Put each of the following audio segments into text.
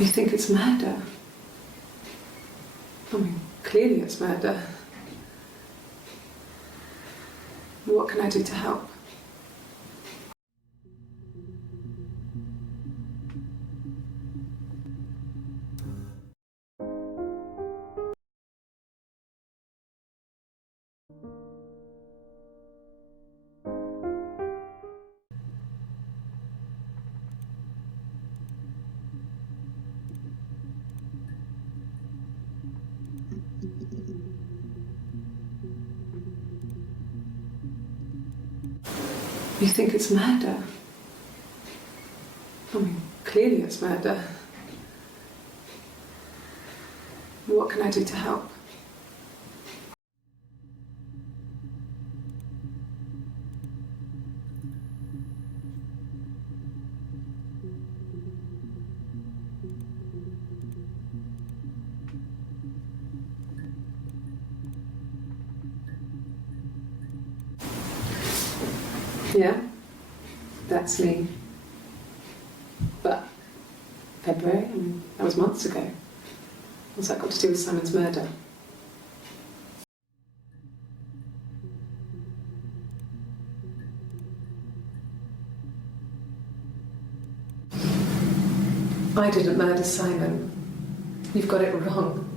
You think it's murder? I mean, clearly it's murder. What can I do to help? You think it's murder? I mean, clearly it's murder. What can I do to help? Yeah, that's me. But February, I mean, that was months ago. What's that got to do with Simon's murder? I didn't murder Simon. You've got it wrong.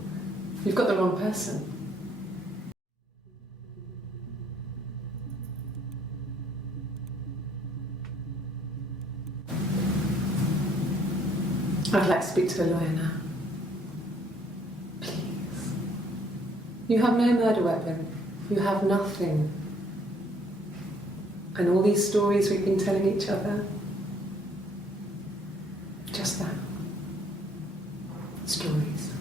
You've got the wrong person. I'd like to speak to a lawyer now. Please. You have no murder weapon. You have nothing. And all these stories we've been telling each other, just that. Stories.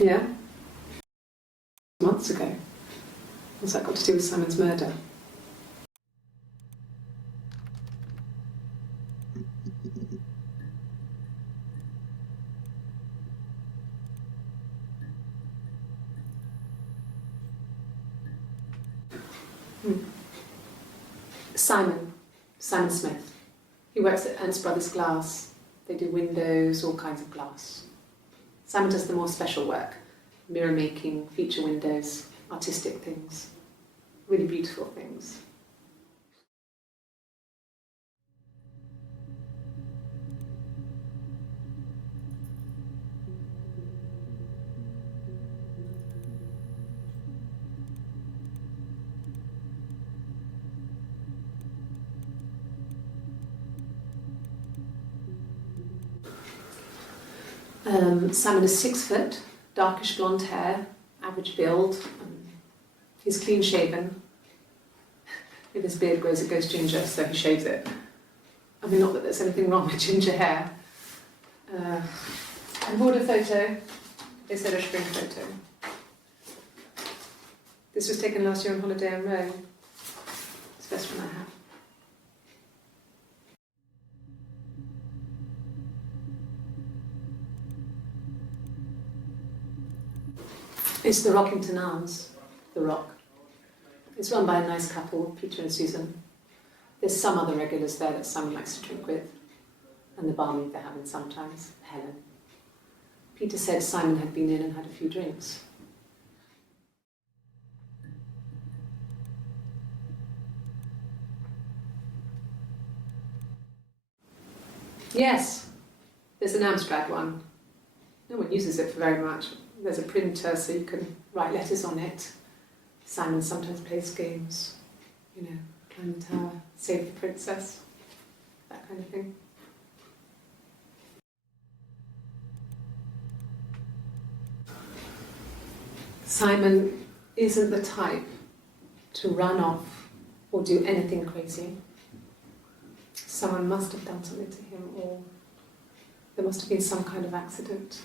Yeah? Months ago. What's that got to do with Simon's murder? Simon Smith. He works at Ernst Brothers Glass. They do windows, all kinds of glass. Simon does the more special work, mirror making, feature windows, artistic things, really beautiful things. Simon is 6 foot, darkish blonde hair, average build. He's clean shaven. If his beard grows, it goes ginger, so he shaves it. I mean, not that there's anything wrong with ginger hair. I bought a photo. They said a spring photo. This was taken last year on holiday in Rome. It's the best one I have. It's the Rockington Arms, The Rock. It's run by a nice couple, Peter and Susan. There's some other regulars there that Simon likes to drink with, and the barmaid they're having sometimes, Helen. Peter said Simon had been in and had a few drinks. Yes, there's an Amstrad one. No one uses it for very much. There's a printer so you can write letters on it. Simon sometimes plays games, you know, climb the tower, save the princess, that kind of thing. Simon isn't the type to run off or do anything crazy. Someone must have done something to him, or there must have been some kind of accident.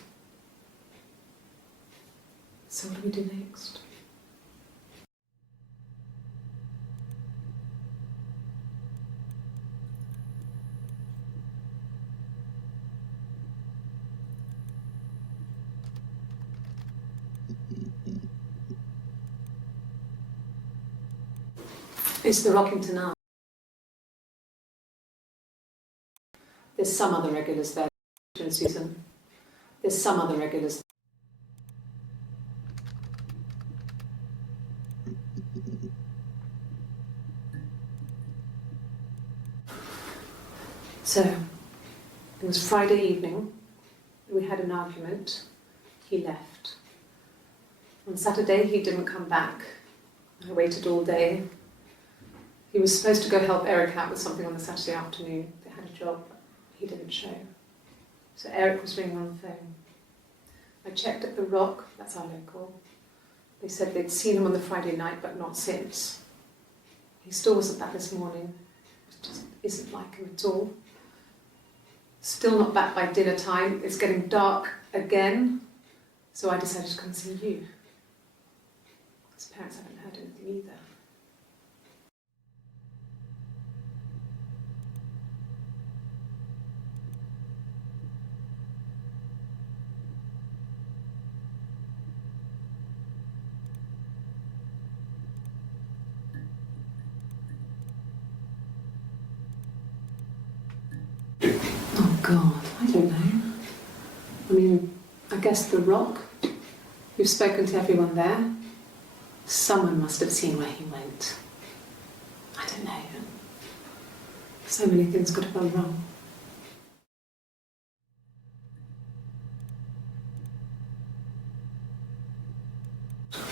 So what do we do next? It's the Rockington Arms. There's some other regulars there, and Susan. There's some other regulars. So, it was Friday evening. We had an argument. He left. On Saturday, he didn't come back. I waited all day. He was supposed to go help Eric out with something on the Saturday afternoon. They had a job. He didn't show. So Eric was ringing on the phone. I checked at the Rock, that's our local. They said they'd seen him on the Friday night, but not since. He still wasn't back this morning. It just isn't like him at all. Still not back by dinner time. It's getting dark again. So I decided to come and see you. His parents haven't heard anything either. Oh God, I don't know. I mean, I guess the Rock. We've spoken to everyone there. Someone must have seen where he went. I don't know. So many things could have gone wrong.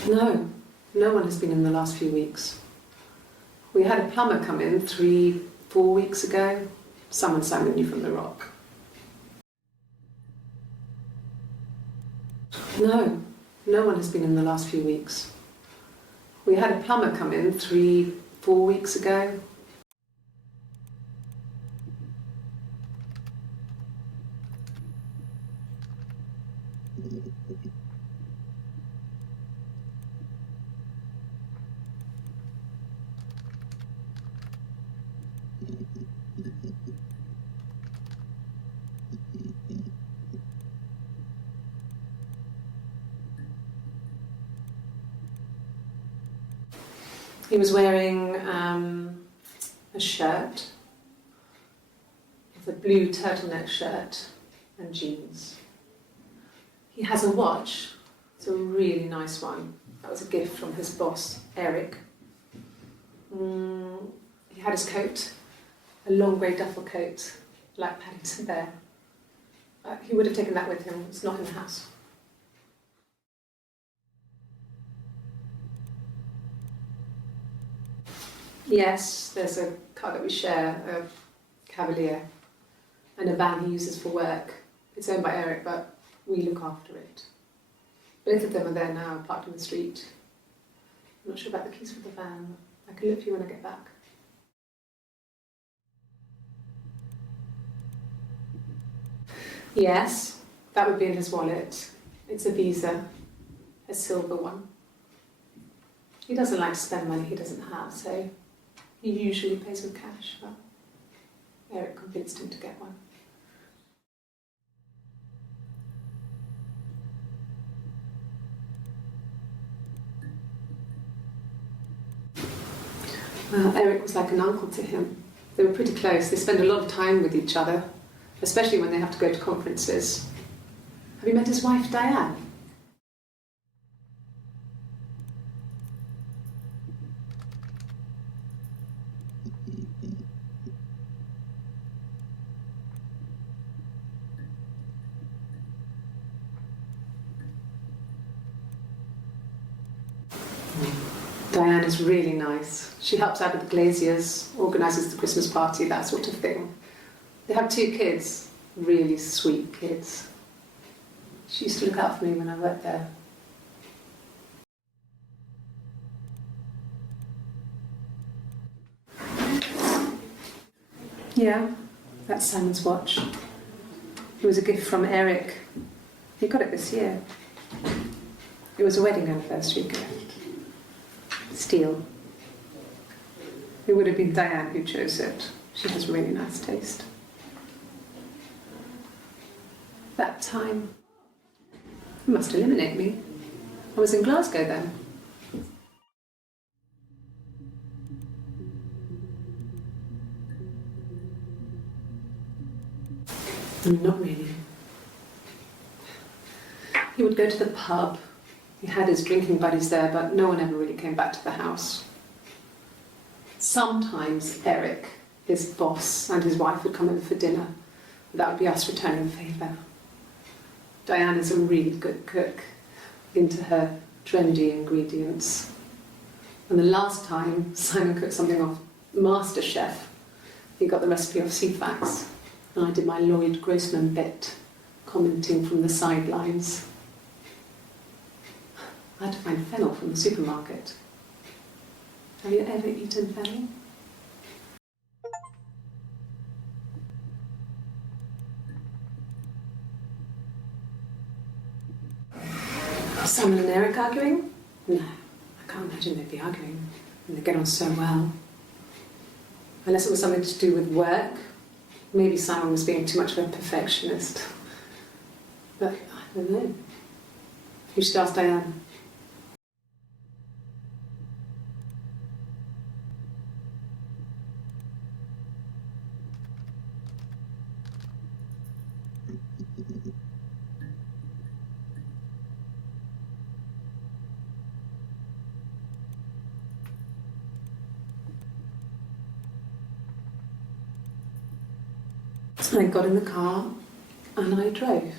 No, no one has been in the last few weeks. We had a plumber come in 3-4 weeks ago. Someone sang the new from the Rock. No, no one has been in the last few weeks. We had a plumber come in 3-4 weeks ago. He was wearing a shirt, with a blue turtleneck shirt and jeans. He has a watch. It's a really nice one. That was a gift from his boss, Eric. He had his coat, a long grey duffel coat, like Paddington Bear. He would have taken that with him. It's not in the house. Yes, there's a car that we share, a Cavalier, and a van he uses for work. It's owned by Eric, but we look after it. Both of them are there now, parked in the street. I'm not sure about the keys for the van. I can look for you when I get back. Yes, that would be in his wallet. It's a Visa, a silver one. He doesn't like to spend money he doesn't have, so he usually pays with cash, but Eric convinced him to get one. Well, Eric was like an uncle to him. They were pretty close. They spend a lot of time with each other, especially when they have to go to conferences. Have you met his wife, Diane? Diane is really nice. She helps out with the glaziers, organises the Christmas party, that sort of thing. They have 2 kids, really sweet kids. She used to look out for me when I worked there. Yeah, that's Simon's watch. It was a gift from Eric. He got it this year. It was a wedding anniversary gift. Steel. It would have been Diane who chose it. She has really nice taste. That time, you must eliminate me. I was in Glasgow then. Not really. He would go to the pub. He had his drinking buddies there, but no one ever really came back to the house. Sometimes Eric, his boss, and his wife would come over for dinner. That would be us returning the favour. Diane is a really good cook, into her trendy ingredients. And the last time Simon cooked something off MasterChef, he got the recipe off CFAX, and I did my Lloyd Grossman bit, commenting from the sidelines. I had to find fennel from the supermarket. Have you ever eaten fennel? Simon and Eric arguing? No, I can't imagine they'd be arguing. They get on so well. Unless it was something to do with work. Maybe Simon was being too much of a perfectionist. But I don't know. You should ask Diane. So I got in the car and I drove.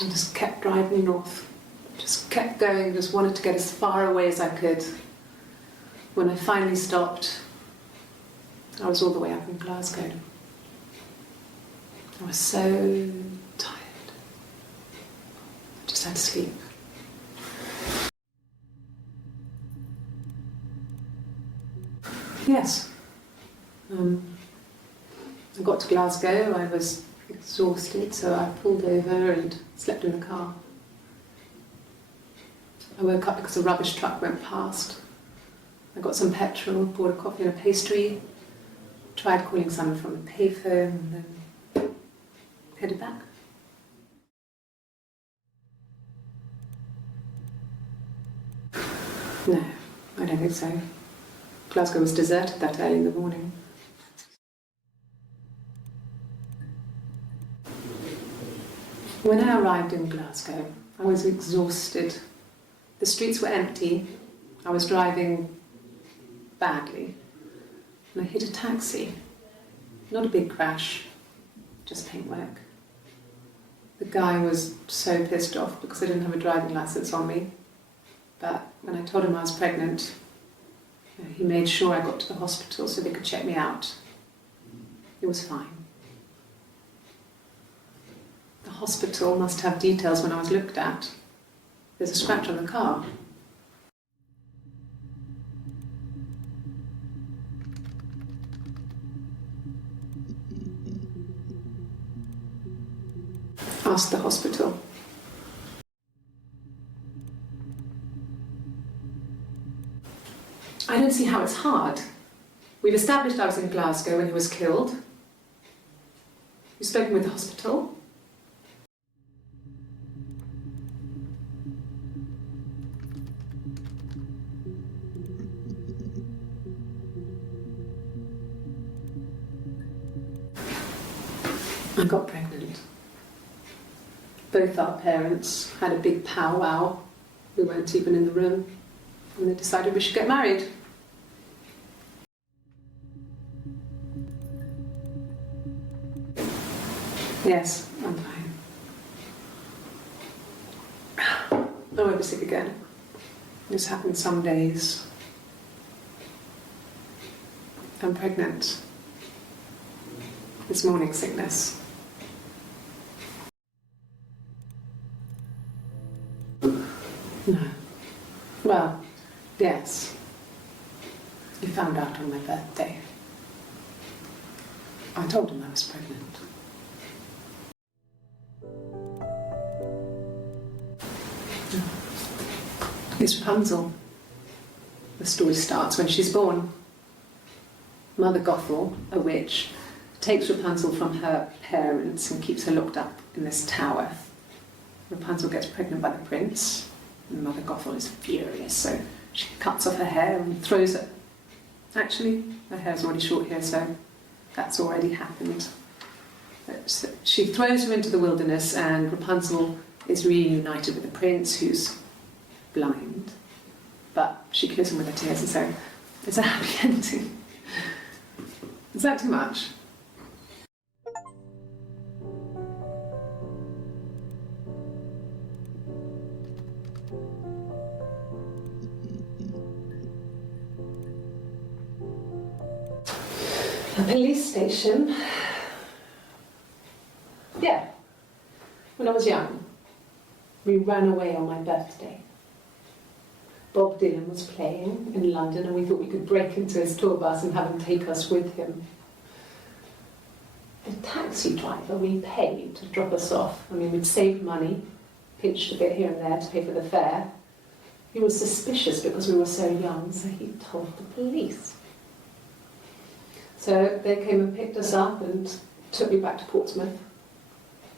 I just kept driving north. Just kept going, just wanted to get as far away as I could. When I finally stopped, I was all the way up in Glasgow. I was so tired. I just had to sleep. Yes. I got to Glasgow, I was exhausted, so I pulled over and slept in the car. I woke up because a rubbish truck went past. I got some petrol, bought a coffee and a pastry, tried calling someone from a payphone, and then headed back. No, I don't think so. Glasgow was deserted that early in the morning. When I arrived in Glasgow, I was exhausted. The streets were empty. I was driving badly. And I hit a taxi. Not a big crash, just paintwork. The guy was so pissed off because I didn't have a driving license on me. But when I told him I was pregnant, he made sure I got to the hospital so they could check me out. It was fine. The hospital must have details when I was looked at. There's a scratch on the car. Ask the hospital. I don't see how it's hard. We've established I was in Glasgow when he was killed. You've spoken with the hospital. I got pregnant. Both our parents had a big powwow. We weren't even in the room. And they decided we should get married. Yes, I'm fine. I won't be sick again. This happens some days. I'm pregnant. It's morning sickness. No. Well, yes. You found out on my birthday. I told him I was pregnant. It's Rapunzel. The story starts when she's born. Mother Gothel, a witch, takes Rapunzel from her parents and keeps her locked up in this tower. Rapunzel gets pregnant by the prince, and Mother Gothel is furious, so she cuts off her hair and throws it. Actually, her hair's already short here, so that's already happened. But she throws her into the wilderness, and Rapunzel is reunited with the prince, who's blind. But she kills him with her tears, and so it's a happy ending. Is that too much? A police station. Yeah, when I was young, we ran away on my birthday. Bob Dylan was playing in London, and we thought we could break into his tour bus and have him take us with him. The taxi driver we paid to drop us off, I mean, we'd saved money, pinched a bit here and there to pay for the fare. He was suspicious because we were so young, so he told the police. So they came and picked us up and took me back to Portsmouth.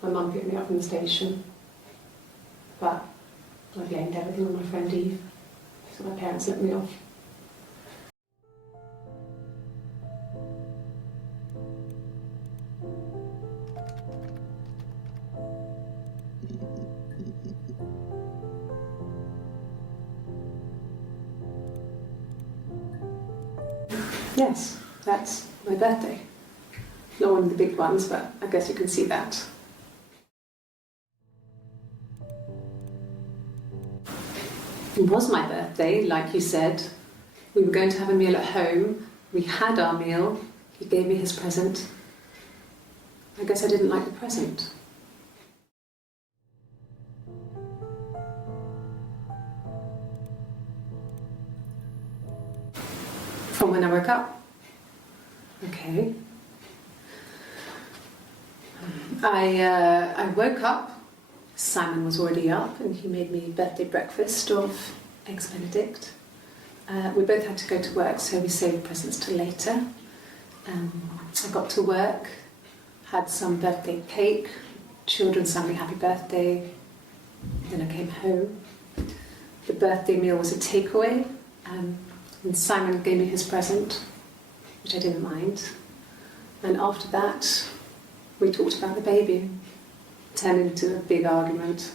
My mum picked me up from the station. But I blamed everything on my friend Eve, so my parents let me off. Yes, that's my birthday. Not one of the big ones, but I guess you can see that. It was my birthday, like you said. We were going to have a meal at home. We had our meal. He gave me his present. I guess I didn't like the present. From when I woke up. Okay. I woke up. Simon was already up, and he made me birthday breakfast of eggs Benedict. We both had to go to work, so we saved presents till later. I got to work, had some birthday cake, children sang me happy birthday. Then I came home. The birthday meal was a takeaway, and Simon gave me his present, which I didn't mind. And after that, we talked about the baby. Turned into a big argument.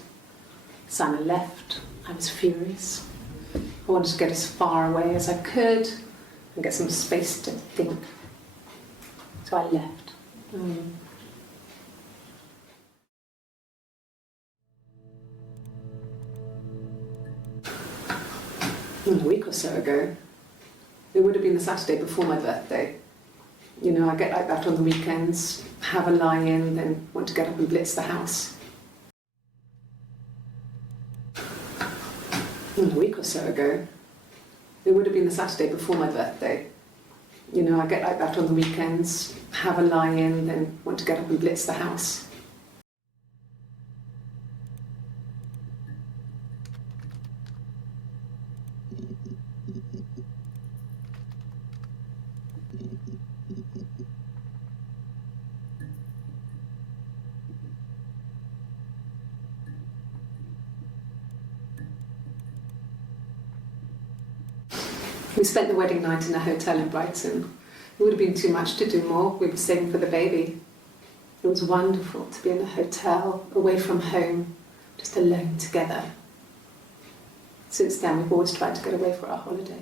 Simon left. I was furious. I wanted to get as far away as I could and get some space to think. So I left. A week or so ago, it would have been the Saturday before my birthday. You know, I get like that on the weekends, have a lie-in, then want to get up and blitz the house. A week or so ago, it would have been the Saturday before my birthday. You know, I get like that on the weekends, have a lie-in, then want to get up and blitz the house. We spent the wedding night in a hotel in Brighton. It would have been too much to do more. We were saving for the baby. It was wonderful to be in a hotel, away from home, just alone together. Since then, we've always tried to get away for our holiday.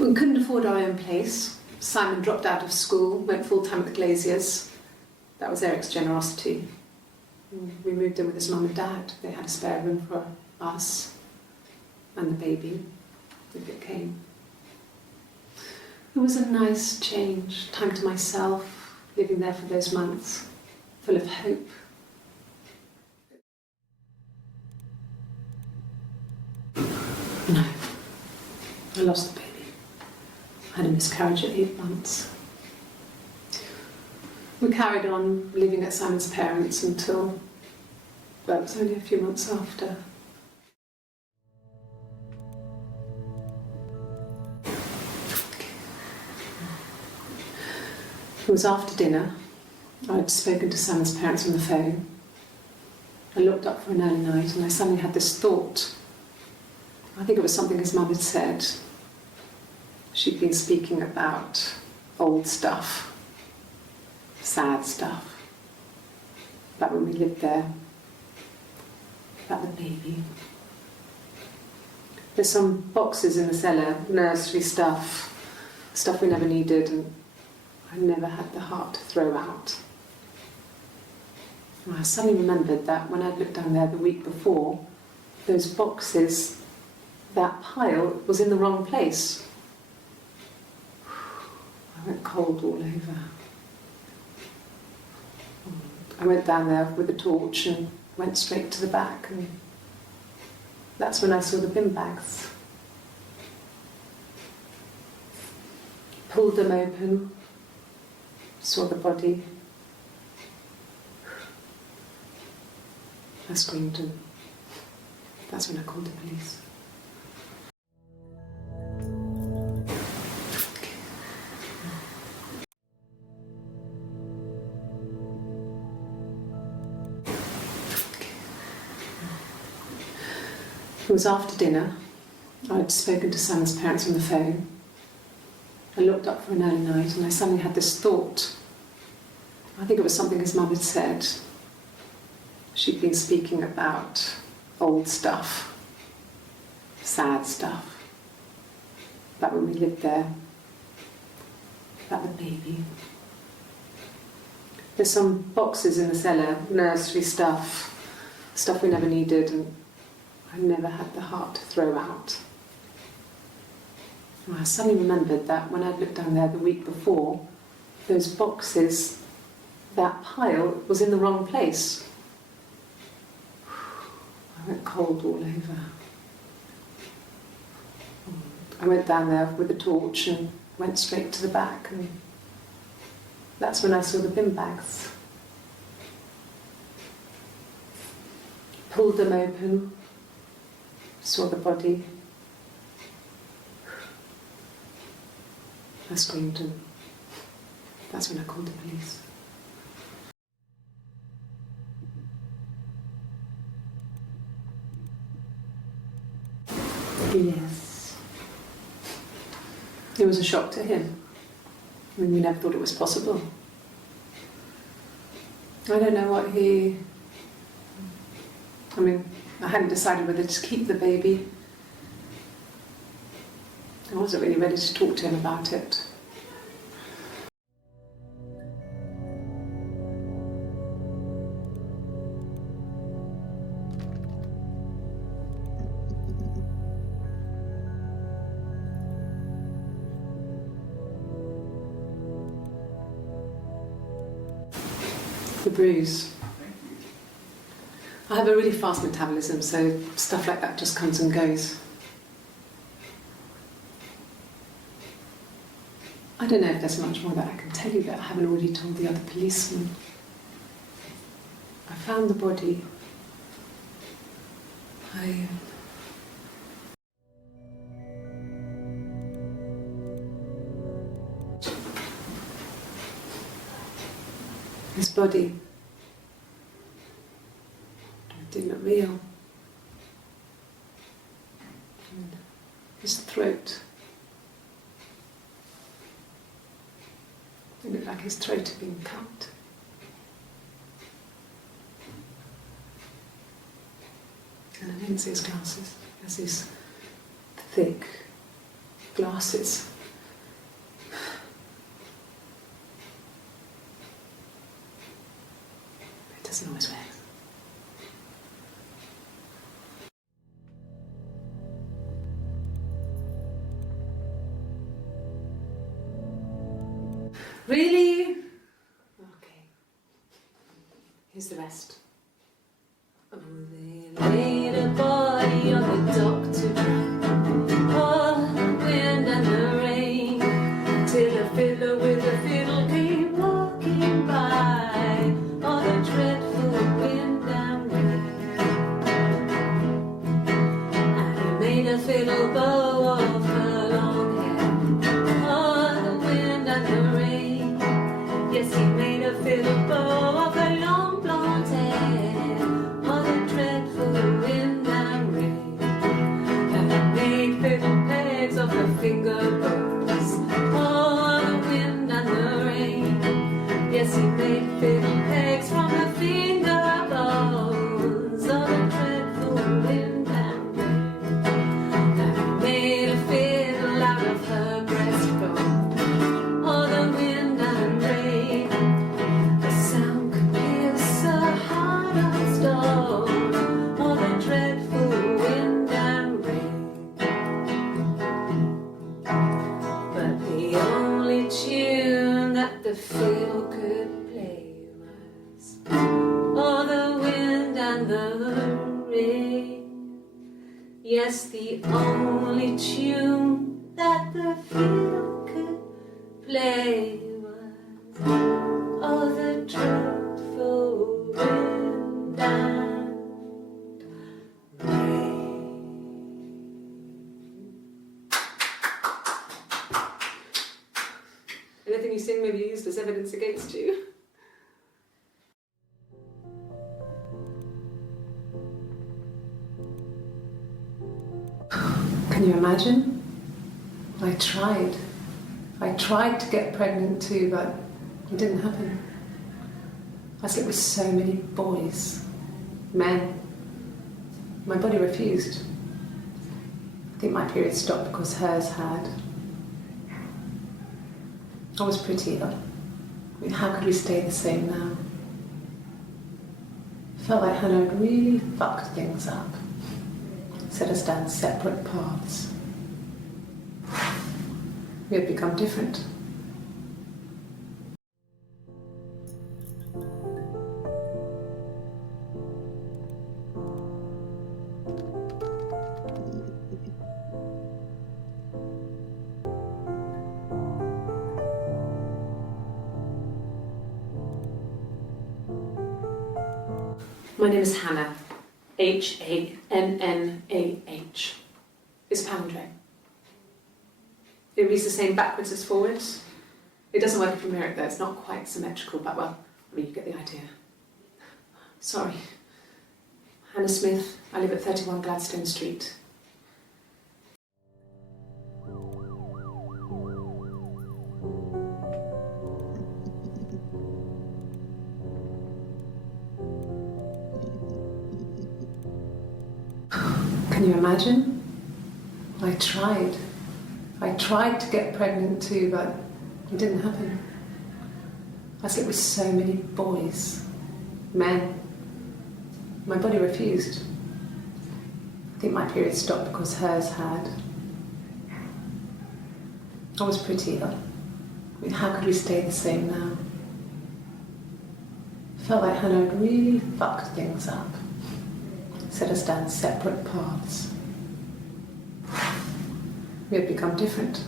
We couldn't afford our own place. Simon dropped out of school, went full-time at the Glaziers. That was Eric's generosity. We moved in with his mum and dad. They had a spare room for us and the baby, if it came. It was a nice change, time to myself, living there for those months, full of hope. No, I lost the baby. I had a miscarriage at 8 months. We carried on living at Simon's parents until, well, it was only a few months after. It was after dinner. I'd spoken to Simon's parents on the phone. I looked up for an early night and I suddenly had this thought. I think it was something his mum had said. She'd been speaking about old stuff, sad stuff, about when we lived there, about the baby. There's some boxes in the cellar, nursery stuff we never needed, and I never had the heart to throw out. And I suddenly remembered that when I'd looked down there the week before, those boxes, that pile was in the wrong place. I went cold all over. I went down there with a torch and went straight to the back, and that's when I saw the bin bags. Pulled them open, saw the body. I screamed, and that's when I called the police. It was after dinner. I'd spoken to Simon's parents on the phone. I looked up for an early night and I suddenly had this thought. I think it was something his mum had said. She'd been speaking about old stuff, sad stuff, about when we lived there, about the baby. There's some boxes in the cellar, nursery stuff we never needed, and I never had the heart to throw out. And I suddenly remembered that when I'd looked down there the week before, those boxes, that pile was in the wrong place. I went cold all over. I went down there with a torch and went straight to the back, and that's when I saw the bin bags. Pulled them open, saw the body. I screamed, and that's when I called the police. Yes. It was a shock to him. I mean, we never thought it was possible. I don't know what I hadn't decided whether to keep the baby. I wasn't really ready to talk to him about it. The bruise. I have a really fast metabolism, so stuff like that just comes and goes. I don't know if there's much more that I can tell you that I haven't already told the other policemen. I found the body. His body. It didn't look real. And his throat. It looked like his throat had been cut. And I didn't see his glasses. He has these thick glasses. He doesn't always wear. Really? Okay. Here's the rest. Oh, they laid a body on the dock tonight. Oh, the wind and the rain. glow of her long hair, or the wind and the rain. Yes, he made a fiddle bow of her long blonde hair, or the dreadful wind and rain. And he made fiddle pegs of her finger bows, or the wind and the rain. Yes, he made fiddle pegs from her finger bows, or the dreadful wind and rain. And he made a fiddle out of her breastbone, or the wind and rain. The sound could pierce a heart of stone, or the dreadful wind and rain. But the only tune that the fiddle could play was, oh, the wind and the rain. Yes, the only tune that the fiddle could play was, oh, the dreadful wind and rain. Anything you sing may be used as evidence against you. Can you imagine? I tried to get pregnant too, but it didn't happen. I slept with so many boys, men. My body refused. I think my period stopped because hers had. I was pretty ill. I mean, how could we stay the same now? Felt like Hannah had really fucked things up. Set us down separate paths. We had become different. My name is Hannah. H-A-N-N-A-H. It's palindrome. It reads the same backwards as forwards. It doesn't work if you mirror it though, it's not quite symmetrical, but well, I mean, you get the idea. Sorry. Hannah Smith, I live at 31 Gladstone Street. Can you imagine? I tried to get pregnant too, but it didn't happen. I slept with so many boys, men. My body refused. I think my period stopped because hers had. I was pretty ill. I mean, how could we stay the same now? Felt like Hannah had really fucked things up. Set us down separate paths. We had become different.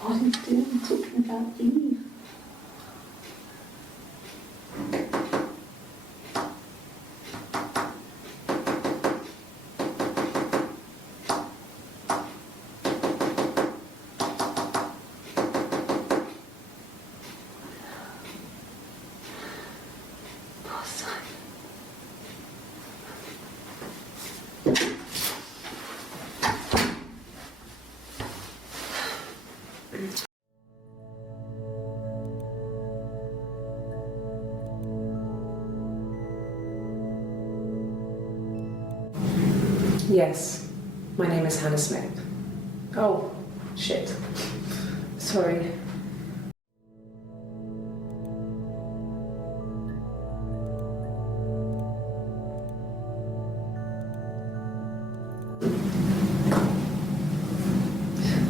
What are you doing talking about Eve? Poor Simon. Yes, my name is Hannah Smith. Oh, shit. Sorry.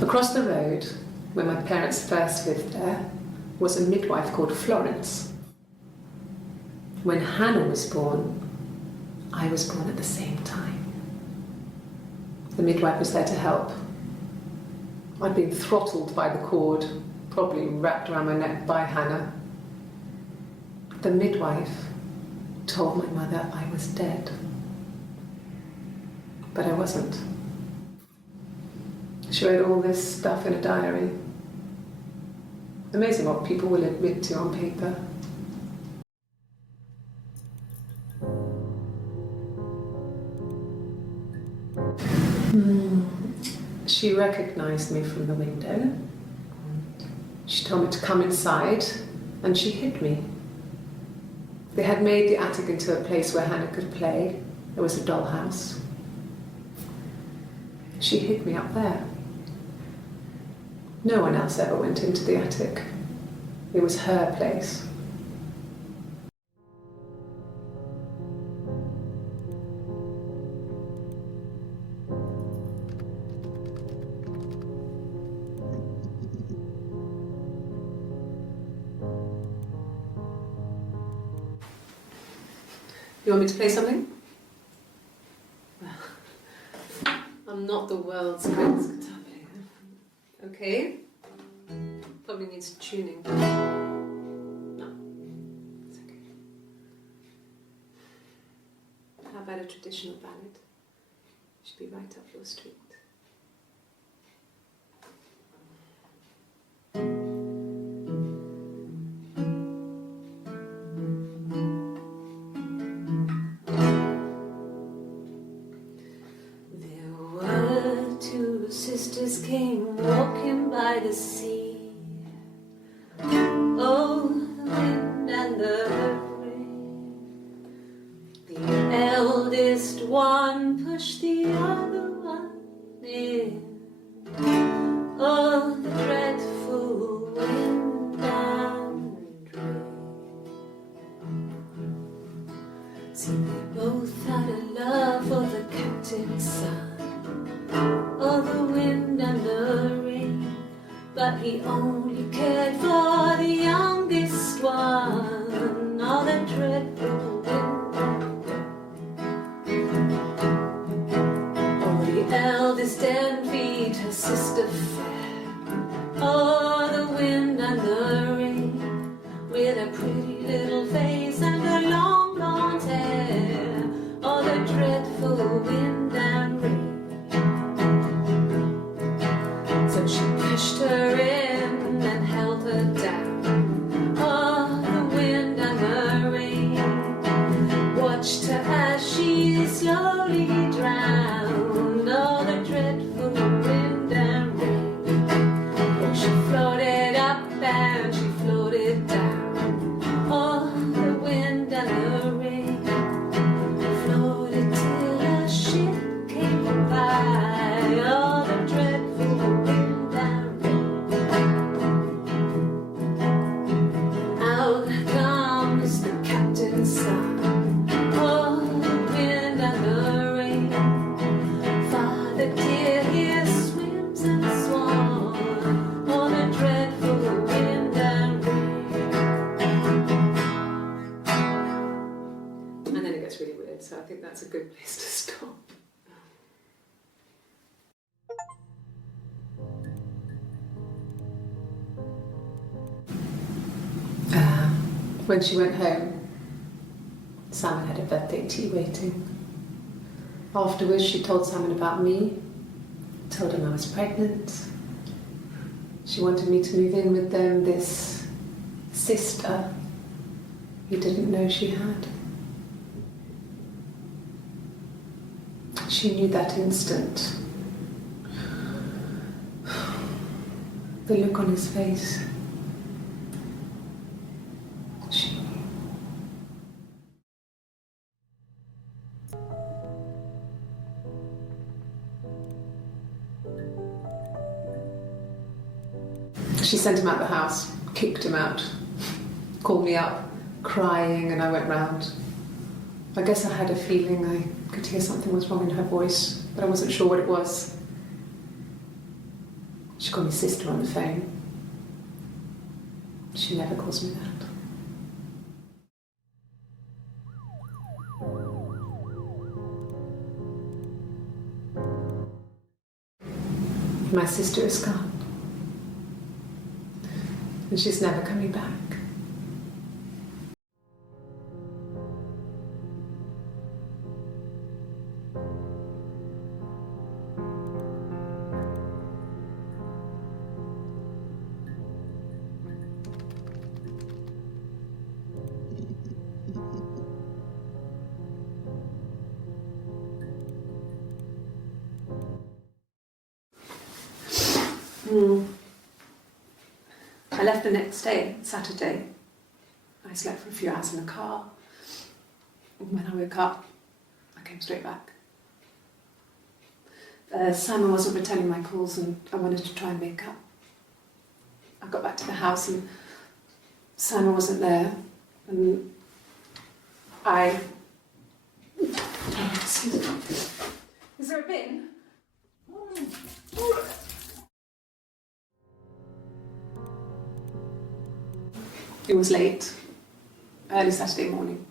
Across the road, where my parents first lived there, was a midwife called Florence. When Hannah was born, I was born at the same time. The midwife was there to help. I'd been throttled by the cord, probably wrapped around my neck by Hannah. The midwife told my mother I was dead, but I wasn't. She wrote all this stuff in a diary. Amazing what people will admit to on paper. She recognized me from the window. She told me to come inside, and she hid me. They had made the attic into a place where Hannah could play. There was a dollhouse. She hid me up there. No one else ever went into the attic. It was her place. You want me to play something? I'm not the world's greatest guitar player. Okay? Probably needs tuning. No, it's okay. How about a traditional ballad? Should be right up your street. Sisters came walking by the sea. Oh, the wind and the rain. The eldest one pushed the other one in. Oh, the dreadful wind and rain. See, they both had a love for the captain's son. Oh, the wind and the rain, but he only cared for the youngest one. Oh, the dreadful wind. Oh, the eldest envied her sister fair. Oh, the wind and the rain, with a pretty little face and her long blonde hair. Oh, the dreadful wind and rain. She pushed her in and held her down. Oh, the wind and the rain watched her as she slowly drowned. Oh, the dreadful wind and rain. Oh, she floated up and she floated down. Oh, the wind and the rain floated till a ship came by. Oh, the dreadful wind. So I think that's a good place to stop. When she went home, Simon had a birthday tea waiting. Afterwards, she told Simon about me, told him I was pregnant. She wanted me to move in with them, this sister he didn't know she had. She knew that instant. The look on his face. She knew. She sent him out the house, kicked him out, called me up, crying, and I went round. I guess I had a feeling I could hear something was wrong in her voice, but I wasn't sure what it was. She called me sister on the phone. She never calls me that. My sister is gone. And she's never coming back. I left the next day, Saturday. I slept for a few hours in the car. And when I woke up, I came straight back. Simon wasn't returning my calls and I wanted to try and make up. I got back to the house and Simon wasn't there. And I... Excuse me. Is there a bin? It was late, early Saturday morning.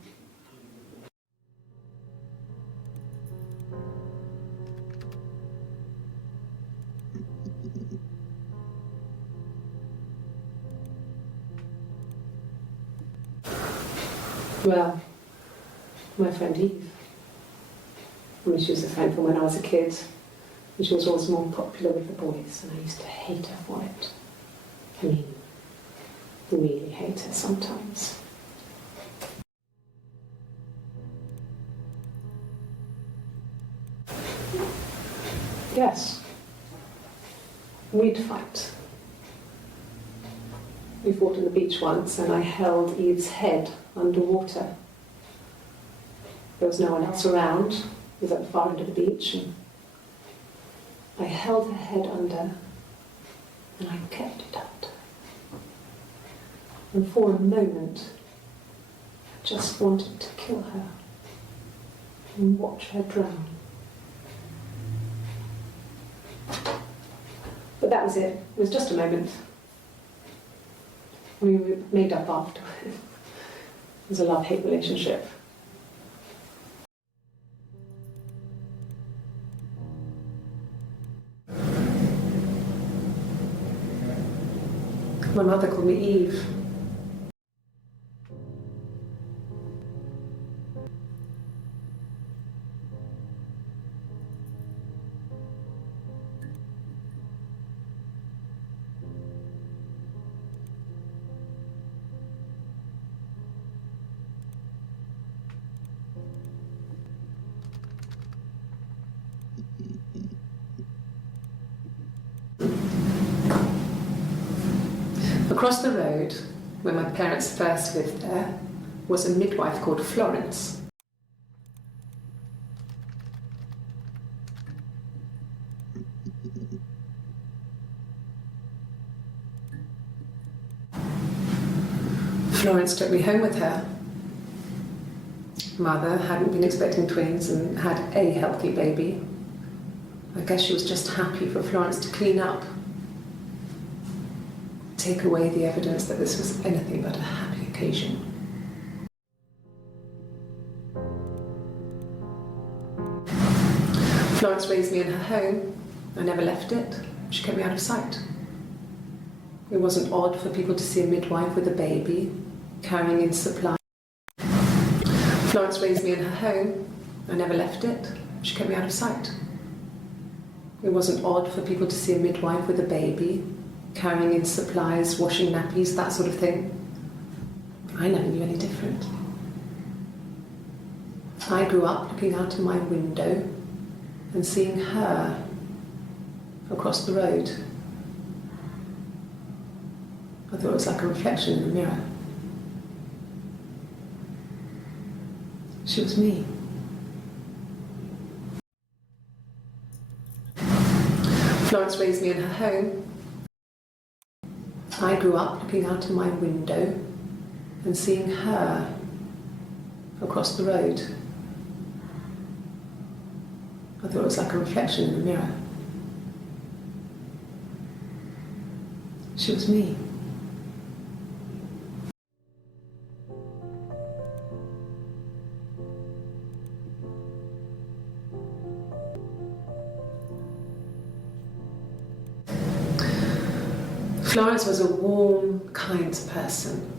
Well, my friend Eve. I mean, she was a friend from when I was a kid, and she was always more popular with the boys, and I used to hate her for it. I mean, really hate her sometimes. Yes, we'd fight. We fought on the beach once and I held Eve's head underwater. There was no one else around. It was at the far end of the beach and I held her head under and I kept it out. And for a moment, I just wanted to kill her and watch her drown. But that was it. It was just a moment. We were made up after. It was a love-hate relationship. My mother called me Eve. Across the road, where my parents first lived there, was a midwife called Florence. Florence took me home with her. Mother hadn't been expecting twins and had a healthy baby. I guess she was just happy for Florence to clean up. Take away the evidence that this was anything but a happy occasion. Florence raised me in her home. I never left it. She kept me out of sight. It wasn't odd for people to see a midwife with a baby, carrying in supplies. Florence raised me in her home. I never left it. She kept me out of sight. It wasn't odd for people to see a midwife with a baby, carrying in supplies, washing nappies, that sort of thing. I never knew any different. I grew up looking out of my window and seeing her across the road. I thought it was like a reflection in the mirror. She was me. Florence raised me in her home. I grew up looking out of my window and seeing her across the road. I thought it was like a reflection in the mirror. She was me. Florence was a warm, kind person,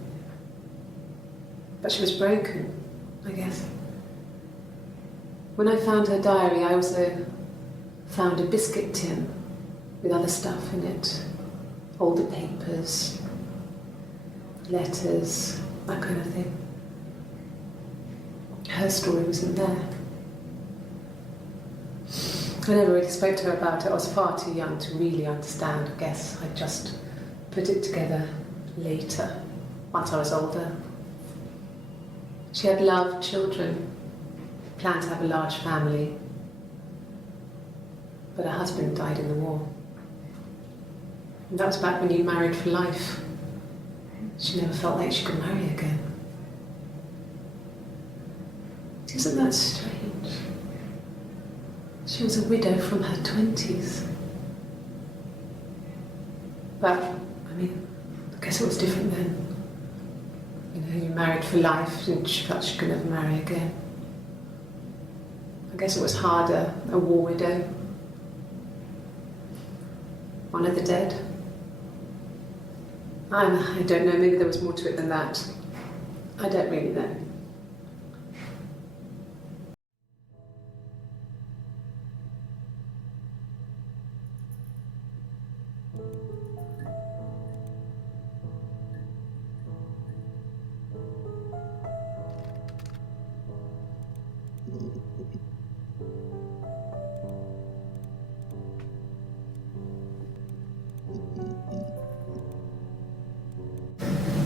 but she was broken, I guess. When I found her diary, I also found a biscuit tin with other stuff in it, older papers, letters, that kind of thing. Her story wasn't there. I never really spoke to her about it. I was far too young to really understand, I guess. I just put it together later, once I was older. She had loved children, planned to have a large family, but her husband died in the war. And that was back when you married for life. She never felt like she could marry again. Isn't that strange? She was a widow from her 20s. But, I mean, I guess it was different then. You know, you married for life and she felt she could never marry again. I guess it was harder, a war widow. One of the dead. I don't know, maybe there was more to it than that. I don't really know.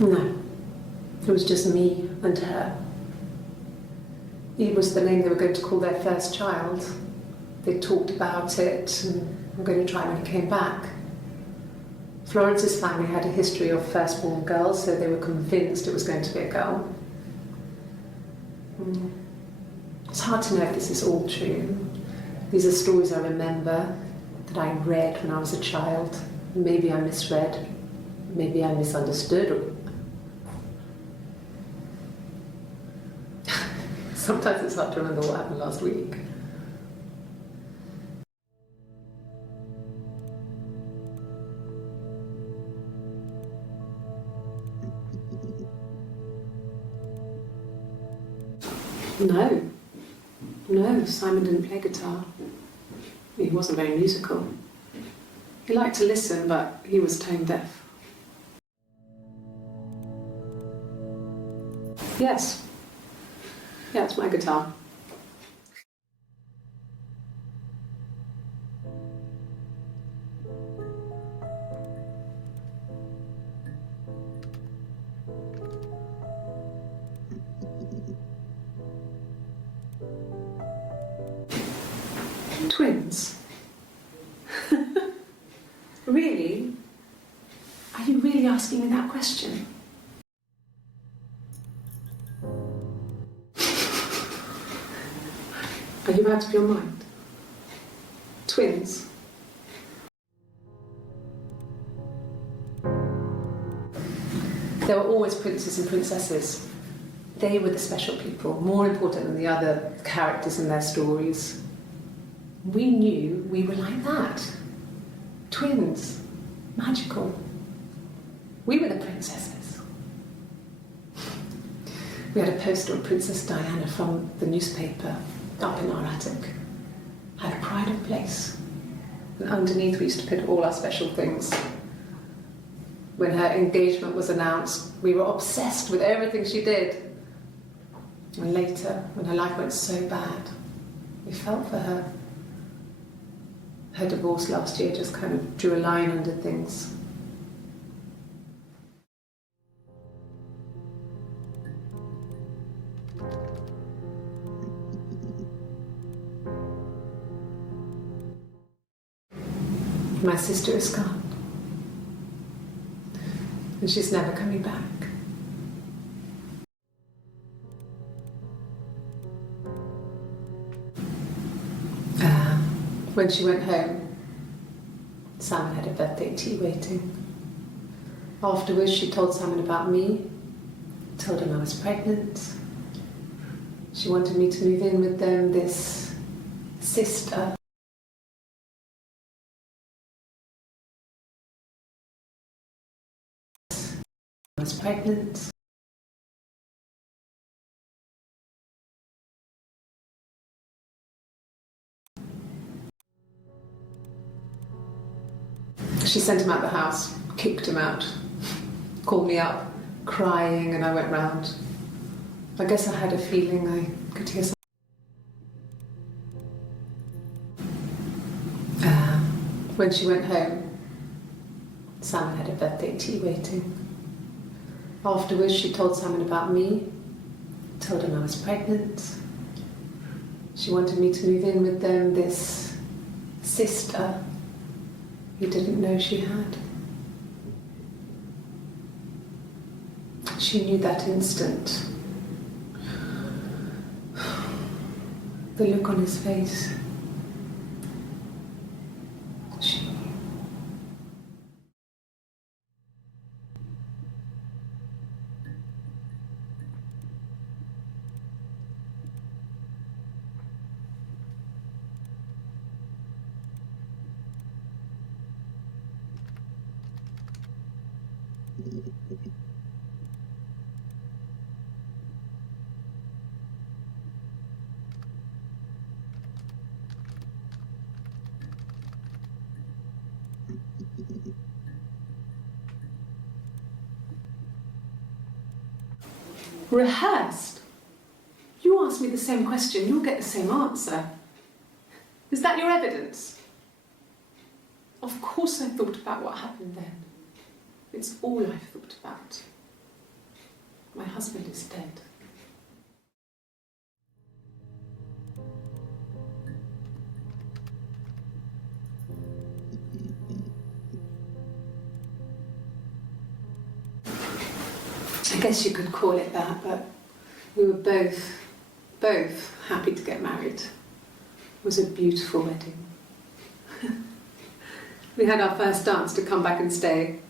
No, it was just me and her. Eve was the name they were going to call their first child. They talked about it and were going to try when he came back. Florence's family had a history of firstborn girls, so they were convinced it was going to be a girl. It's hard to know if this is all true. These are stories I remember that I read when I was a child. Maybe I misread, maybe I misunderstood. Sometimes it's hard to remember what happened last week. No, Simon didn't play guitar. He wasn't very musical. He liked to listen, but he was tone deaf. Yes. Yeah, it's my guitar. Twins? Really? Are you really asking me that question? Are you out of your mind? Twins? There were always princes and princesses. They were the special people, more important than the other characters in their stories. We knew we were like that. Twins. Magical. We were the princesses. We had a poster of Princess Diana from the newspaper up in our attic. Had a pride of place. And underneath we used to put all our special things. When her engagement was announced, we were obsessed with everything she did. And later, when her life went so bad, we felt for her. Her divorce last year just kind of drew a line under things. My sister is gone. And she's never coming back. When she went home, Simon had a birthday tea waiting. Afterwards, she told Simon about me, told him I was pregnant. She wanted me to move in with them, this sister. I was pregnant. She sent him out the house, kicked him out, called me up, crying, and I went round. I guess I had a feeling I could hear something. When she went home, Simon had a birthday tea waiting. Afterwards, she told Simon about me, told him I was pregnant. She wanted me to move in with them, this sister he didn't know she had. She knew that instant. The look on his face. She knew. Rehearsed? You ask me the same question, you'll get the same answer. Is that your evidence? Of course I thought about what happened then. It's all I've thought about. My husband is dead. I guess you could call it that, but we were both happy to get married. It was a beautiful wedding. We had our first dance to Come Back and Stay.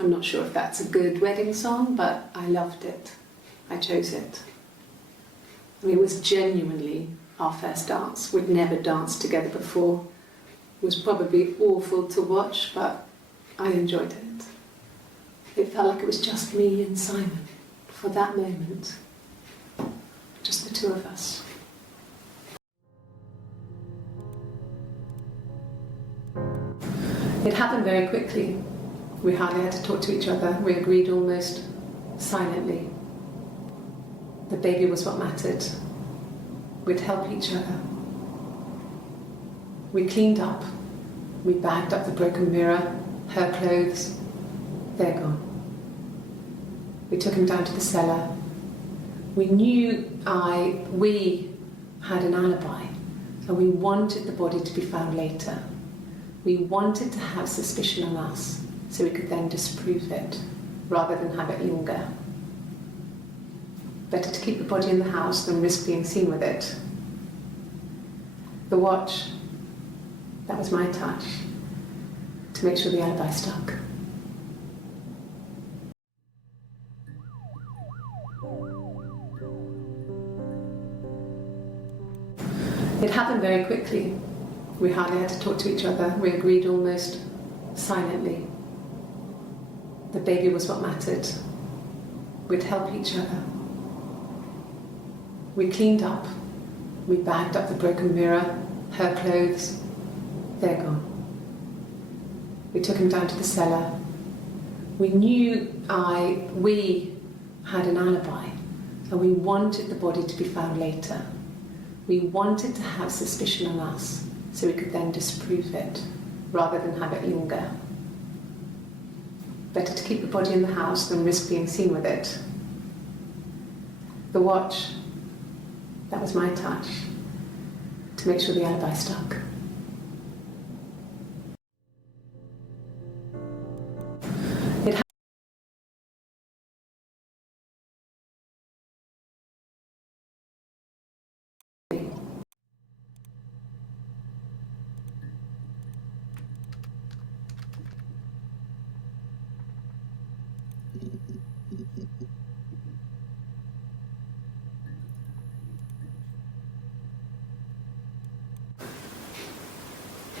I'm not sure if that's a good wedding song, but I loved it. I chose it. I mean, it was genuinely our first dance. We'd never danced together before. It was probably awful to watch, but I enjoyed it. It felt like it was just me and Simon for that moment. Just the two of us. It happened very quickly. We hardly had to talk to each other. We agreed almost silently. The baby was what mattered. We'd help each other. We cleaned up. We bagged up the broken mirror, her clothes. They're gone. We took him down to the cellar. We knew we had an alibi, and we wanted the body to be found later. We wanted to have suspicion on us, so we could then disprove it, rather than have it linger. Better to keep the body in the house than risk being seen with it. The watch, that was my touch, to make sure the alibi stuck. It happened very quickly. We hardly had to talk to each other. We agreed almost silently. The baby was what mattered. We'd help each other. We cleaned up. We bagged up the broken mirror, her clothes. They're gone. We took him down to the cellar. We knew we had an alibi, and we wanted the body to be found later. We wanted to have suspicion on us, so we could then disprove it, rather than have it linger. Better to keep the body in the house than risk being seen with it. The watch, that was my touch, to make sure the alibi stuck.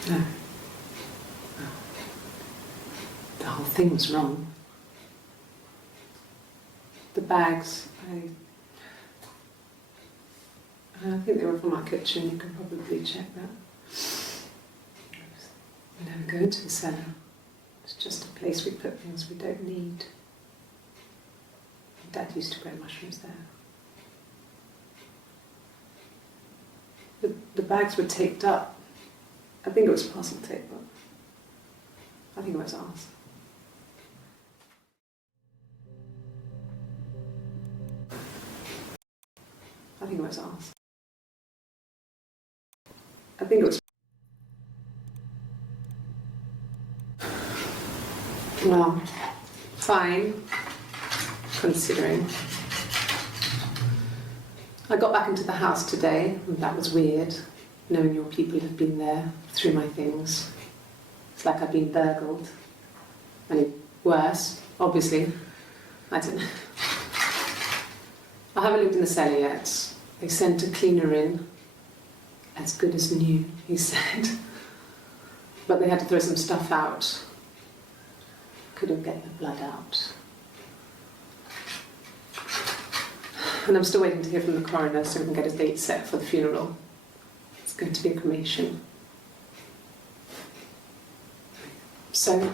No. No. The whole thing was wrong. The bags, I think they were from our kitchen, you can probably check that. We never go into the cellar. It's just a place we put things we don't need. Dad used to grow mushrooms there. The bags were taped up. I think it was parcel tape, but I think it was ours. I think it was ours. I think it was. Well, fine, considering. I got back into the house today, and that was weird, knowing your people have been there through my things. It's like I've been burgled. I mean, worse, obviously. I don't know. I haven't lived in the cellar yet. They sent a cleaner in, as good as new, he said. But they had to throw some stuff out. Couldn't get the blood out. And I'm still waiting to hear from the coroner so we can get a date set for the funeral. It's going to be a cremation. So,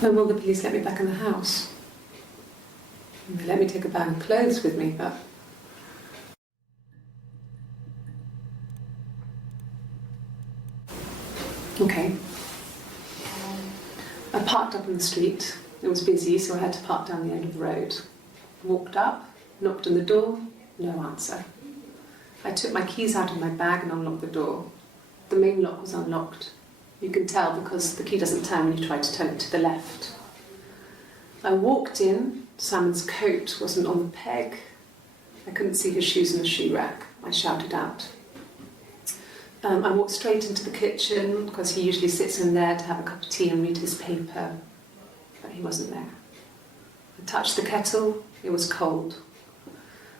when will the police let me back in the house? They let me take a bag of clothes with me, but okay. I parked up on the street. It was busy, so I had to park down the end of the road. Walked up, knocked on the door, no answer. I took my keys out of my bag and unlocked the door. The main lock was unlocked. You can tell because the key doesn't turn when you try to turn it to the left. I walked in. Simon's coat wasn't on the peg. I couldn't see his shoes in the shoe rack. I shouted out. I walked straight into the kitchen because he usually sits in there to have a cup of tea and read his paper, but he wasn't there. I touched the kettle, it was cold.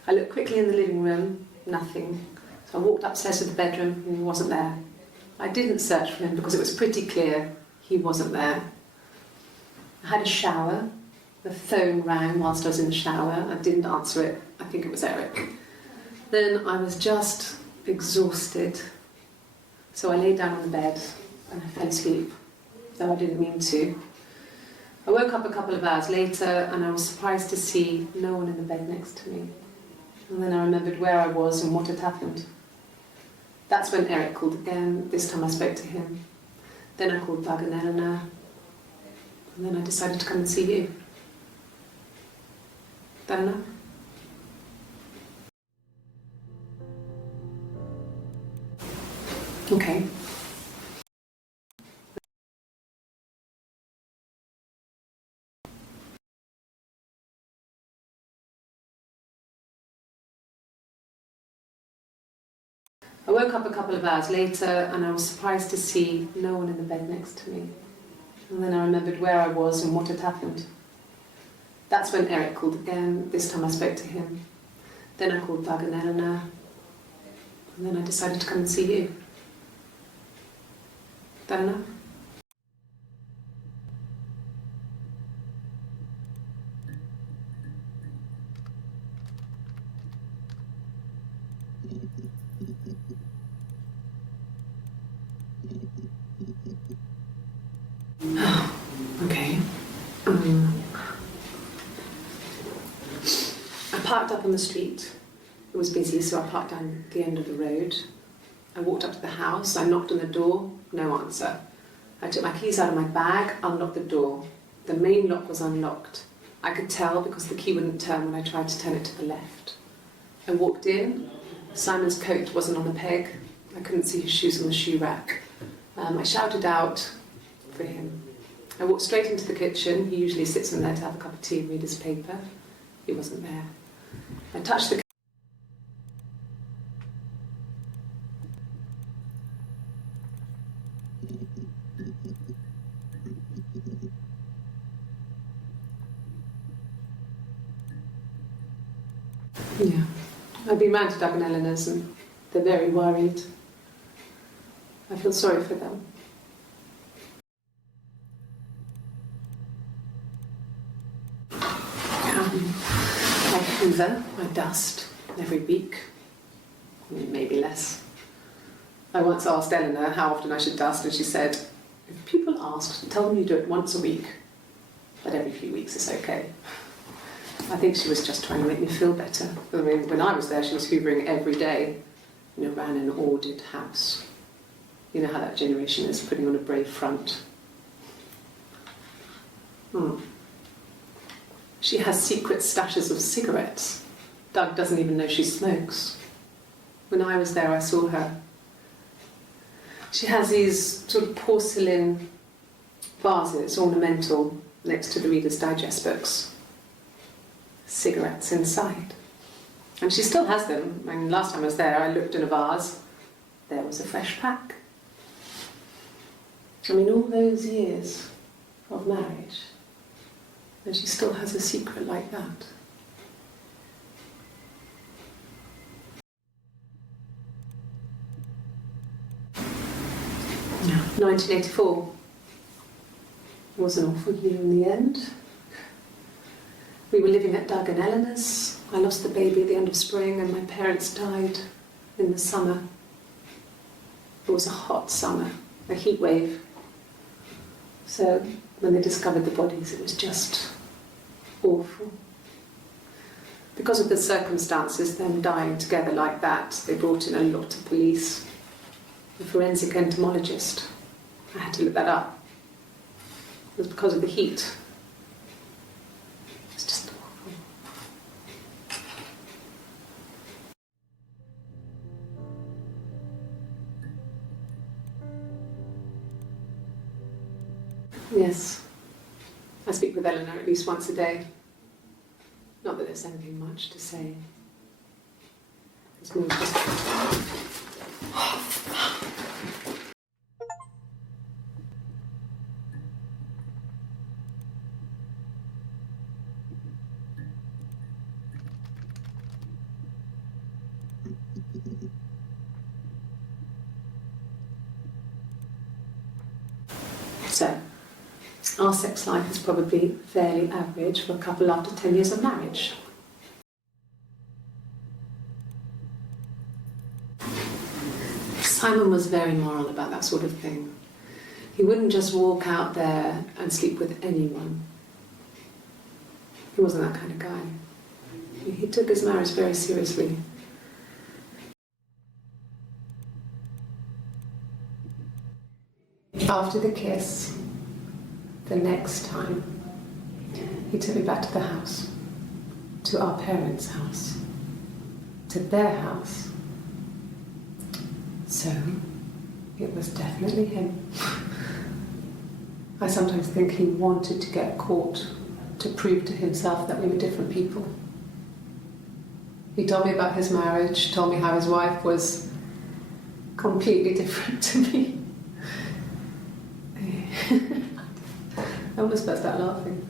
I looked quickly in the living room, nothing. So I walked upstairs to the bedroom, and he wasn't there. I didn't search for him because it was pretty clear he wasn't there. I had a shower. The phone rang whilst I was in the shower. I didn't answer it. I think it was Eric. Then I was just exhausted. So I lay down on the bed and I fell asleep, though I didn't mean to. I woke up a couple of hours later and I was surprised to see no one in the bed next to me. And then I remembered where I was and what had happened. That's when Eric called again. This time I spoke to him. Then I called Doug and Eleanor. And then I decided to come and see you. That enough? Okay. I woke up a couple of hours later and I was surprised to see no one in the bed next to me. And then I remembered where I was and what had happened. That's when Eric called again. This time I spoke to him. Then I called Doug and Eleanor. And then I decided to come and see you. That enough? Okay. I parked up on the street. It was busy, so I parked down the end of the road. I walked up to the house. I knocked on the door. No answer. I took my keys out of my bag, unlocked the door. The main lock was unlocked. I could tell because the key wouldn't turn when I tried to turn it to the left. I walked in. Simon's coat wasn't on the peg. I couldn't see his shoes on the shoe rack. I shouted out for him. I walked straight into the kitchen. He usually sits in there to have a cup of tea and read his paper. He wasn't there. I touched the Yeah. I've been round to Doug and Eleanor's and they're very worried. I feel sorry for them. I hoover, I dust every week, maybe less. I once asked Eleanor how often I should dust, and she said, if people ask, tell them you do it once a week, but every few weeks is okay. I think she was just trying to make me feel better. I mean, when I was there, she was hoovering every day, ran an ordered house. You know how that generation is, putting on a brave front. She has secret stashes of cigarettes. Doug doesn't even know she smokes. When I was there, I saw her. She has these sort of porcelain vases, ornamental, next to the Reader's Digest books. Cigarettes inside. And she still has them. I mean, last time I was there, I looked in a vase. There was a fresh pack. I mean, all those years of marriage, and she still has a secret like that. Yeah. 1984 was an awful year in the end. We were living at Doug and Eleanor's. I lost the baby at the end of spring and my parents died in the summer. It was a hot summer, a heat wave. So when they discovered the bodies, it was just awful. Because of the circumstances, them dying together like that, they brought in a lot of police. A forensic entomologist. I had to look that up. It was because of the heat. It was just awful. Yes. I speak with Eleanor at least once a day. Not that there's anything much to say. It's more just... So, our sex life is probably fairly average for a couple after 10 years of marriage. Simon was very moral about that sort of thing. He wouldn't just walk out there and sleep with anyone. He wasn't that kind of guy. He took his marriage very seriously. After the kiss, the next time, he took me back to the house, to our parents' house, to their house. So, it was definitely him. I sometimes think he wanted to get caught to prove to himself that we were different people. He told me about his marriage, told me how his wife was completely different to me. I almost burst out laughing.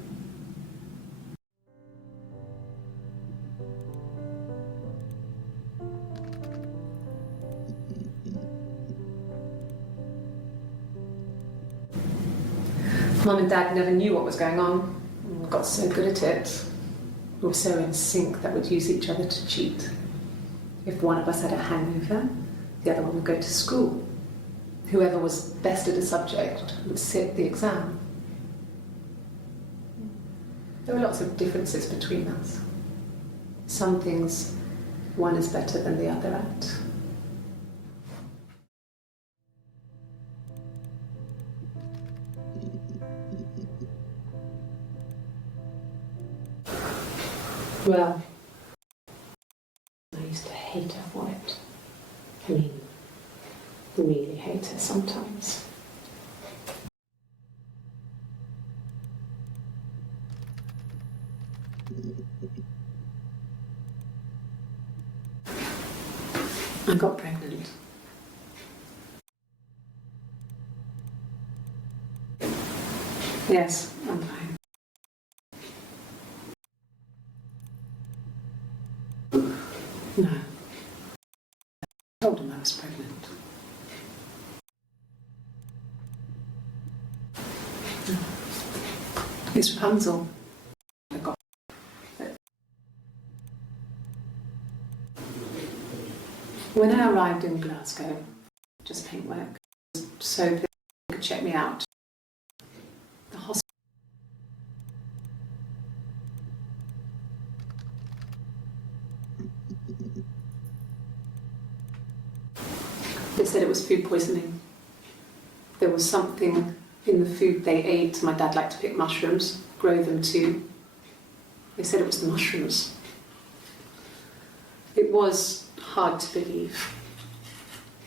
Mum and Dad never knew what was going on. We got so good at it. We were so in sync that we'd use each other to cheat. If one of us had a hangover, the other one would go to school. Whoever was best at a subject would sit the exam. There were lots of differences between us. Some things one is better than the other at. Well, I used to hate her for it. I mean, really hate her sometimes. I got pregnant. Yes, I'm fine. was pregnant. It's Rapunzel. I got it. When I arrived in Glasgow, just paintwork, so people could check me out. The hospital. They said it was food poisoning. There was something in the food they ate. My dad liked to pick mushrooms, grow them too. They said it was the mushrooms. It was hard to believe.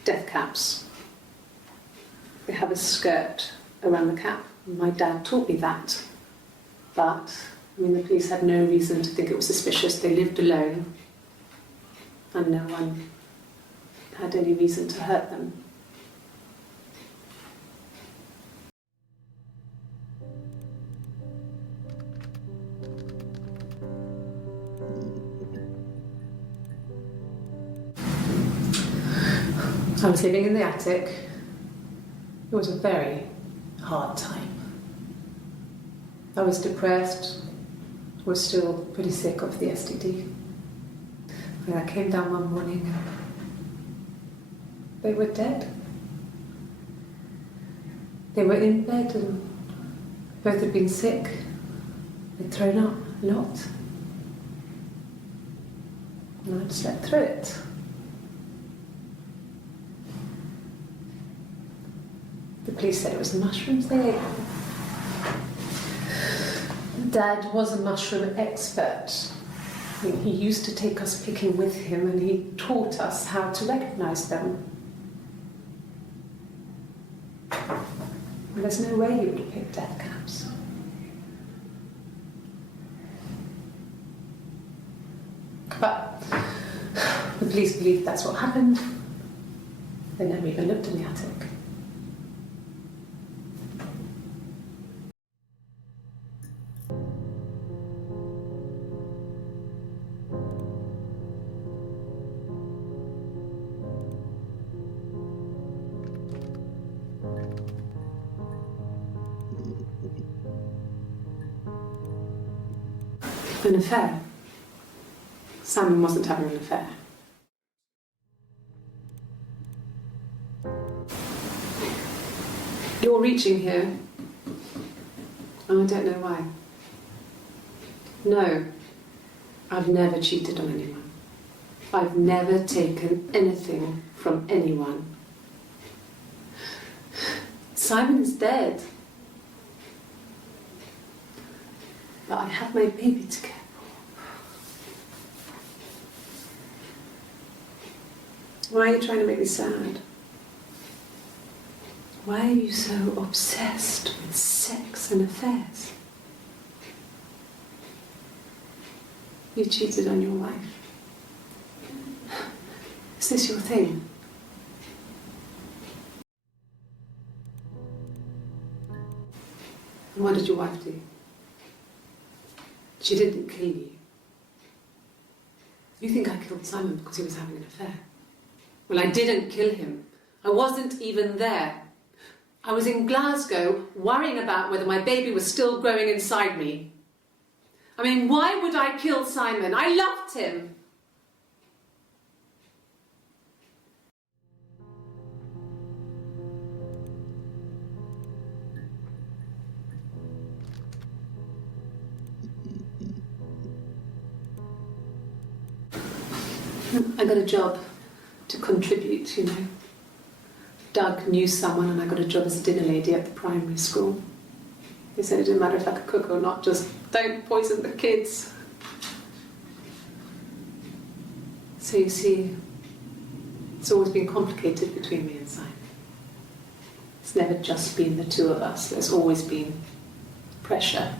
Death caps. They have a skirt around the cap. My dad taught me that. But, the police had no reason to think it was suspicious. They lived alone. And no one had any reason to hurt them. I was living in the attic. It was a very hard time. I was depressed, was still pretty sick of the STD. And I came down one morning and they were dead. They were in bed and both had been sick. They'd thrown up a lot. And I'd slept through it. The police said it was the mushrooms they ate. Dad was a mushroom expert. He used to take us picking with him and he taught us how to recognise them. And there's no way he would have picked death caps. But the police believed that's what happened. They never even looked in the attic. An affair. Simon wasn't having an affair. You're reaching here. Oh, I don't know why. No, I've never cheated on anyone. I've never taken anything from anyone. Simon is dead. But I have my baby to care for. Why are you trying to make me sad? Why are you so obsessed with sex and affairs? You cheated on your wife. Is this your thing? And what did your wife do? She didn't kill you. You think I killed Simon because he was having an affair? Well, I didn't kill him. I wasn't even there. I was in Glasgow worrying about whether my baby was still growing inside me. Why would I kill Simon? I loved him. I got a job to contribute, Doug knew someone and I got a job as a dinner lady at the primary school. They said it didn't matter if I could cook or not, just don't poison the kids. So you see, it's always been complicated between me and Simon. It's never just been the two of us, there's always been pressure.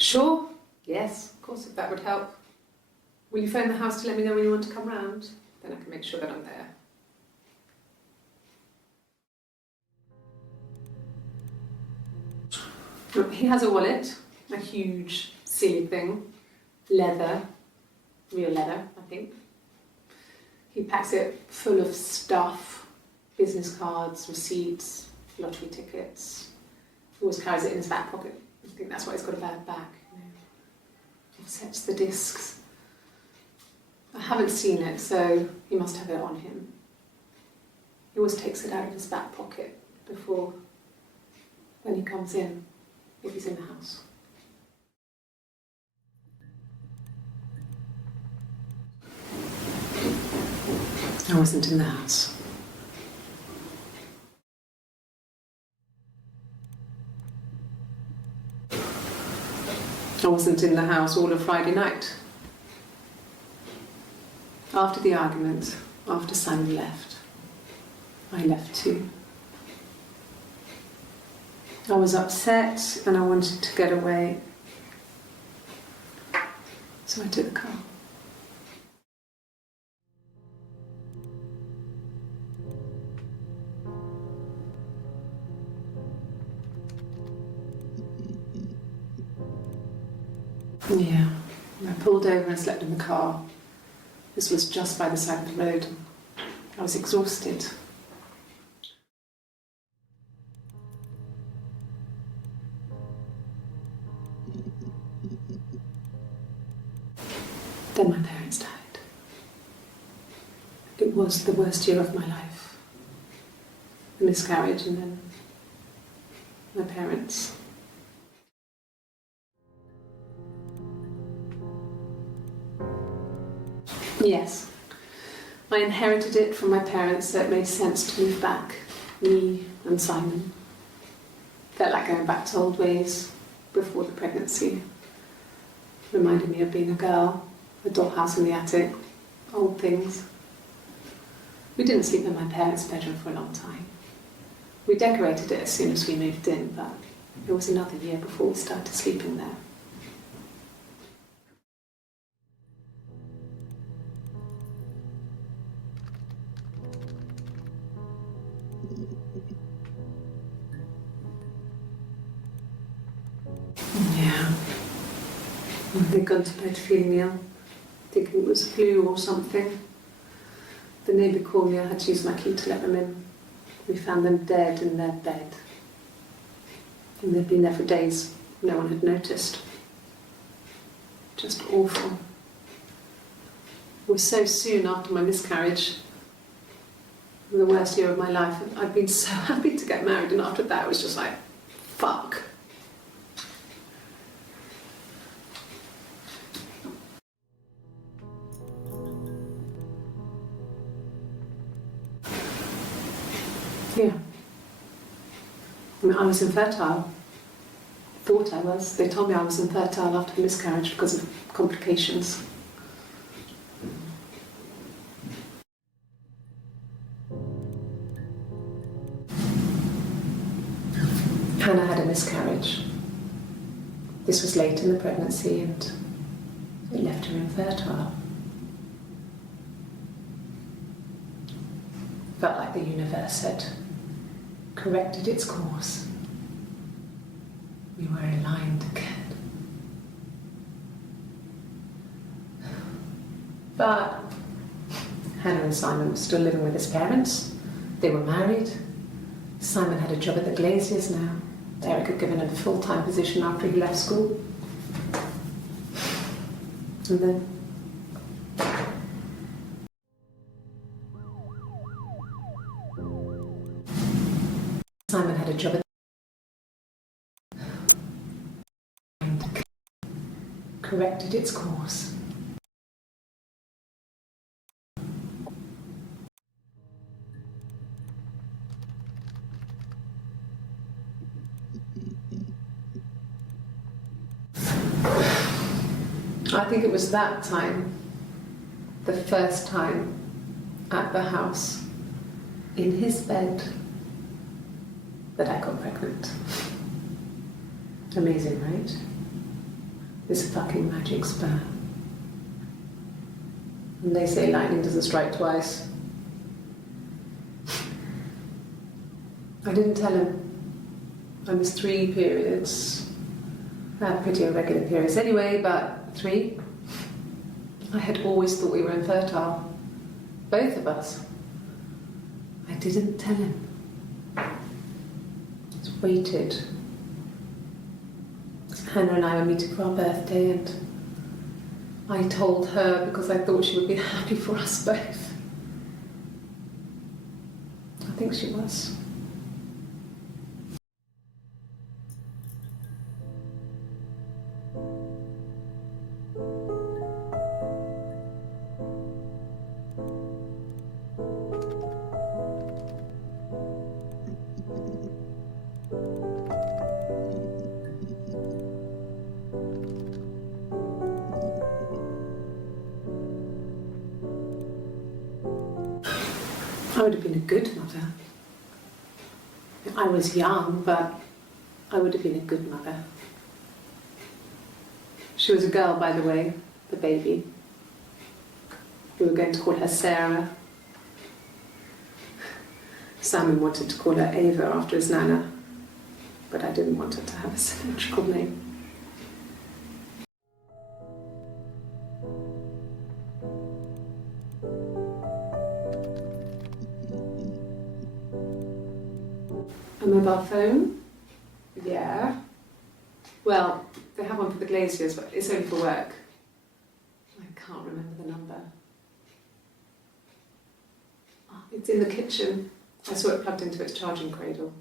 Sure, yeah. yes, of course, if that would help. Will you phone the house to let me know when you want to come round? Then I can make sure that I'm there. He has a wallet, a huge, silly thing, leather, real leather, I think. He packs it full of stuff, business cards, receipts, lottery tickets. He always carries it in his back pocket. I think that's why he's got a bad back. Offsets the discs. I haven't seen it, so he must have it on him. He always takes it out of his back pocket before, when he comes in, if he's in the house. I wasn't in the house. I wasn't in the house all of Friday night. After the argument, after Simon left, I left too. I was upset and I wanted to get away, so I took the car. Yeah, I pulled over and slept in the car. This was just by the side of the road. I was exhausted. Then my parents died. It was the worst year of my life. A miscarriage and then my parents. Yes, I inherited it from my parents, so it made sense to move back, me and Simon. Felt like going back to old ways before the pregnancy. Reminded me of being a girl, a dollhouse in the attic, old things. We didn't sleep in my parents' bedroom for a long time. We decorated it as soon as we moved in, but it was another year before we started sleeping there. Yeah. They'd gone to bed feeling ill, thinking it was flu or something. The neighbour called me, I had to use my key to let them in. We found them dead in their bed. And they'd been there for days, no one had noticed. Just awful. It was so soon after my miscarriage, the worst year of my life. I'd been so happy to get married, and after that it was just like, fuck. Yeah. I mean, I was infertile. Thought I was. They told me I was infertile after the miscarriage because of complications. Hannah had a miscarriage. This was late in the pregnancy and it left her infertile. Felt like the universe had corrected its course. We were aligned again. But Hannah and Simon were still living with his parents. They were married. Simon had a job at the Glaziers now. Eric had given him a full-time position after he left school. And then Simon had a job at corrected its course. I think it was that time, the first time at the house, in his bed, that I got pregnant. Amazing, right? this fucking magic spur. And they say lightning doesn't strike twice. I didn't tell him. I missed 3 periods. I had pretty irregular periods anyway, but 3. I had always thought we were infertile. Both of us. I didn't tell him. Just waited. Hannah and I were meeting for our birthday, and I told her because I thought she would be happy for us both. I think she was. I would have been a good mother. I was young, but I would have been a good mother. She was a girl, by the way, the baby. We were going to call her Sarah. Simon wanted to call her Ava after his nana, but I didn't want her to have a symmetrical name. A mobile phone? Yeah. Well, they have one for the glaziers, but it's only for work. I can't remember the number. Oh, it's in the kitchen. I saw it plugged into its charging cradle.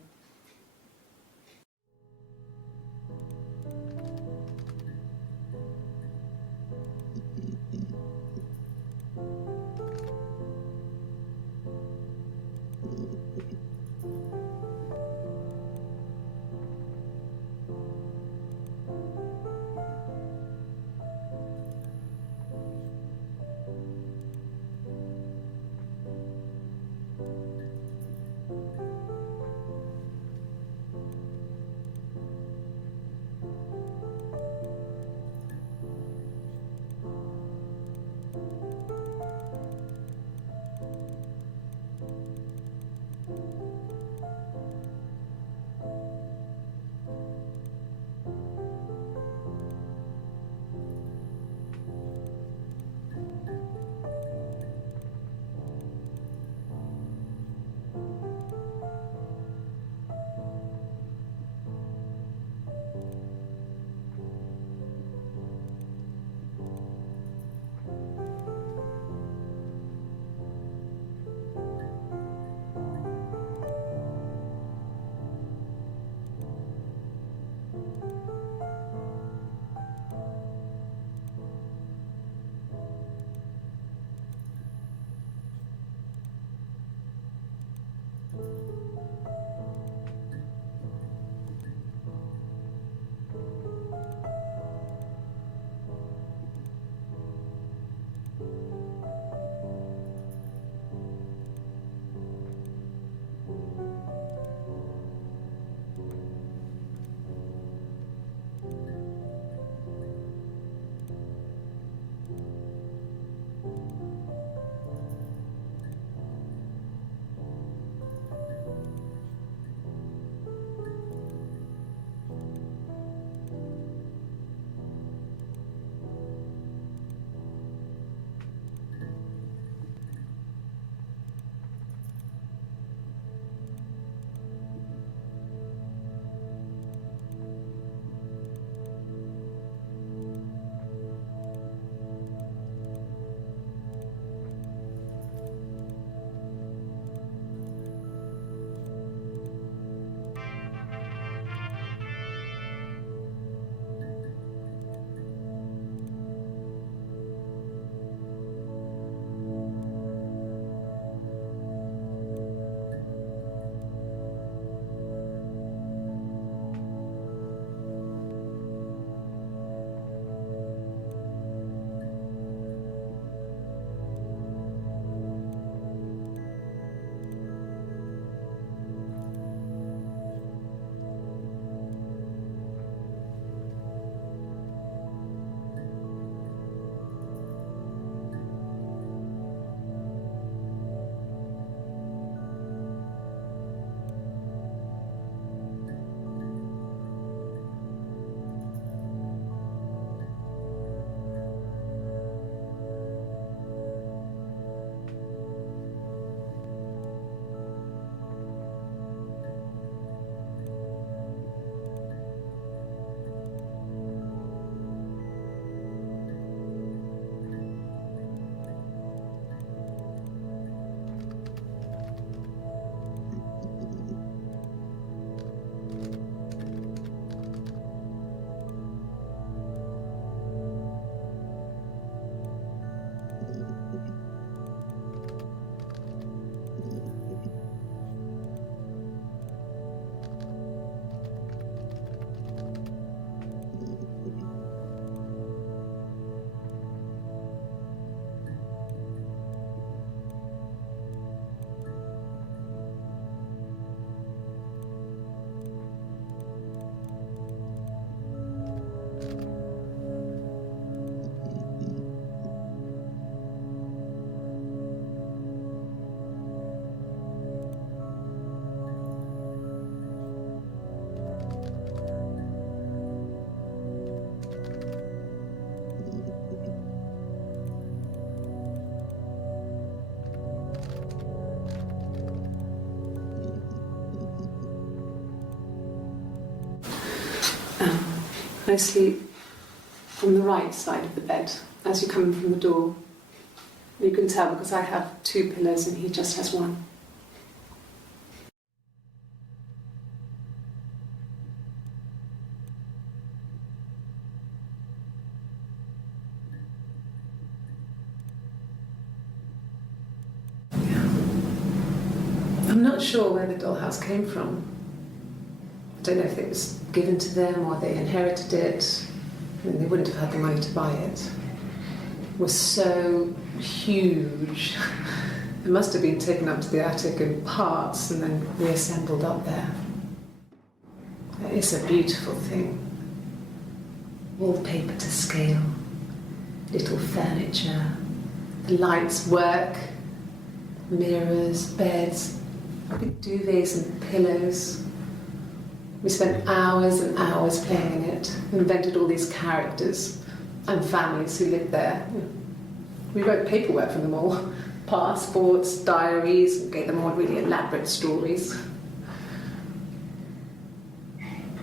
I sleep on the right side of the bed as you come in from the door. You can tell because I have 2 pillows and he just has 1. I'm not sure where the dollhouse came from. I don't know if it was given to them or they inherited it. I mean, they wouldn't have had the money to buy it. It was so huge. It must have been taken up to the attic in parts and then reassembled up there. It's a beautiful thing. Wallpaper to scale, little furniture, the lights work, mirrors, beds, big duvets and pillows. We spent hours and hours playing in it, invented all these characters and families who lived there. We wrote paperwork for them all, passports, diaries, and gave them all really elaborate stories.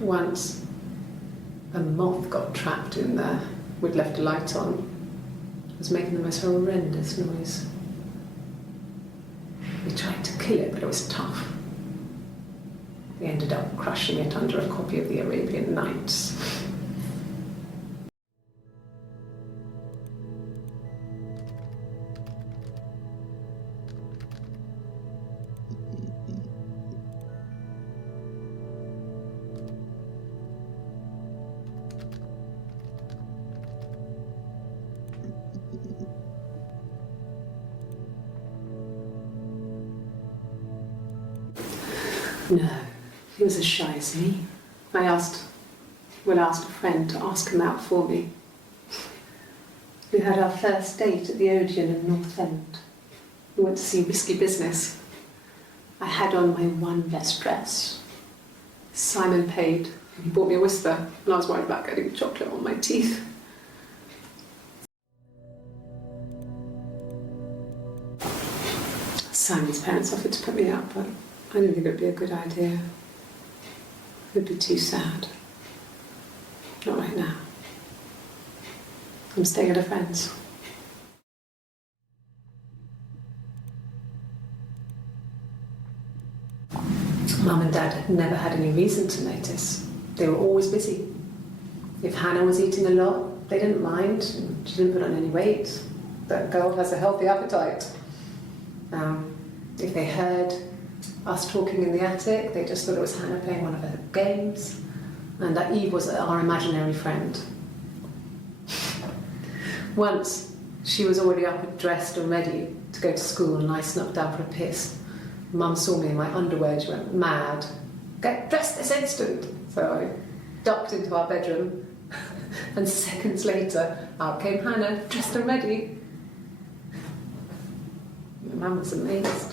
Once, a moth got trapped in there. We'd left a light on. It was making the most horrendous noise. We tried to kill it, but it was tough. We ended up crushing it under a copy of the Arabian Nights. No, he was as shy as me. I asked a friend to ask him out for me. We had our first date at the Odeon in North End. We went to see Risky Business. I had on my one best dress. Simon paid, and he bought me a whisper, and I was worried about getting chocolate on my teeth. Simon's parents offered to put me up, but I didn't think it would be a good idea. It would be too sad. Not right now. I'm staying at a friend's. Mum and Dad had never had any reason to notice. They were always busy. If Hannah was eating a lot, they didn't mind. She didn't put on any weight. That girl has a healthy appetite. If they heard us talking in the attic, they just thought it was Hannah playing one of her games, and that Eve was our imaginary friend. Once, she was already up and dressed and ready to go to school, and I snuck down for a piss. Mum saw me in my underwear, she went mad. Get dressed this instant! So I ducked into our bedroom, and seconds later, out came Hannah, dressed and ready. My mum was amazed.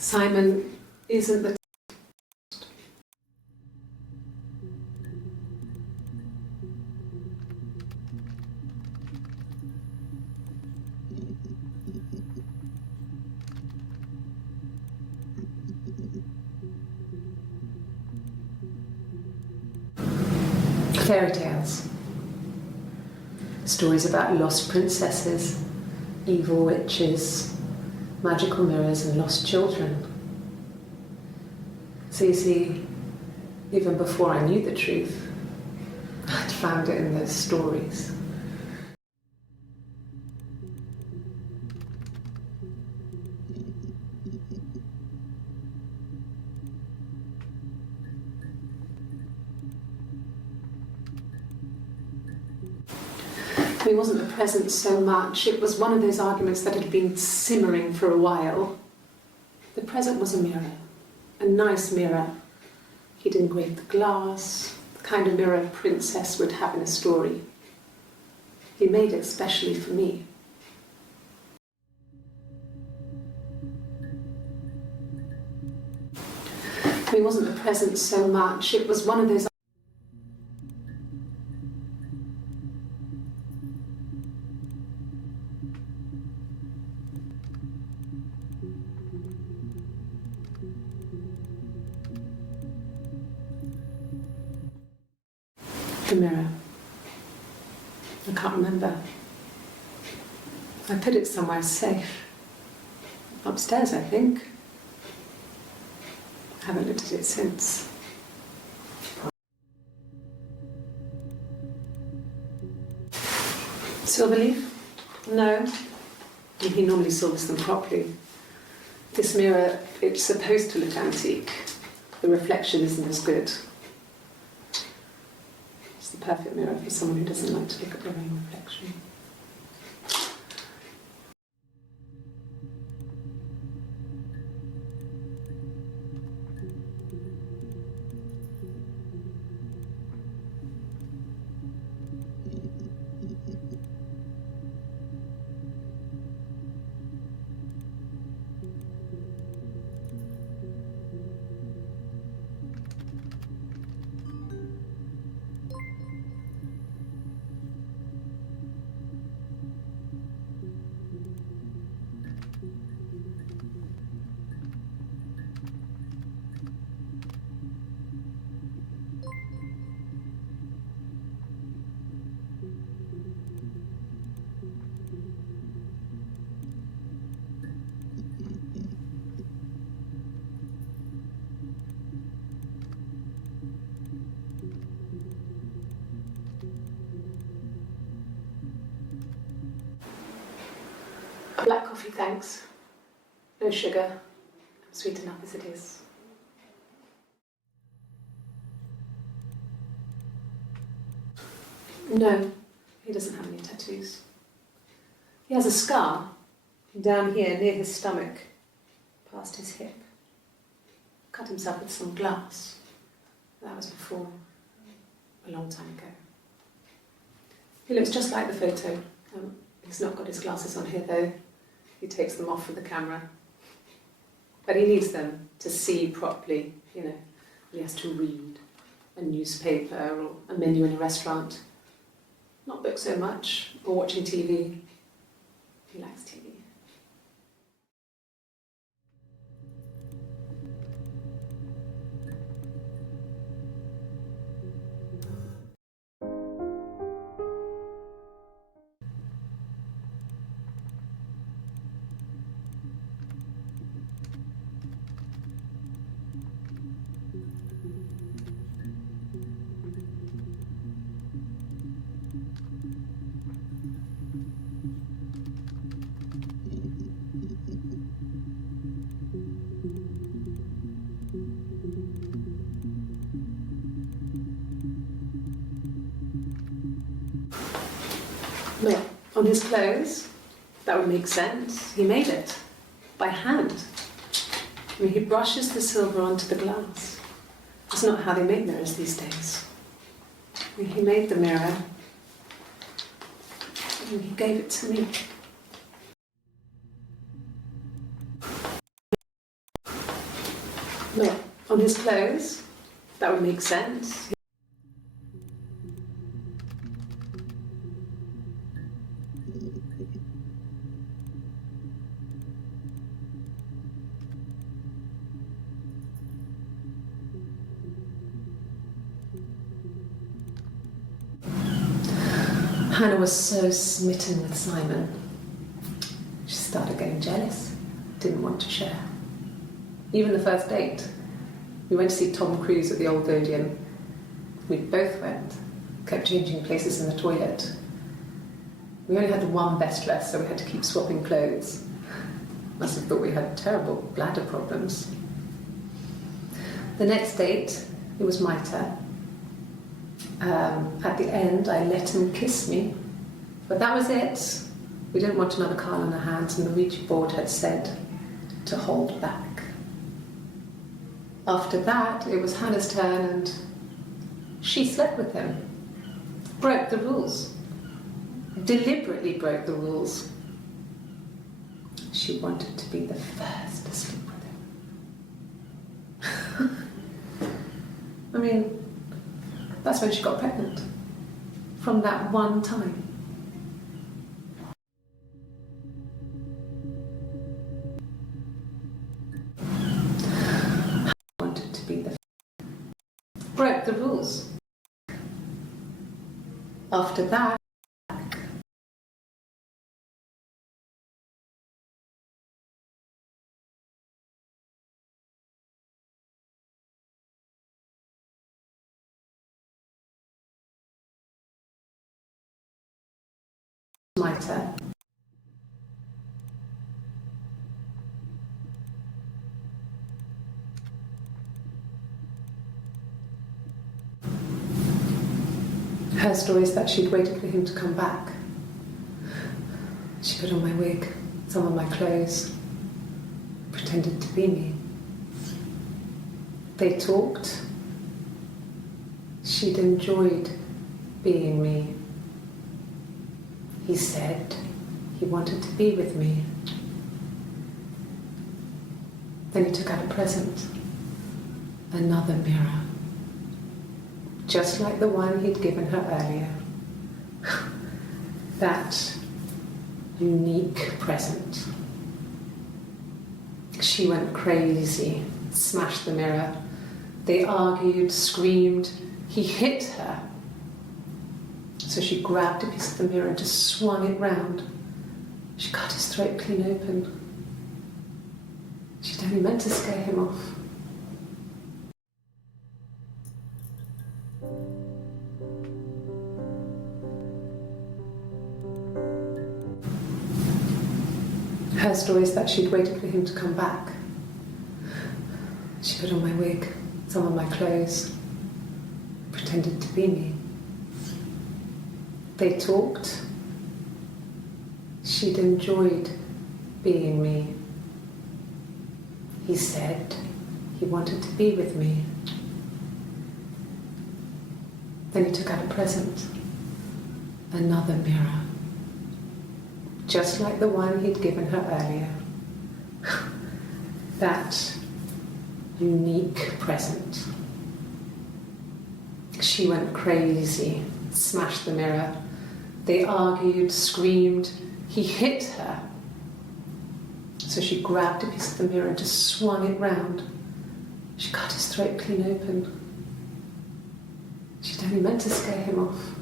Simon isn't the fairy tales. Stories about lost princesses, evil witches, magical mirrors and lost children. So you see, even before I knew the truth, I'd found it in those stories. It wasn't the present so much, it was one of those arguments that had been simmering for a while. The present was a mirror, a nice mirror. He'd engraved the glass, the kind of mirror a princess would have in a story. He made it specially for me. It wasn't the present so much, it was one of those the mirror. I can't remember. I put it somewhere safe. Upstairs, I think. I haven't looked at it since. Silverleaf? No. He normally silvers them properly. This mirror, it's supposed to look antique. The reflection isn't as good. It's the perfect mirror for someone who doesn't like to look at their own reflection. Black coffee, thanks. No sugar. I'm sweet enough as it is. No, he doesn't have any tattoos. He has a scar down here near his stomach, past his hip. Cut himself with some glass. That was before, a long time ago. He looks just like the photo. He's not got his glasses on here though. He takes them off for the camera. But he needs them to see properly, you know. He has to read a newspaper or a menu in a restaurant. Not books so much, or watching TV. He likes TV. Well, on his clothes, that would make sense. He made it by hand. I mean, he brushes the silver onto the glass. That's not how they make mirrors these days. I mean, he made the mirror and he gave it to me. Well, on his clothes, that would make sense. Hannah was so smitten with Simon. She started getting jealous, didn't want to share. Even the first date, we went to see Tom Cruise at the Old Odeon. We both went, kept changing places in the toilet. We only had one best dress, so we had to keep swapping clothes. Must have thought we had terrible bladder problems. The next date, it was my turn. At the end, I let him kiss me. But that was it. We didn't want another Carl in our hands, and the Ouija board had said to hold back. After that, it was Hannah's turn, and she slept with him. Broke the rules. Deliberately broke the rules. She wanted to be the first to sleep with him. I mean, that's when she got pregnant. From that one time. Wanted to be the broke the rules. After that, my turn. Her story is that she'd waited for him to come back. She put on my wig, some of my clothes, pretended to be me. They talked. She'd enjoyed being me. He said he wanted to be with me. Then he took out a present, another mirror, just like the one he'd given her earlier. That unique present. She went crazy, smashed the mirror. They argued, screamed. He hit her. So she grabbed a piece of the mirror and just swung it round. She cut his throat clean open. She'd only meant to scare him off. Her story is that she'd waited for him to come back. She put on my wig, some of my clothes, pretended to be me. They talked. She'd enjoyed being me. He said he wanted to be with me. Then he took out a present, another mirror, just like the one he'd given her earlier. That unique present. She went crazy, smashed the mirror. They argued, screamed. He hit her. So she grabbed a piece of the mirror and just swung it round. She cut his throat clean open. She'd only meant to scare him off.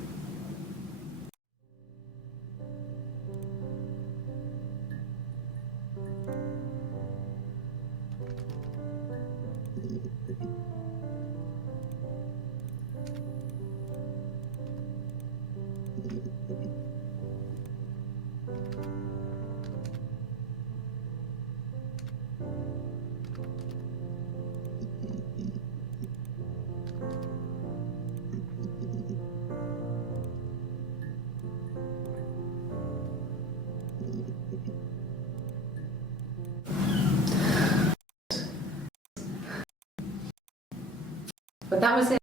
But that was it,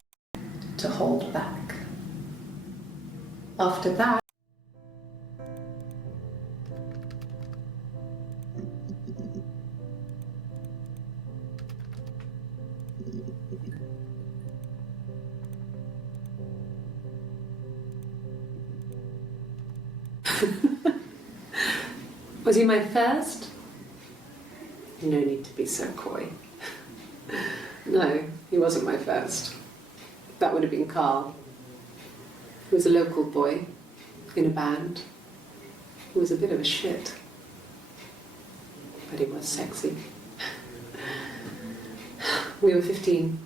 to hold back. After that, was he my first? No need to be so coy. No, he wasn't my first. That would have been Carl. He was a local boy in a band. He was a bit of a shit, but he was sexy. We were 15.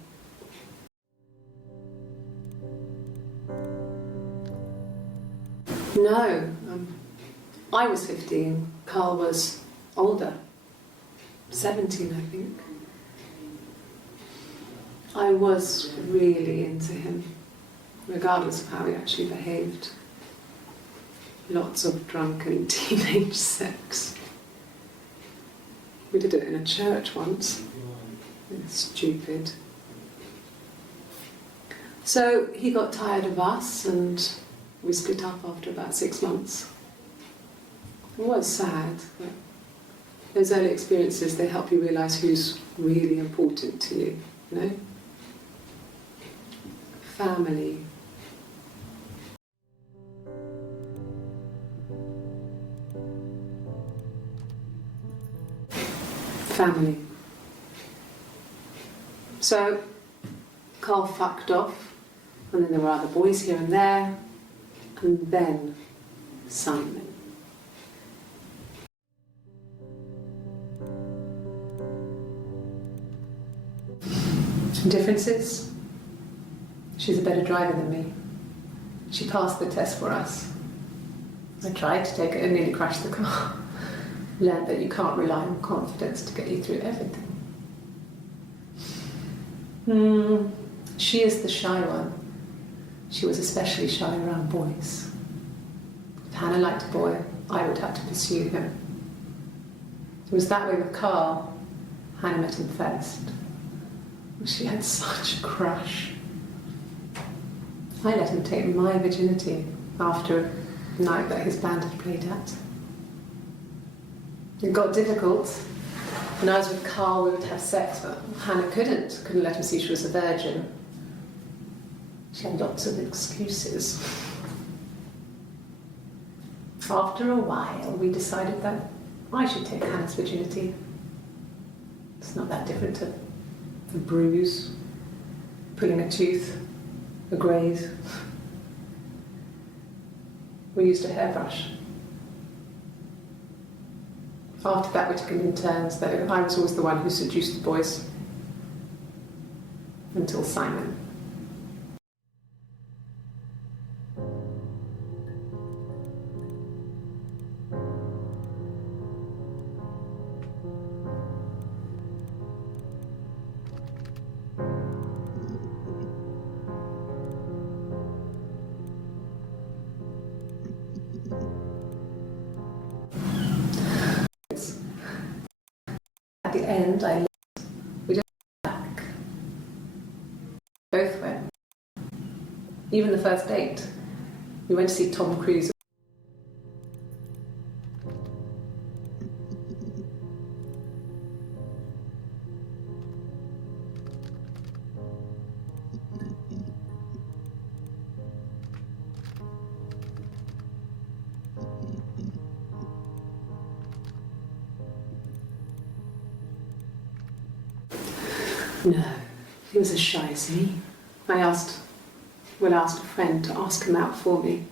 No, I was 15. Carl was older, 17, I think. I was really into him, regardless of how he actually behaved. lots of drunken teenage sex. We did it in a church once. It's stupid. So he got tired of us and we split up after about 6 months. It was sad, but those early experiences, they help you realise who's really important to you, you know? Family. Family. So, Carl fucked off, and then there were other boys here and there, and then Simon. Differences? She's a better driver than me. She passed the test for us. I tried to take it and nearly crashed the car. Learned that you can't rely on confidence to get you through everything. She is the shy one. She was especially shy around boys. If Hannah liked a boy, I would have to pursue him. It was that way with Carl. Hannah met him first. She had such a crush. I let him take my virginity after a night that his band had played at. It got difficult. When I was with Carl, we would have sex, but Hannah couldn't let him see she was a virgin. She had lots of excuses. After a while, we decided that I should take Hannah's virginity. It's not that different to a bruise, pulling a tooth, a graze. We used a hairbrush. After that, we took it in turns, though. I was always the one who seduced the boys. Until Simon. At the end, I left. We didn't go back. Both went. Even the first date. We went to see Tom Cruise. No, he was as shy as me. I asked a friend to ask him out for me.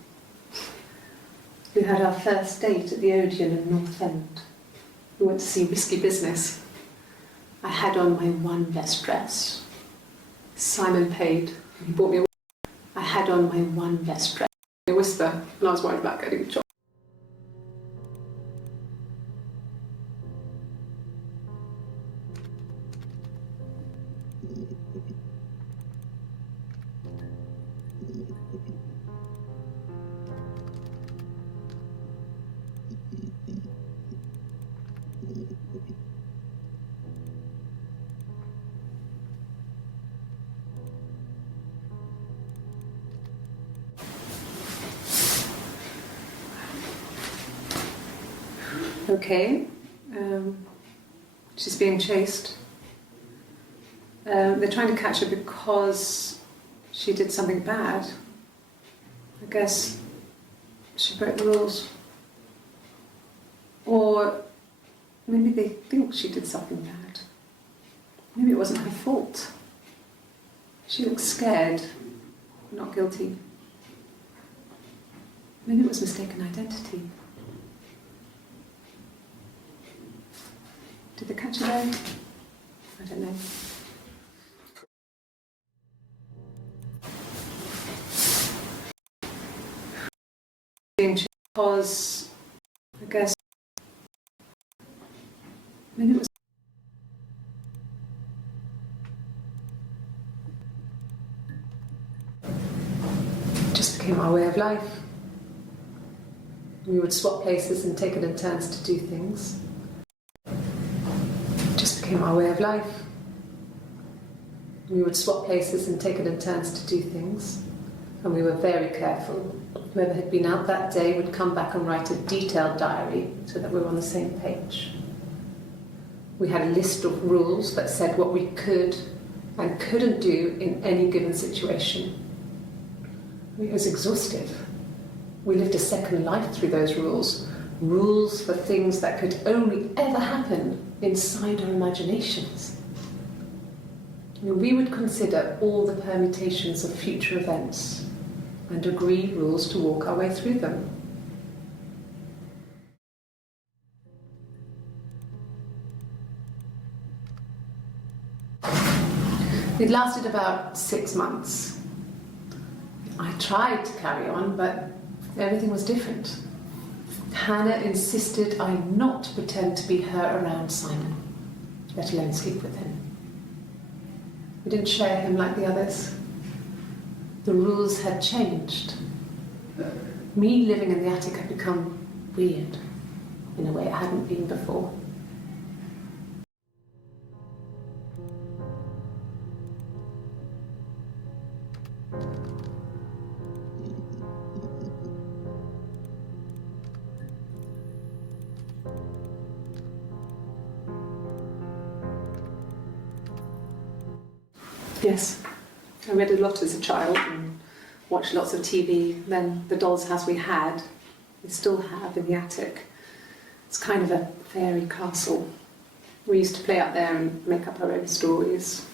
We had our first date at the Odeon in North End. We went to see Risky Business. I had on my one best dress. Simon paid, and he bought me a whisper. I had on my one best dress. A whisper, and I was worried about getting a job. Okay, she's being chased. They're trying to catch her because she did something bad. I guess she broke the rules. Or maybe they think she did something bad. Maybe it wasn't her fault. She looks scared, not guilty. Maybe it was mistaken identity. Did they catch her there? I don't know. Because I guess maybe it was just became our way of life. We would swap places and take it in turns to do things. It just became our way of life. We would swap places and take it in turns to do things. And we were very careful. Whoever had been out that day would come back and write a detailed diary so that we were on the same page. We had a list of rules that said what we could and couldn't do in any given situation. It was exhaustive. We lived a second life through those rules. Rules for things that could only ever happen inside our imaginations. We would consider all the permutations of future events and agree rules to walk our way through them. It lasted about 6 months. I tried to carry on, but everything was different. Hannah insisted I not pretend to be her around Simon, let alone sleep with him. We didn't share him like the others. The rules had changed. Me living in the attic had become weird in a way it hadn't been before. Yes, I read a lot as a child and watched lots of TV. Then the doll's house we had, we still have in the attic. It's kind of a fairy castle. We used to play up there and make up our own stories.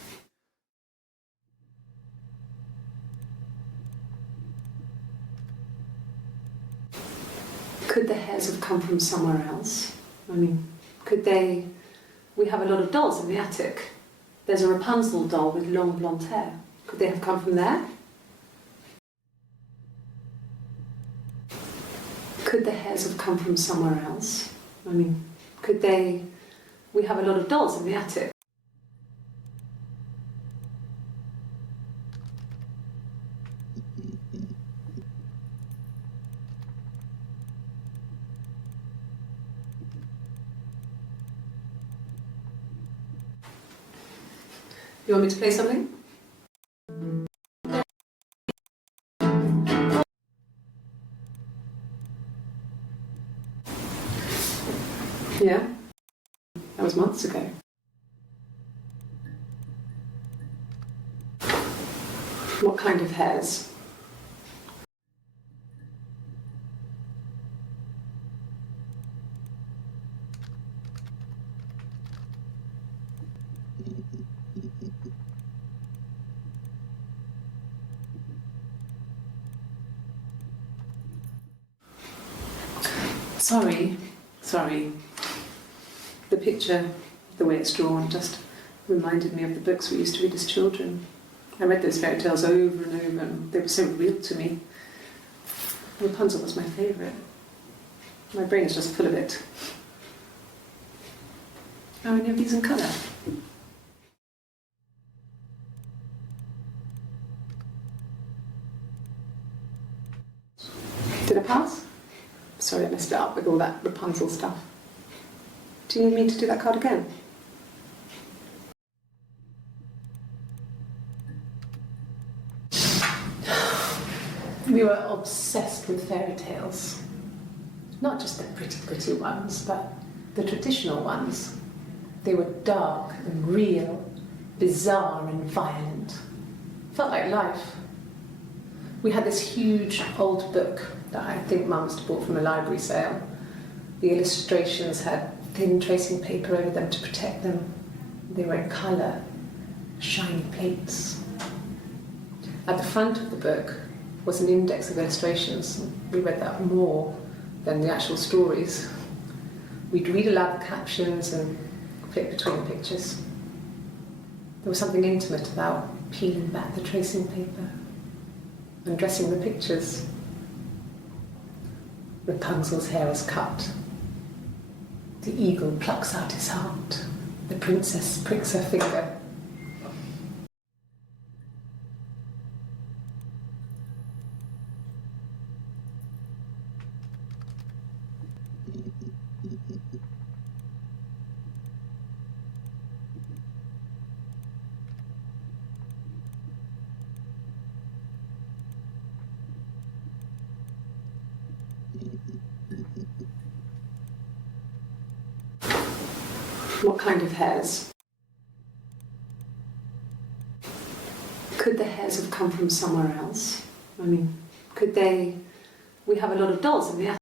Could the hairs have come from somewhere else? I mean, could they... We have a lot of dolls in the attic. There's a Rapunzel doll with long blonde hair. Could they have come from there? Could the hairs have come from somewhere else? I mean, could they... We have a lot of dolls in the attic. You want me to play something? Yeah, that was months ago. What kind of hairs? Sorry. The picture, the way it's drawn, just reminded me of the books we used to read as children. I read those fairy tales over and over, and they were so real to me. Rapunzel was my favourite. My brain is just full of it. Are any of these in colour? Did I pass? Sorry, I messed it up with all that Rapunzel stuff. Do you need me to do that card again? We were obsessed with fairy tales. Not just the pretty ones, but the traditional ones. They were dark and real, bizarre and violent. Felt like life. We had this huge old book that I think Mum must have bought from a library sale. The illustrations had thin tracing paper over them to protect them. They were in colour, shiny plates. At the front of the book was an index of illustrations. We read that more than the actual stories. We'd read aloud the captions and flip between the pictures. There was something intimate about peeling back the tracing paper, undressing the pictures. Rapunzel's hair is cut. The eagle plucks out his heart. The princess pricks her finger. What kind of hairs? Could the hairs have come from somewhere else? I mean, could they... We have a lot of dolls in the attic.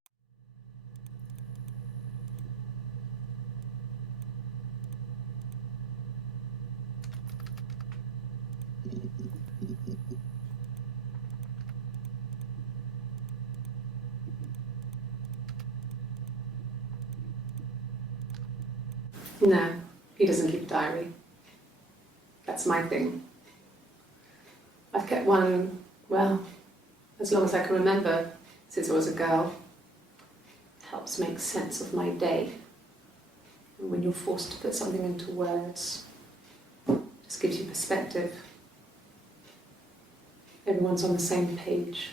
No, he doesn't keep a diary. That's my thing. I've kept one, well, as long as I can remember, since I was a girl. It helps make sense of my day. And when you're forced to put something into words, it just gives you perspective. Everyone's on the same page.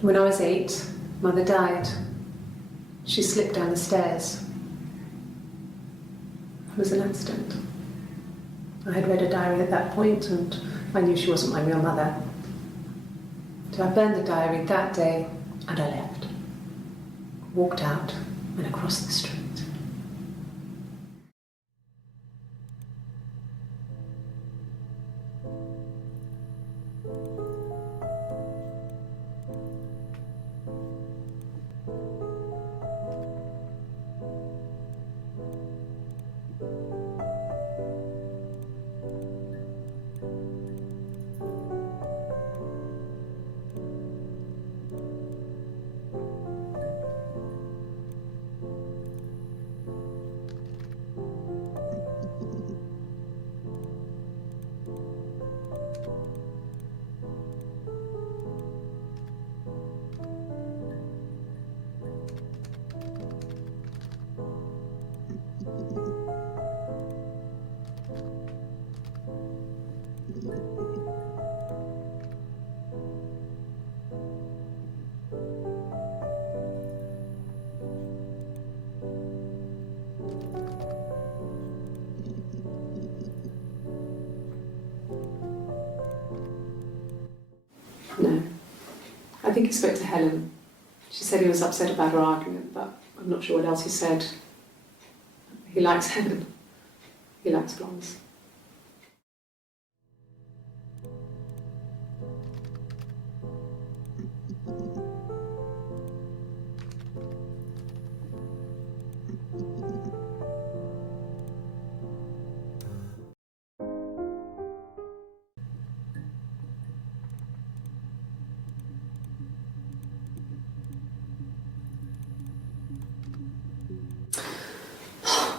When I was 8, Mother died. She slipped down the stairs. It was an accident. I had read a diary at that point and I knew she wasn't my real mother. So I burned the diary that day and I left. Walked out and across the street. No. I think he spoke to Helen. She said he was upset about her argument, but I'm not sure what else he said. He likes Helen. He likes blondes.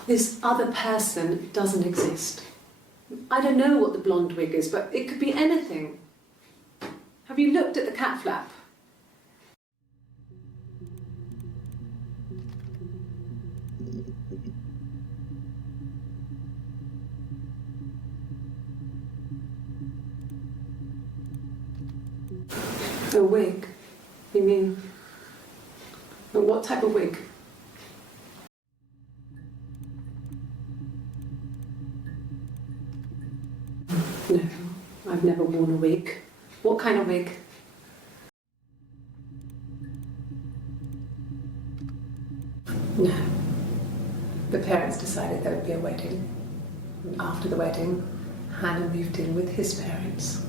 This other person doesn't exist. I don't know what the blonde wig is, but it could be anything. Have you looked at the cat flap? A wig? You mean... What type of wig? No, I've never worn a wig. What kind of wig? No. The parents decided there would be a wedding. And after the wedding, Hannah moved in with his parents.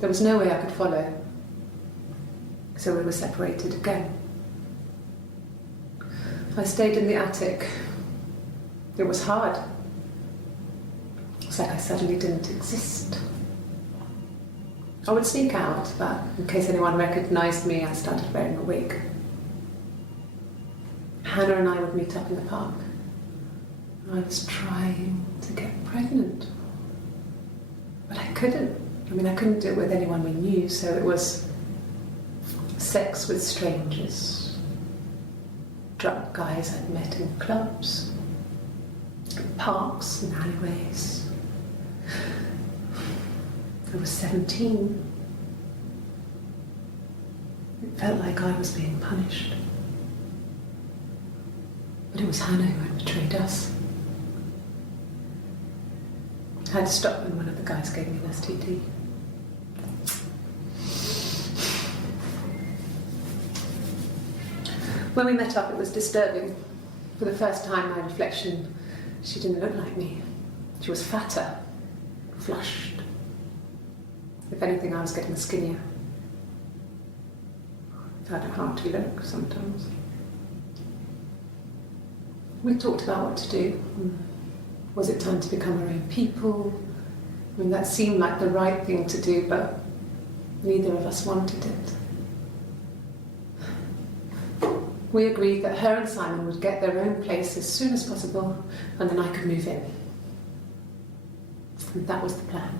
There was no way I could follow, so we were separated again. I stayed in the attic. It was hard. It's like I suddenly didn't exist. I would sneak out, but in case anyone recognized me, I started wearing a wig. Hannah and I would meet up in the park. I was trying to get pregnant, but I couldn't. I mean, I couldn't do it with anyone we knew, so it was sex with strangers, drunk guys I'd met in clubs, parks and alleyways. I was 17. It felt like I was being punished. But it was Hannah who had betrayed us. I had to stop when one of the guys gave me an STD. When we met up, it was disturbing. For the first time, my reflection, she didn't look like me. She was fatter, flushed. If anything, I was getting skinnier. I had a hard to look sometimes. We talked about what to do. Was it time to become our own people? I mean, that seemed like the right thing to do, but neither of us wanted it. We agreed that her and Simon would get their own place as soon as possible, and then I could move in. And that was the plan.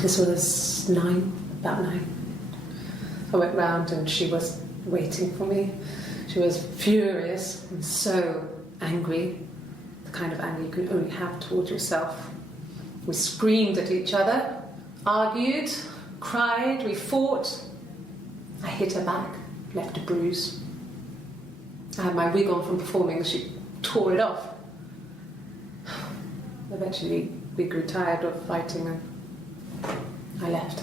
This was about 9. I went round and she was waiting for me. She was furious and so angry, the kind of anger you can only have towards yourself. We screamed at each other, argued, cried, we fought. I hit her back, left a bruise. I had my wig on from performing, she tore it off. Eventually, we grew tired of fighting and I left.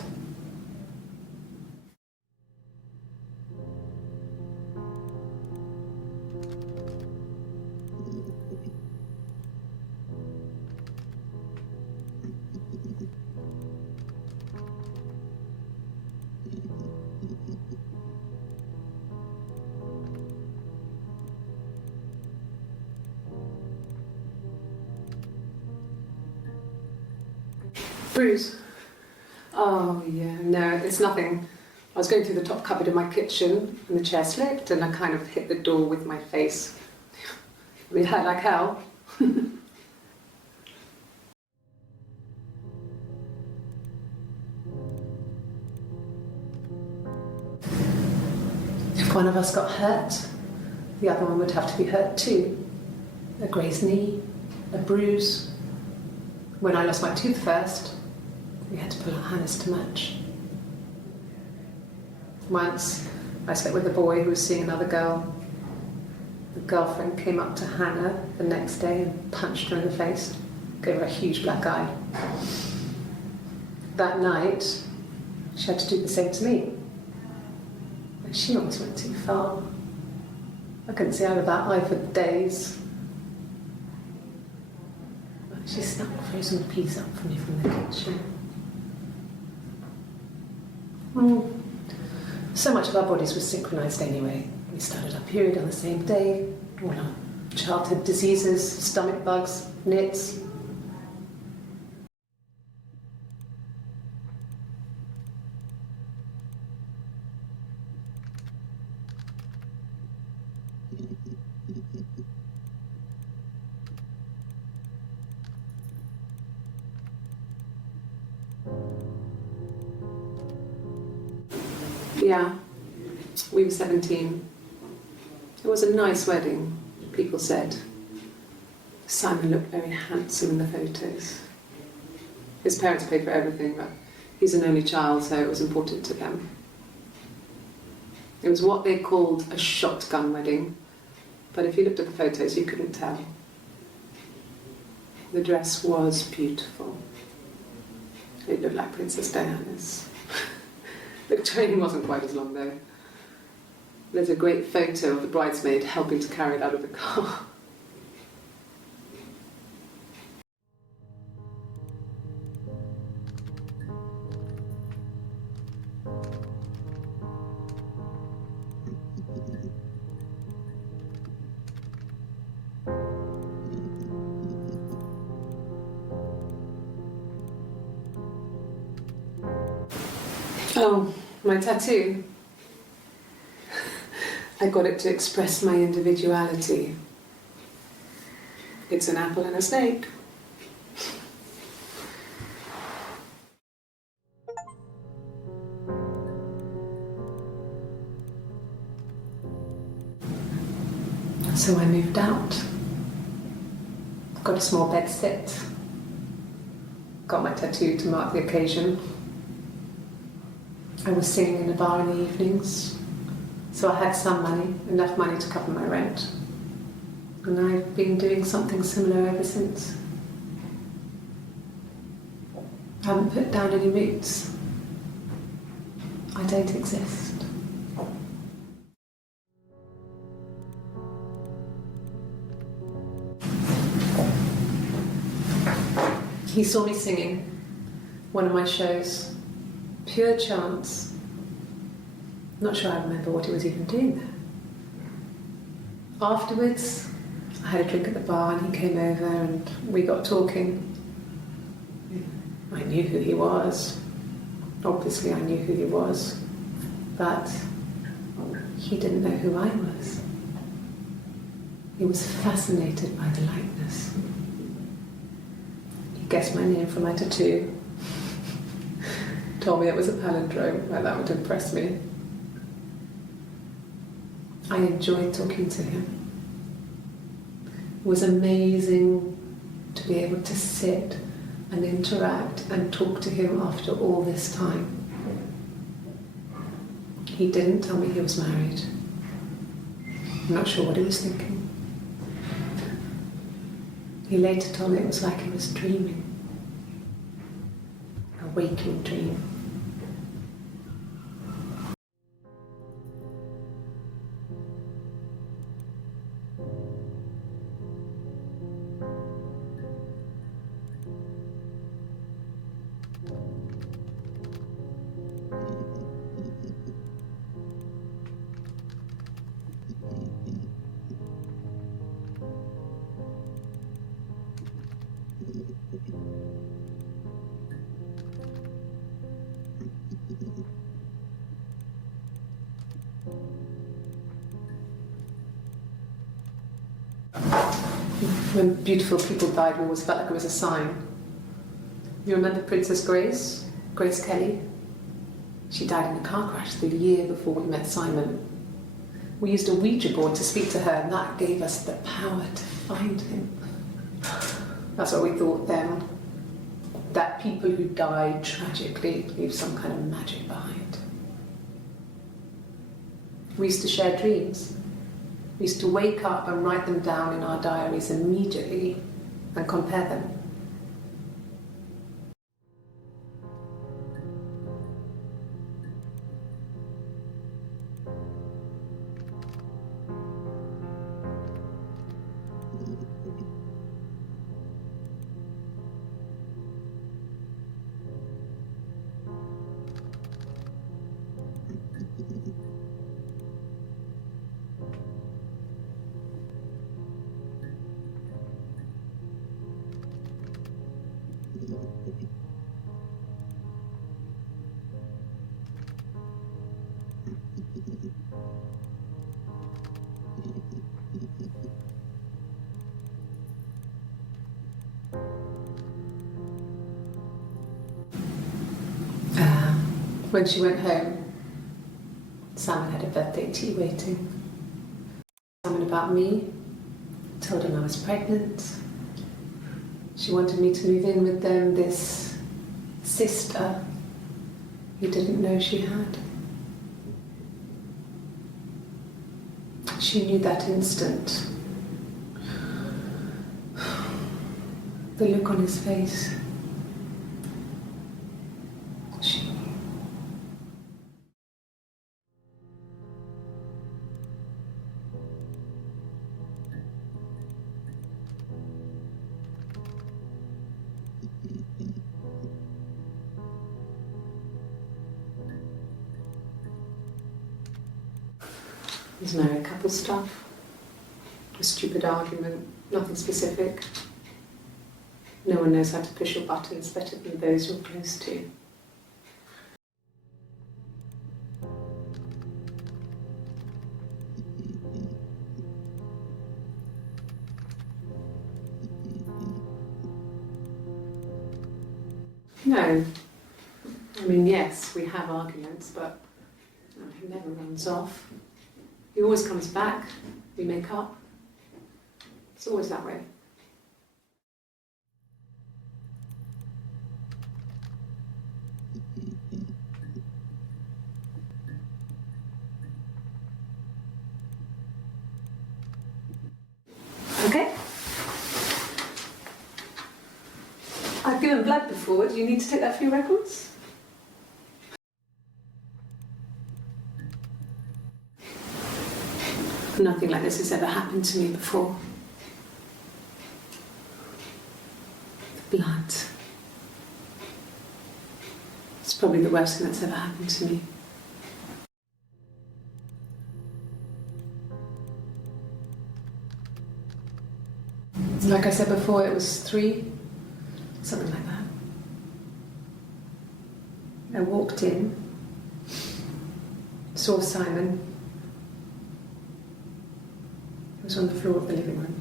Bruise. Oh yeah, no, it's nothing. I was going through the top cupboard in my kitchen and the chair slipped and I kind of hit the door with my face. We hurt like hell. If one of us got hurt, the other one would have to be hurt too. A grazed knee, a bruise. When I lost my tooth first, we had to pull out Hannah's to match. Once, I slept with a boy who was seeing another girl. The girlfriend came up to Hannah the next day and punched her in the face, gave her a huge black eye. That night, she had to do the same to me. But she almost went too far. I couldn't see out of that eye for days. She snuck a frozen piece up for me from the kitchen. So much of our bodies was synchronised anyway. We started our period on the same day, all our childhood diseases, stomach bugs, nits. Yeah, we were 17. It was a nice wedding, people said. Simon looked very handsome in the photos. His parents paid for everything, but he's an only child, so it was important to them. It was what they called a shotgun wedding, but if you looked at the photos, you couldn't tell. The dress was beautiful. It looked like Princess Diana's. The train wasn't quite as long though. There's a great photo of the bridesmaid helping to carry it out of the car. Oh, my tattoo. I got it to express my individuality. It's an apple and a snake. So I moved out. Got a small bed sit. Got my tattoo to mark the occasion. I was singing in a bar in the evenings, so I had some money, enough money to cover my rent. And I've been doing something similar ever since. I haven't put down any roots. I don't exist. He saw me singing one of my shows, pure chance. Not sure I remember what he was even doing there. Afterwards, I had a drink at the bar and he came over and we got talking. I knew who he was. Obviously I knew who he was, but he didn't know who I was. He was fascinated by the likeness. He guessed my name from my tattoo. Told me it was a palindrome, like that would impress me. I enjoyed talking to him. It was amazing to be able to sit and interact and talk to him after all this time. He didn't tell me he was married. I'm not sure what he was thinking. He later told me it was like he was dreaming. A waking dream. When beautiful people died, we always felt like it was a sign. You remember Princess Grace? Grace Kelly? She died in a car crash the year before we met Simon. We used a Ouija board to speak to her, and that gave us the power to find him. That's what we thought then. That people who died tragically leave some kind of magic behind. We used to share dreams. We used to wake up and write them down in our diaries immediately and compare them. When she went home, Simon had a birthday tea waiting. Simon about me, told him I was pregnant. She wanted me to move in with them, this sister he didn't know she had. She knew that instant. The look on his face. It's married couple stuff, a stupid argument, nothing specific. No one knows how to push your buttons better than those you're close to. No. I mean, yes, we have arguments, but he never runs off. He always comes back, we make up, It's always that way. Okay? I've given blood before. Do you need to take that for your records? Nothing like this has ever happened to me before. The blood. It's probably the worst thing that's ever happened to me. Like I said before, it was 3, something like that. I walked in, saw Simon. He was on the floor of the living room.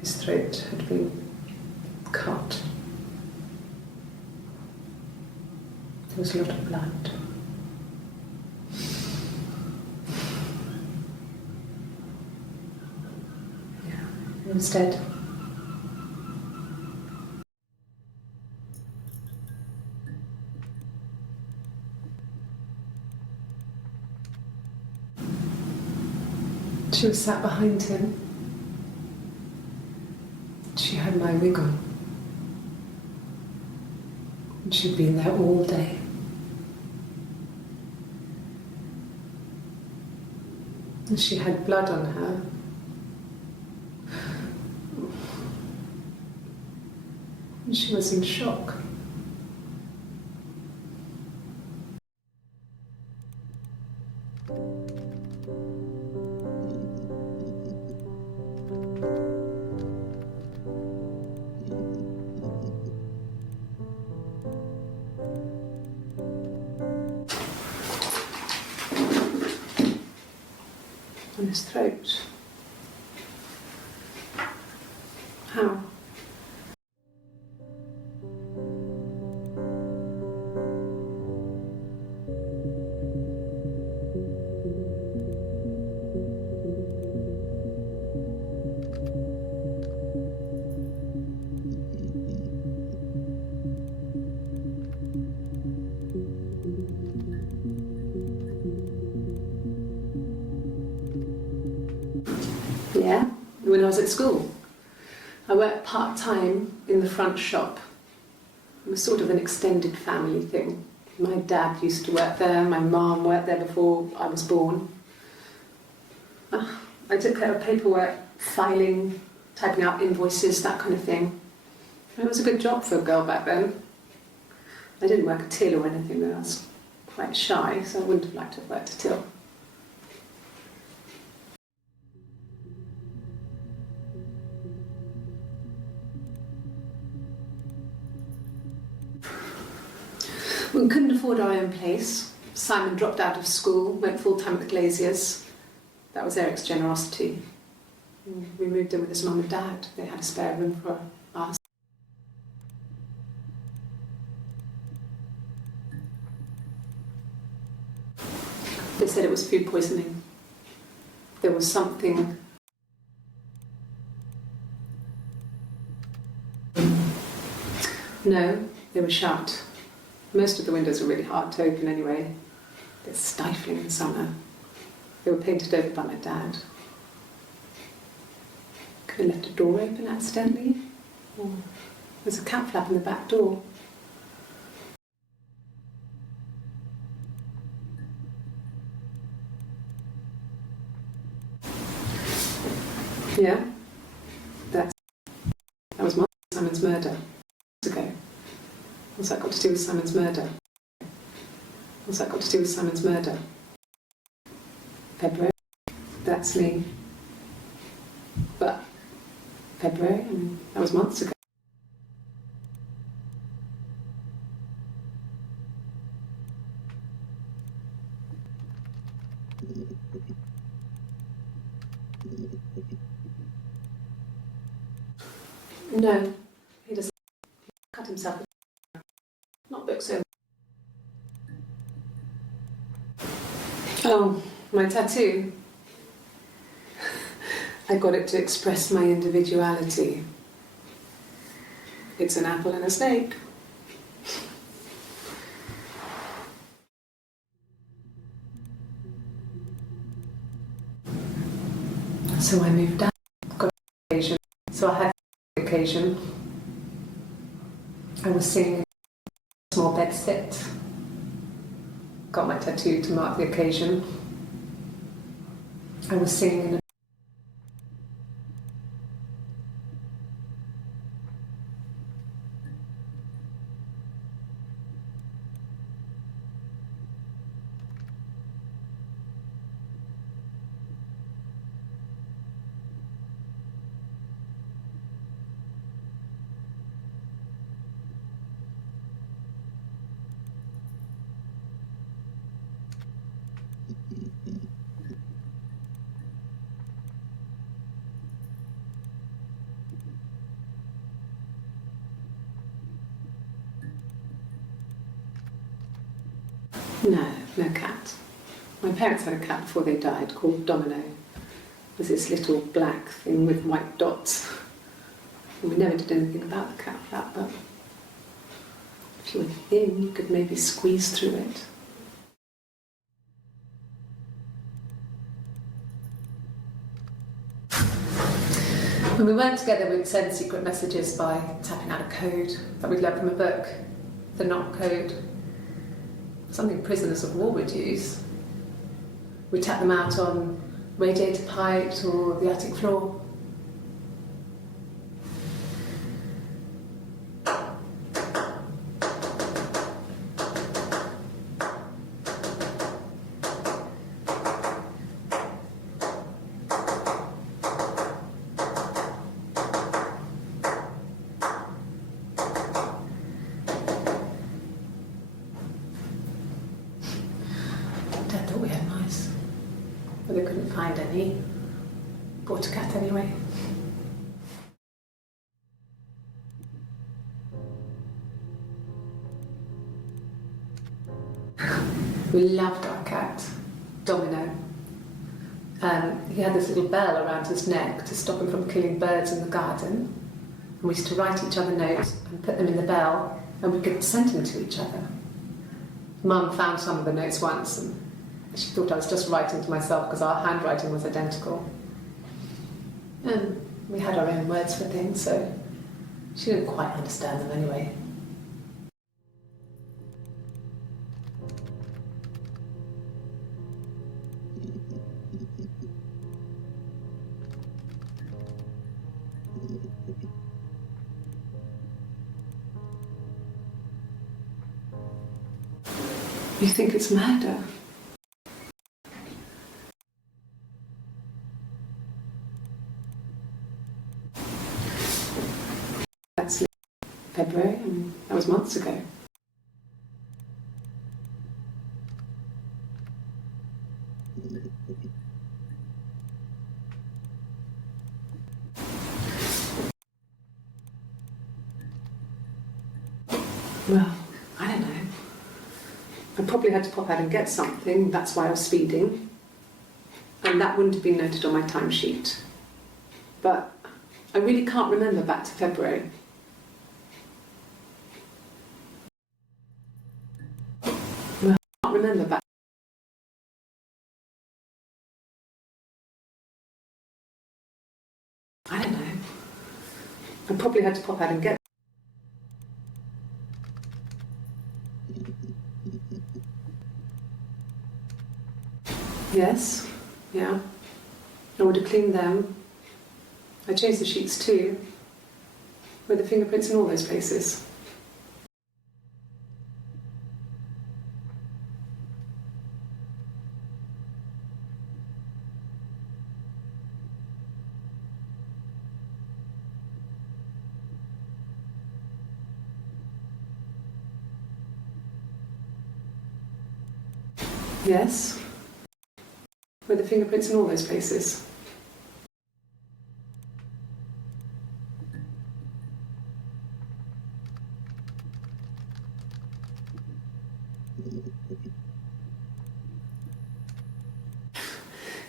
His throat had been cut. There was a lot of blood. He was dead. She was sat behind him. She had my wig on. And she'd been there all day. And she had blood on her. And she was in shock. On his throat. How? Yeah, when I was at school. I worked part-time in the front shop. It was sort of an extended family thing. My dad used to work there, my mum worked there before I was born. I took care of paperwork, filing, typing out invoices, that kind of thing. It was a good job for a girl back then. I didn't work a till or anything though. I was quite shy, so I wouldn't have liked to have worked a till. We couldn't afford our own place. Simon dropped out of school, went full-time at the Glaziers. That was Eric's generosity. We moved in with his mum and dad. They had a spare room for us. They said it was food poisoning. There was something... No, they were shut. Most of the windows were really hard to open anyway. They're stifling in summer. They were painted over by my dad. Could have left a door open accidentally. Or there's a cat flap in the back door. Yeah, that was Simon's murder. Ago. What's that got to do with Simon's murder? What's that got to do with Simon's murder? February. That's me. But February, that was months ago. No, he doesn't. He cut himself. Not books over. Oh, my tattoo. I got it to express my individuality. It's an apple and a snake. So I moved down, got an occasion. So I had an occasion. I was singing a small bed sit. Got my tattoo to mark the occasion. I was singing in a no cat. My parents had a cat before they died called Domino. It was this little black thing with white dots. And we never did anything about the cat flap, but if you were thin, you could maybe squeeze through it. When we weren't together, we'd send secret messages by tapping out a code that we'd learned from a book, the knock code. Something prisoners of war would use. We tap them out on radiator pipes or the attic floor. Dad thought we had mice, but they couldn't find any. Bought a cat anyway. We loved our cat, Domino. He had this little bell around his neck to stop him from killing birds in the garden. And we used to write each other notes and put them in the bell, and we could send them to each other. Mum found some of the notes once, and she thought I was just writing to myself because our handwriting was identical. And we had our own words for things, so she didn't quite understand them anyway. You think it's murder? That's February, and that was months ago. Well, I don't know. I probably had to pop out and get something, that's why I was speeding. And that wouldn't have been noted on my timesheet. But I really can't remember back to February. Well, I can't remember back. I don't know. I probably had to pop out and get. Yes, yeah. I would have cleaned them. I changed the sheets too, with the fingerprints in all those places. Yes. With the fingerprints in all those places.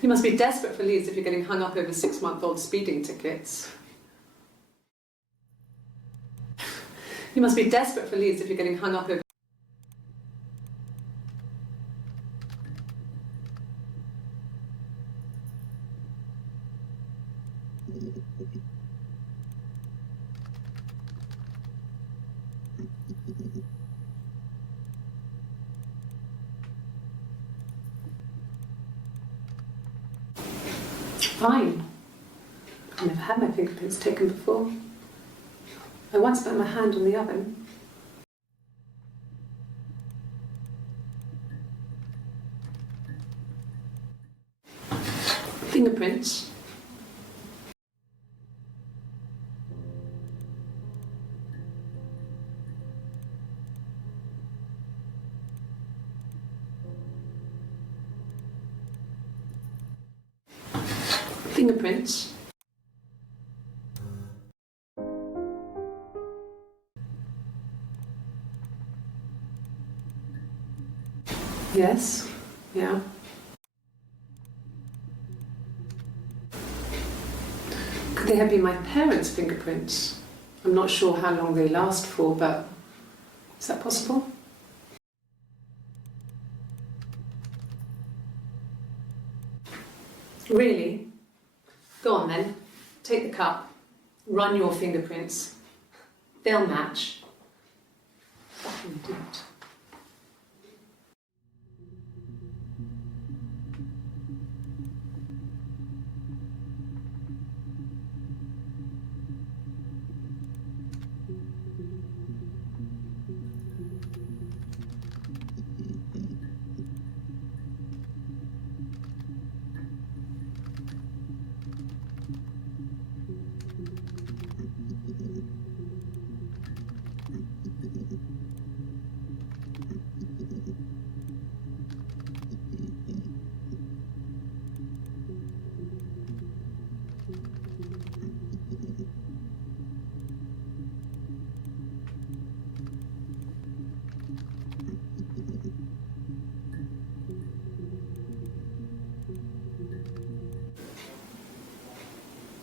You must be desperate for leads if you're getting hung up over 6-month-old speeding tickets. You must be desperate for leads if you're getting hung up over... Fine. I've never had my fingerprints taken before. I once burnt my hand on the oven. Fingerprints. Fingerprints. Yes, yeah. Could they have been my parents' fingerprints? I'm not sure how long they last for, but is that possible? Really? Go on then, take the cup, run your fingerprints. They'll match. Fucking idiot.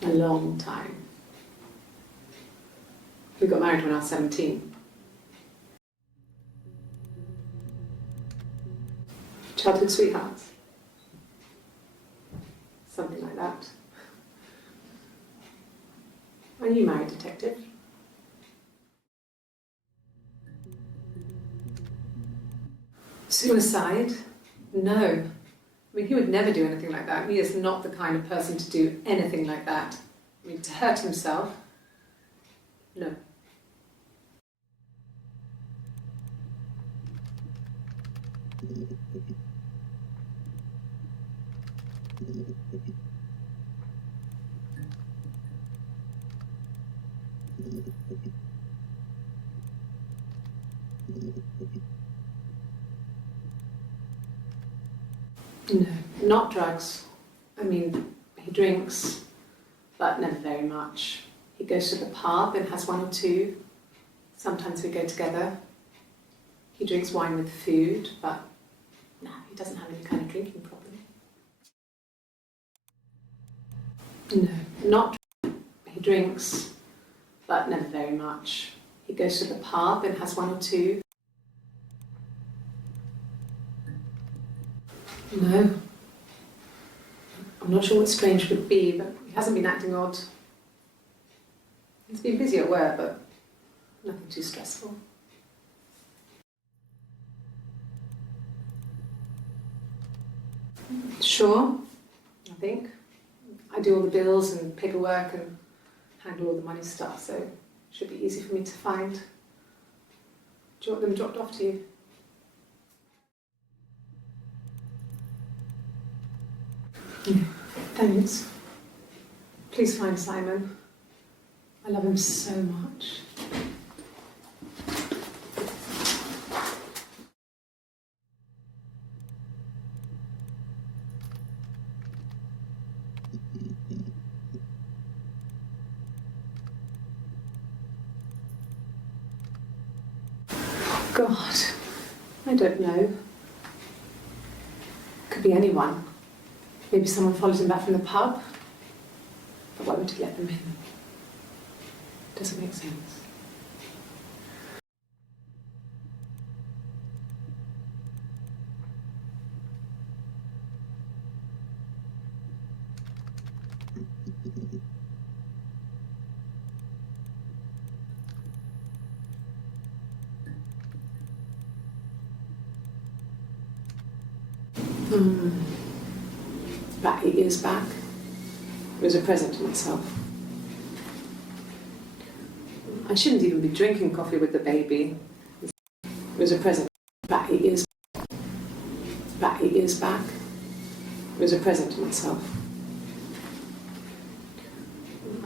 A long time. We got married when I was 17. Childhood sweethearts. Something like that. Are you married, detective? Suicide? No. I mean, he would never do anything like that. He is not the kind of person to do anything like that. I mean, to hurt himself? No. No, not drugs. I mean, he drinks, but never very much. He goes to the pub and has one or two. Sometimes we go together. He drinks wine with food, but no, he doesn't have any kind of drinking problem. No, not drugs. He drinks, but never very much. He goes to the pub and has one or two. No. I'm not sure what strange would be, but he hasn't been acting odd. He's been busy at work, but nothing too stressful. Sure, I think. I do all the bills and paperwork and handle all the money stuff, so it should be easy for me to find. Do you want them dropped off to you? Yeah, thanks. Please find Simon. I love him so much. God, I don't know. Could be anyone. Maybe someone followed him back from the pub. But why would he let them in? Doesn't make sense. About 8 years back, it was a present to myself. I shouldn't even be drinking coffee with the baby. It was a present. About 8 years back, it was a present to myself.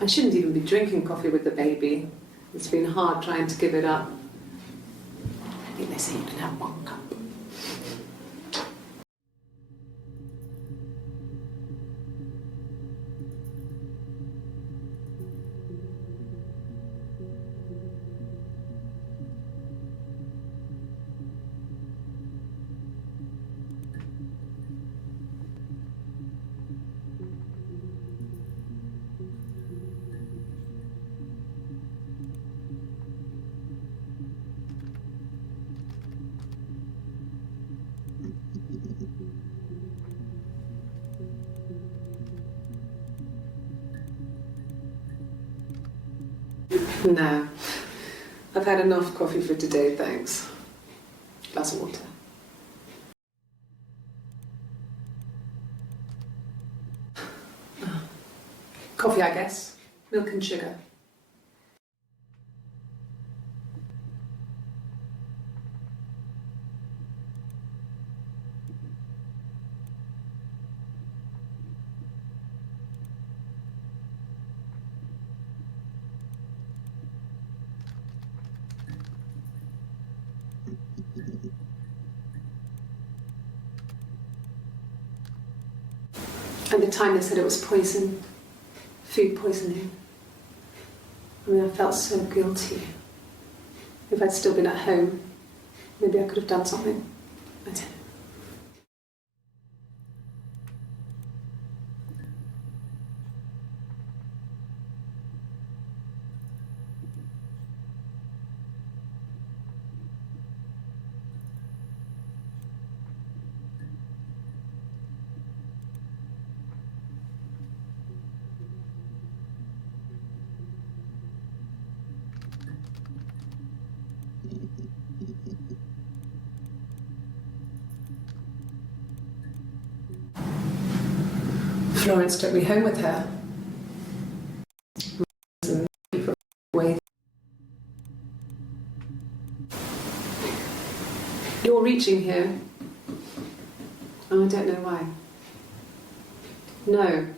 I shouldn't even be drinking coffee with the baby. It's been hard trying to give it up. I think they say you can have 1 cup. No, I've had enough coffee for today, thanks. Glass of water. Coffee, I guess. Milk and sugar. At the time they said it was poison, food poisoning. I mean, I felt so guilty. If I'd still been at home, maybe I could have done something. I don't know. Florence took me home with her. You're reaching here. Oh, I don't know why. No,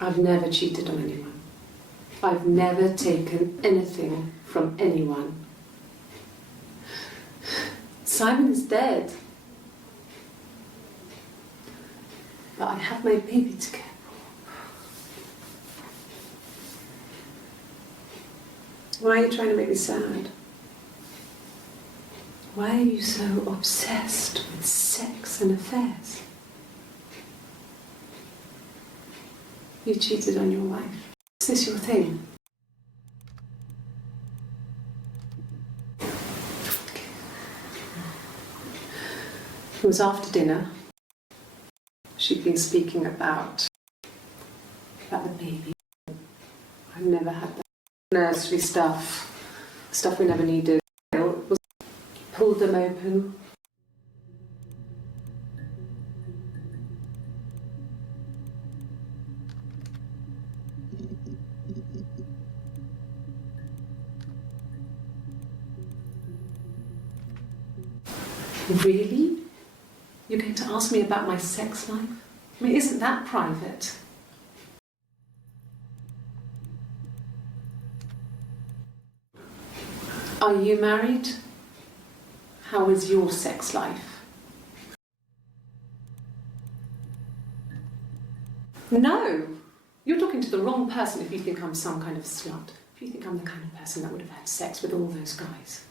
I've never cheated on anyone. I've never taken anything from anyone. Simon is dead. But I have my baby to care for. Why are you trying to make me sad? Why are you so obsessed with sex and affairs? You cheated on your wife. Is this your thing? It was after dinner. She'd been speaking about the baby. I've never had that nursery stuff we never needed. Pulled them open. Really? You're going to ask me about my sex life? I mean, isn't that private? Are you married? How is your sex life? No! You're talking to the wrong person if you think I'm some kind of slut. If you think I'm the kind of person that would have had sex with all those guys.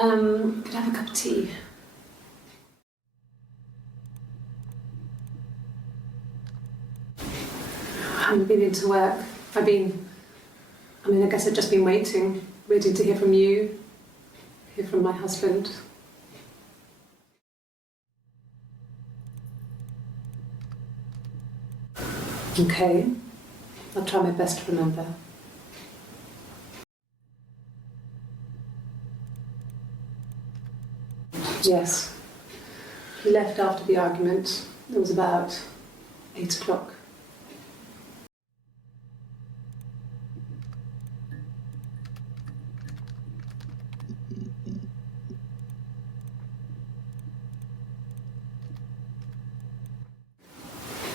Could I have a cup of tea? I haven't been into work. I guess I've just been waiting, ready to hear from you, hear from my husband. Okay, I'll try my best to remember. Yes, he left after the argument. It was about 8 o'clock.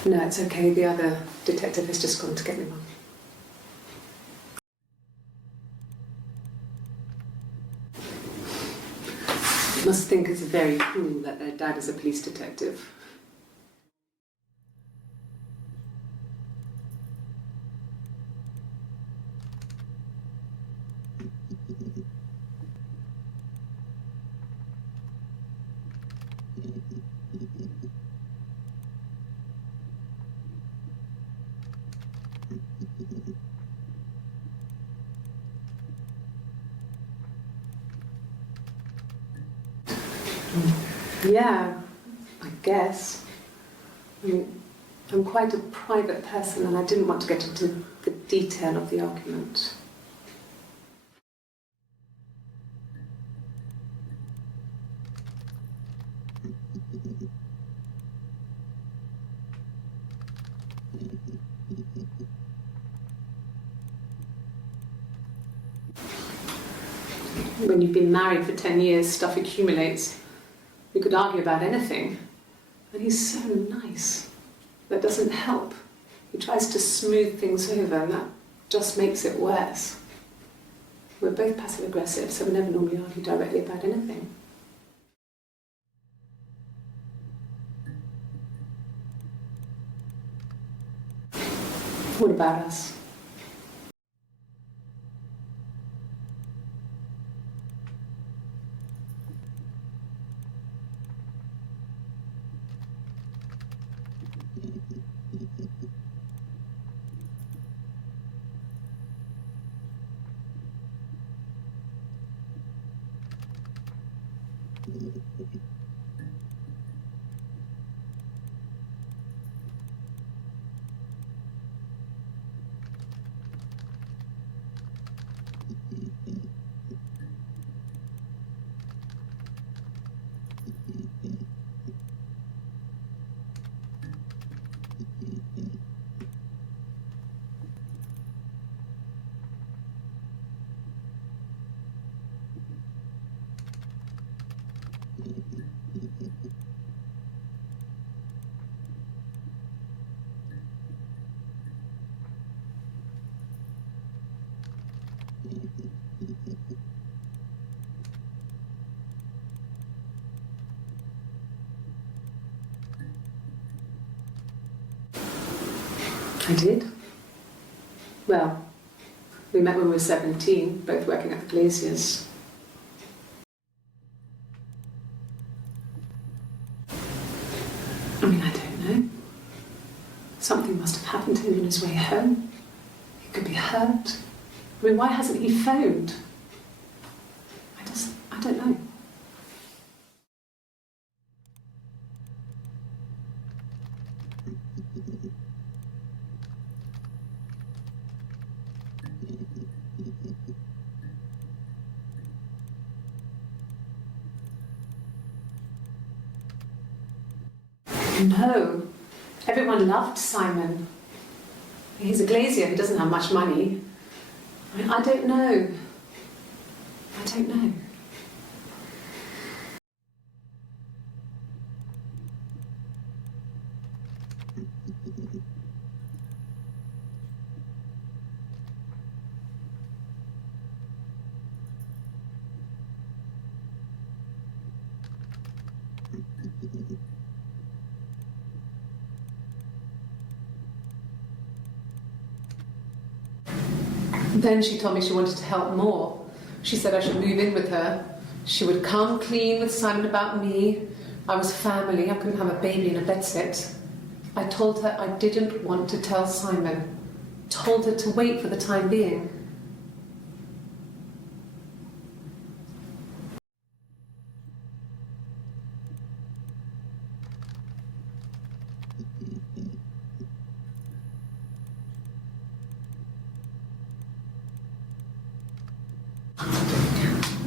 No, it's okay. The other detective has just gone to get me one. Must think it's very cool that their dad is a police detective. Yeah, I guess. I'm quite a private person and I didn't want to get into the detail of the argument. When you've been married for 10 years, stuff accumulates. We could argue about anything. And he's so nice. That doesn't help. He tries to smooth things over and that just makes it worse. We're both passive aggressive, so we never normally argue directly about anything. What about us? I did. Well, we met when we were 17, both working at the Glaciers. I don't know. Something must have happened to him on his way home. He could be hurt. Why hasn't he phoned? I don't know. No. Everyone loved Simon. He's a glazier who doesn't have much money. I don't know. I don't know. Then she told me she wanted to help more. She said I should move in with her. She would come clean with Simon about me. I was family, I couldn't have a baby in a bedsit. I told her I didn't want to tell Simon. Told her to wait for the time being.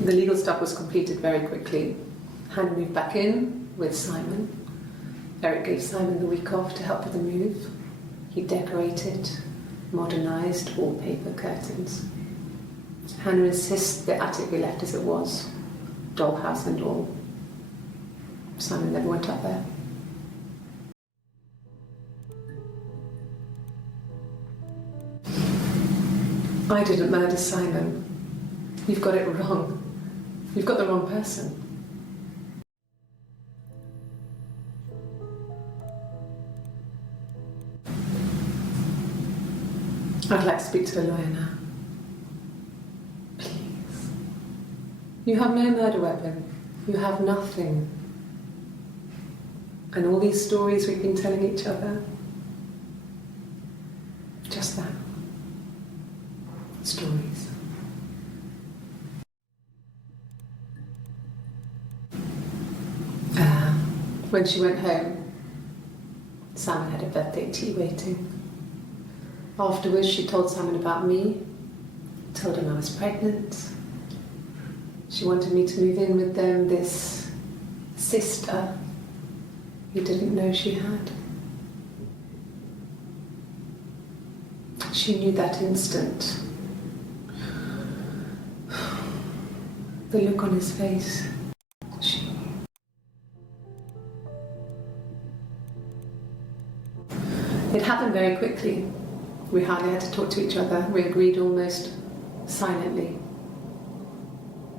The legal stuff was completed very quickly. Hannah moved back in with Simon. Eric gave Simon the week off to help with the move. He decorated, modernised wallpaper, curtains. Hannah insists the attic be left as it was, dollhouse and all. Simon never went up there. I didn't murder Simon. You've got it wrong. You've got the wrong person. I'd like to speak to a lawyer now. Please. You have no murder weapon. You have nothing. And all these stories we've been telling each other, just that. Stories. When she went home, Simon had a birthday tea waiting. Afterwards, she told Simon about me, told him I was pregnant. She wanted me to move in with them, this sister he didn't know she had. She knew that instant. The look on his face. She knew. It happened very quickly. We hardly had to talk to each other. We agreed almost silently.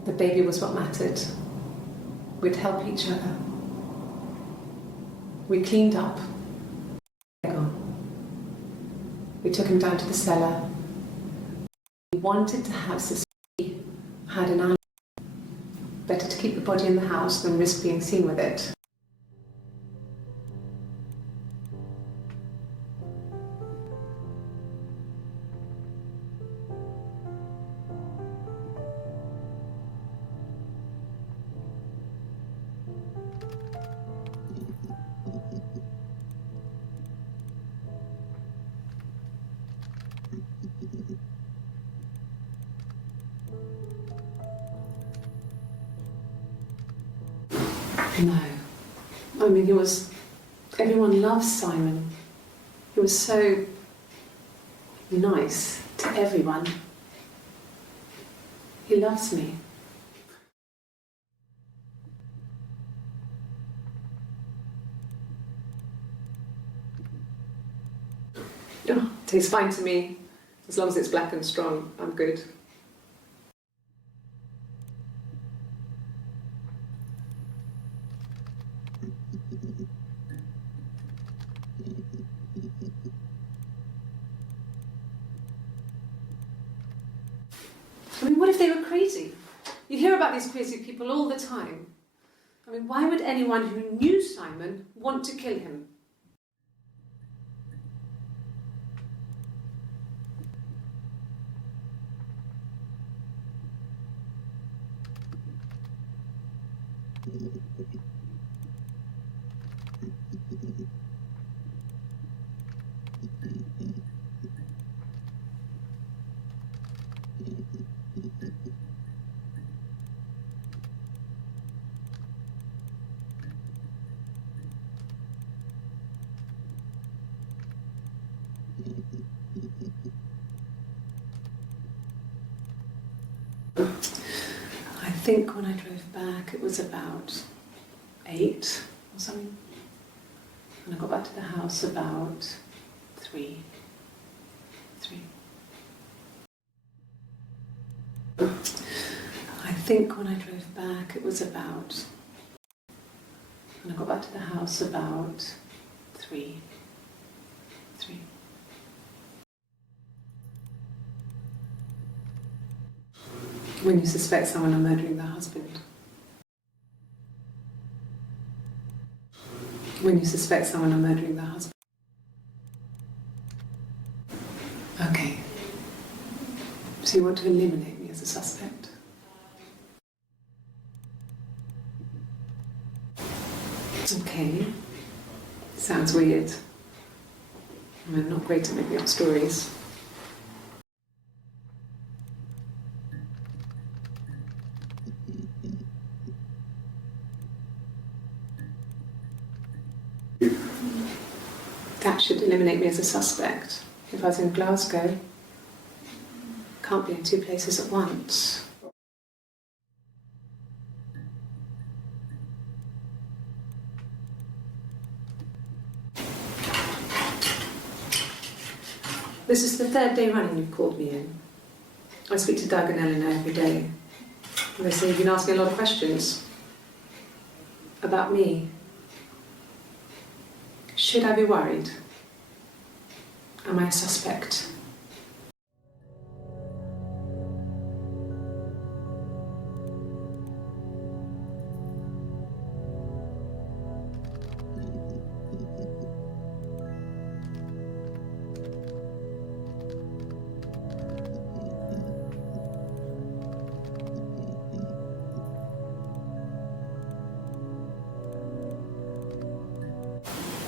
The baby was what mattered. We'd help each other. We cleaned up. We took him down to the cellar. We wanted to have Cecilia had an eye. Better to keep the body in the house than risk being seen with it. No. I mean, everyone loves Simon. He was so nice to everyone. He loves me. Oh, tastes fine to me. As long as it's black and strong, I'm good. I mean, what if they were crazy? You hear about these crazy people all the time. I mean, why would anyone who knew Simon want to kill him? I think when I drove back it was about 8 or something, and I got back to the house about 3. I think when I drove back it was about, and I got back to the house about 3. When you suspect someone of murdering their husband, When you suspect someone of murdering their husband. Okay. So you want to eliminate me as a suspect? Okay. Sounds weird. I'm not great at making up stories. That should eliminate me as a suspect. If I was in Glasgow, can't be in two places at once. This is the third day running you've called me in. I speak to Doug and Eleanor every day. And they say you've been asking a lot of questions about me. Should I be worried? Am I a suspect?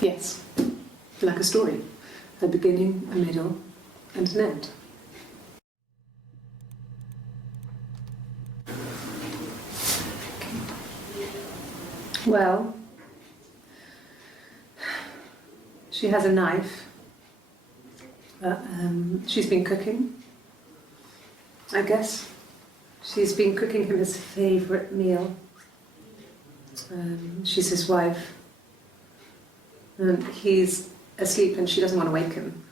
Yes, like a story. A beginning, a middle, and an end. Well, she has a knife. She's been cooking, I guess. She's been cooking him his favourite meal. She's his wife. And he's asleep and she doesn't want to wake him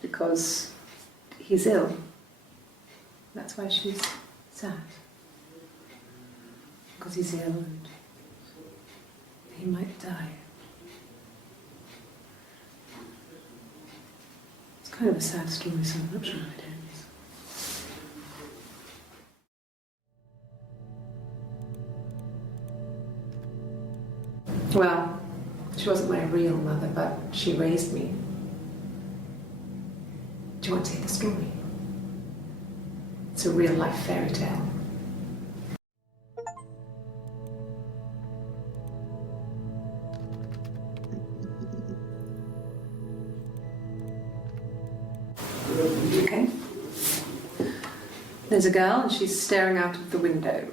because he's ill. That's why she's sad. Because he's ill and he might die. It's kind of a sad story, so I'm not sure how it ends. Well, she wasn't my real mother, but she raised me. Do you want to hear the story? It's a real-life fairy tale. Okay. There's a girl and she's staring out of the window.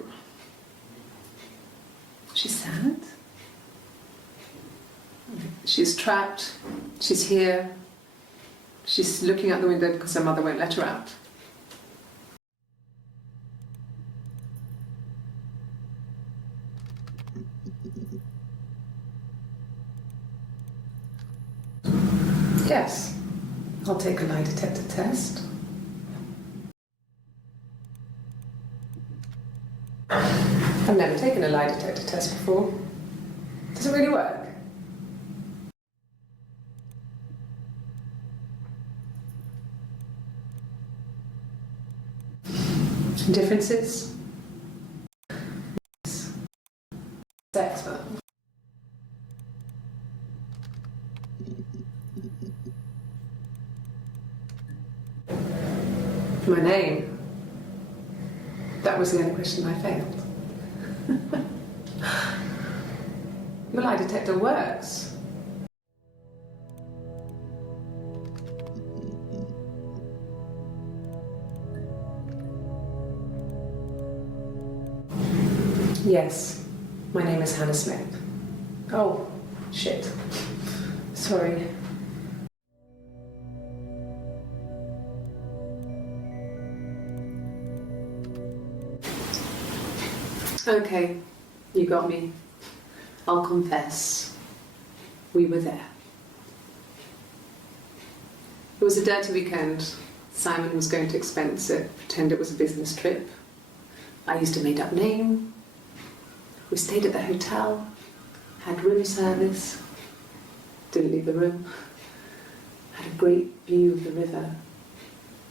She's sad. She's trapped, she's here, she's looking out the window because her mother won't let her out. Yes, I'll take a lie detector test. I've never taken a lie detector test before. Does it really work? Differences? Yes. Expert. My name? That was the only question I failed. Your lie detector works. Yes, my name is Hannah Smith. Oh, shit. Sorry. Okay, you got me. I'll confess. We were there. It was a dirty weekend. Simon was going to expense it, pretend it was a business trip. I used a made-up name. We stayed at the hotel, had room service, didn't leave the room, had a great view of the river,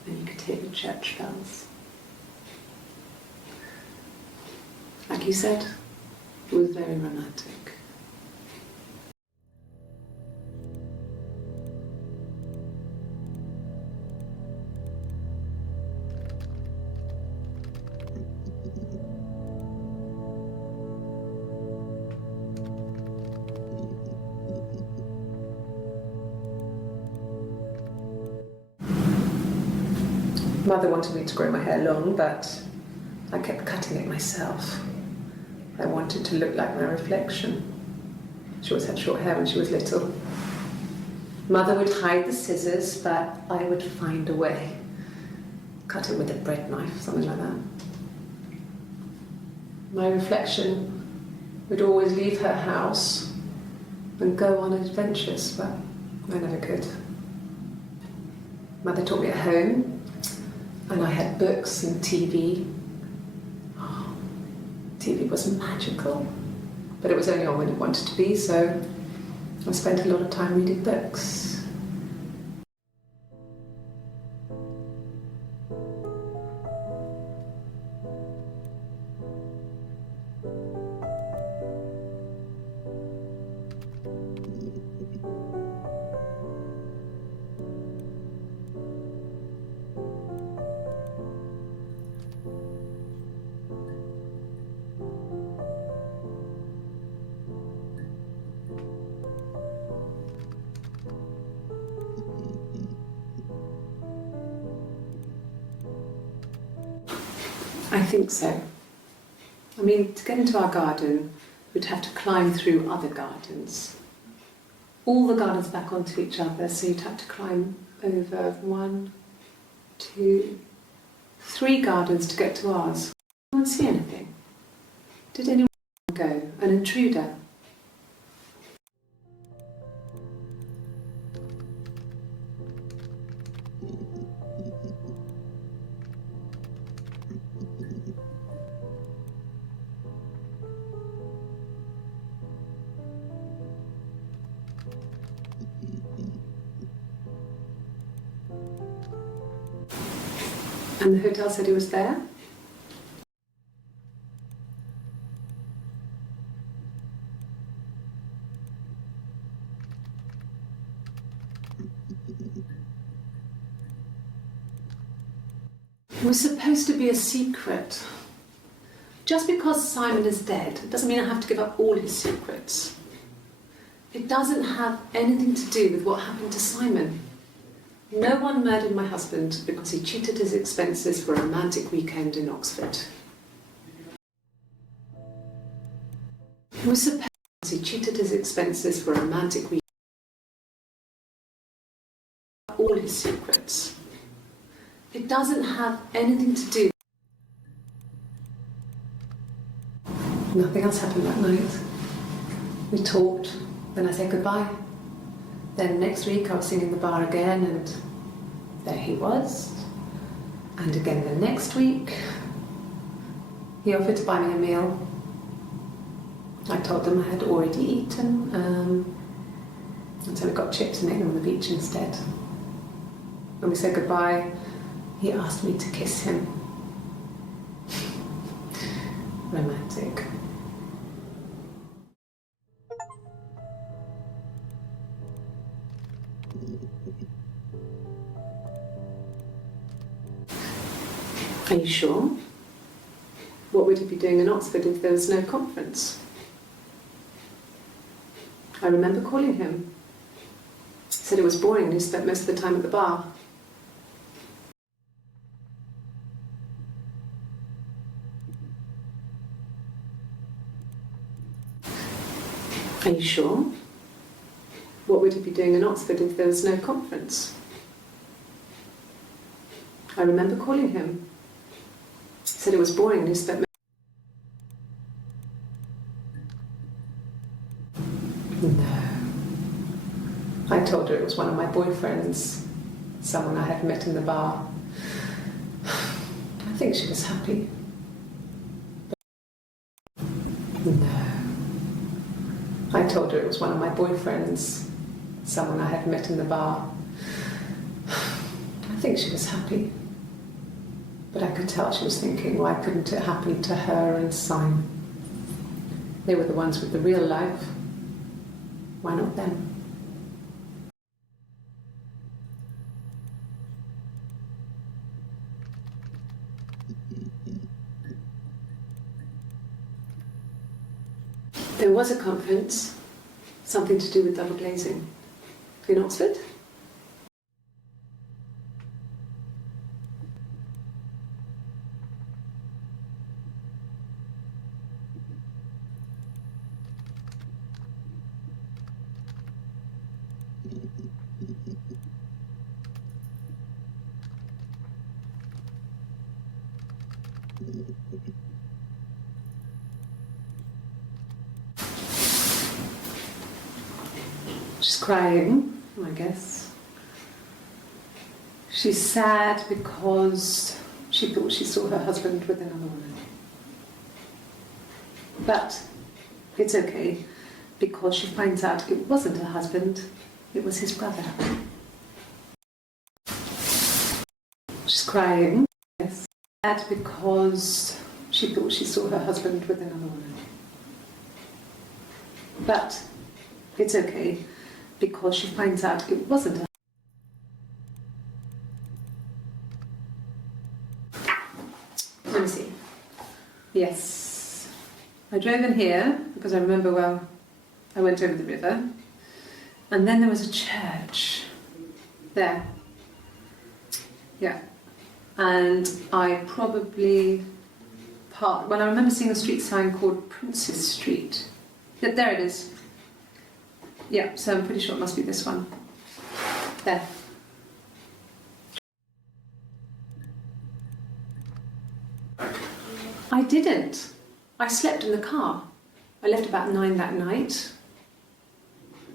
and you could hear the church bells. Like you said, it was very romantic. Mother wanted me to grow my hair long, but I kept cutting it myself. I wanted to look like my reflection. She always had short hair when she was little. Mother would hide the scissors, but I would find a way. Cut it with a bread knife, something like that. My reflection would always leave her house and go on adventures, but I never could. Mother taught me at home, and I had books and TV. Oh, TV was magical, but it was only on when it wanted to be, so I spent a lot of time reading books. I think so. I mean, to get into our garden, we'd have to climb through other gardens. All the gardens back onto each other, so you'd have to climb over 1, 2, 3 gardens to get to ours. Did anyone see anything? Did anyone go? An intruder? And the hotel said he was there? It was supposed to be a secret. Just because Simon is dead doesn't mean I have to give up all his secrets. It doesn't have anything to do with what happened to Simon. No one murdered my husband because he cheated his expenses for a romantic weekend in Oxford. It was supposed he cheated his expenses for a romantic weekend. All his secrets. It doesn't have anything to do. Nothing else happened that night. We talked, then I said goodbye. Then next week I was singing in the bar again, and there he was. And again the next week, he offered to buy me a meal. I told him I had already eaten, and so we got chips and ate them on the beach instead. When we said goodbye, he asked me to kiss him. Romantic. Are you sure? What would he be doing in Oxford if there was no conference? I remember calling him. He said it was boring and he spent most of the time at the bar. Are you sure? What would he be doing in Oxford if there was no conference? I remember calling him. He said it was boring and he spent... No. I told her it was one of my boyfriends, someone I had met in the bar. I think she was happy. No. I told her it was one of my boyfriends, someone I had met in the bar. I think she was happy. But I could tell she was thinking, why couldn't it happen to her and Simon? They were the ones with the real life. Why not them? There was a conference, something to do with double glazing, in Oxford. She's crying, I guess. She's sad because she thought she saw her husband with another woman. But it's okay, because she finds out it wasn't her husband, it was his brother. She's crying, yes. Sad because she thought she saw her husband with another woman. But it's okay, because she finds out it wasn't her. Let me see. Yes. I drove in here because I remember, well, I went over the river, and then there was a church there. Yeah. And I probably parked, well, I remember seeing a street sign called Princess Street. Yeah, there it is. Yeah, so I'm pretty sure it must be this one. There. I didn't. I slept in the car. I left about 9 that night.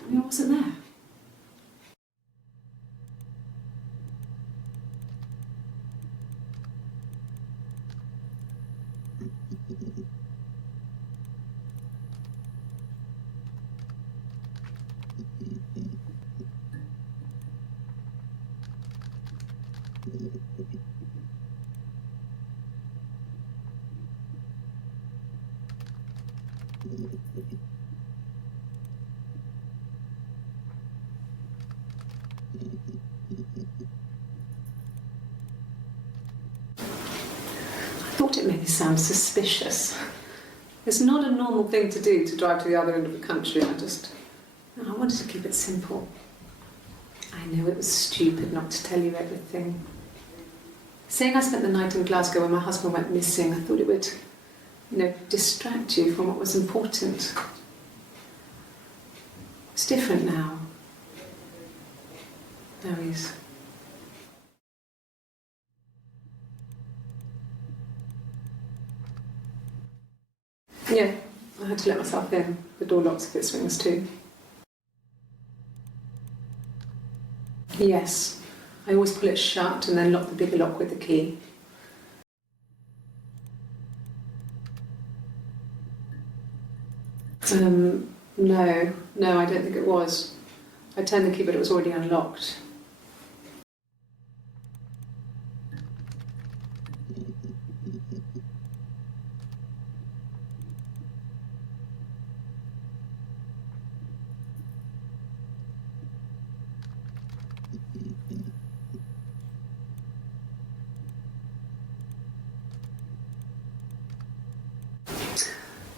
I mean, I wasn't there. I thought it made me sound suspicious. It's not a normal thing to do, to drive to the other end of the country. I wanted to keep it simple. I know it was stupid not to tell you everything. Saying I spent the night in Glasgow when my husband went missing, I thought it would, distract you from what was important. It's different now. Now he's... Yeah, I had to let myself in. The door locks if it swings too. Yes, I always pull it shut and then lock the bigger lock with the key. No, I don't think it was. I turned the key, but it was already unlocked.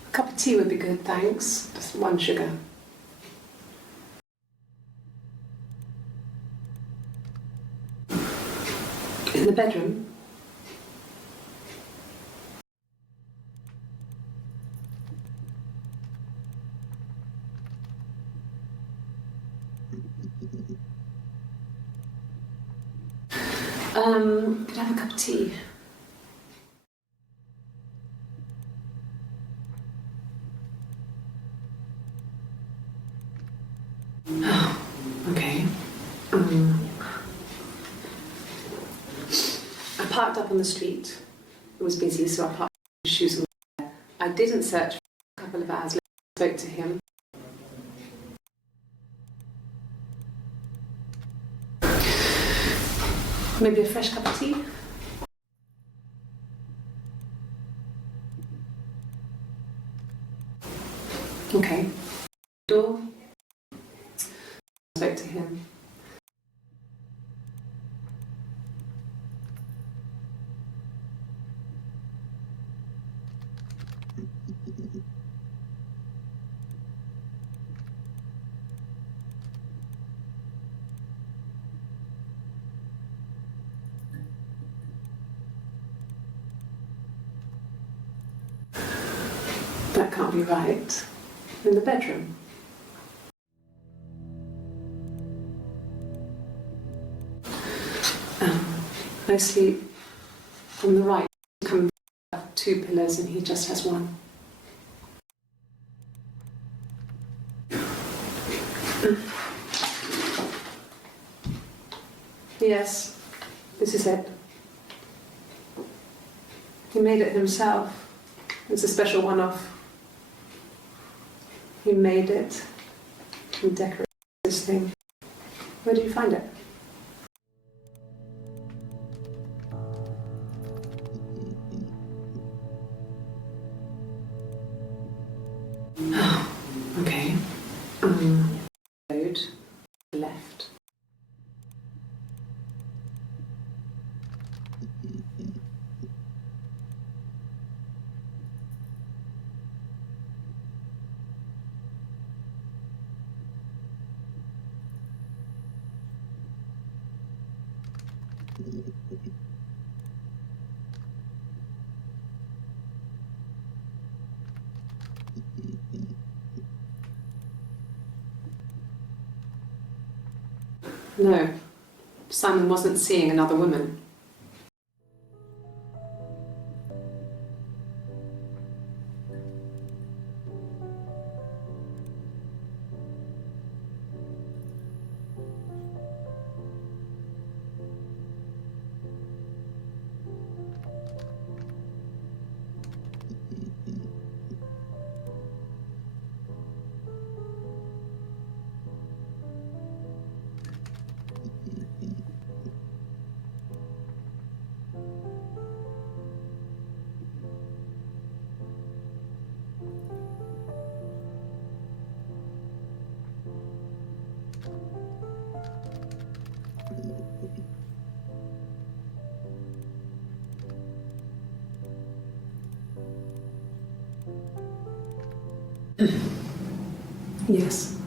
A cup of tea would be good, thanks. Just 1 sugar. In the bedroom? Could I have a cup of tea? Oh, okay. I parked up on the street. It was busy, so I parked my shoes on there. I didn't search for a couple of hours later. I spoke to him. Maybe a fresh cup of tea? Okay. Door. I spoke to him. That can't be right. In the bedroom. Mostly on the right, coming back 2 pillars and he just has 1. Yes, this is it. He made it himself. It's a special one-off. He made it and decorated this thing. Where did you find it? Okay. Road, left. No, Simon wasn't seeing another woman. Yes.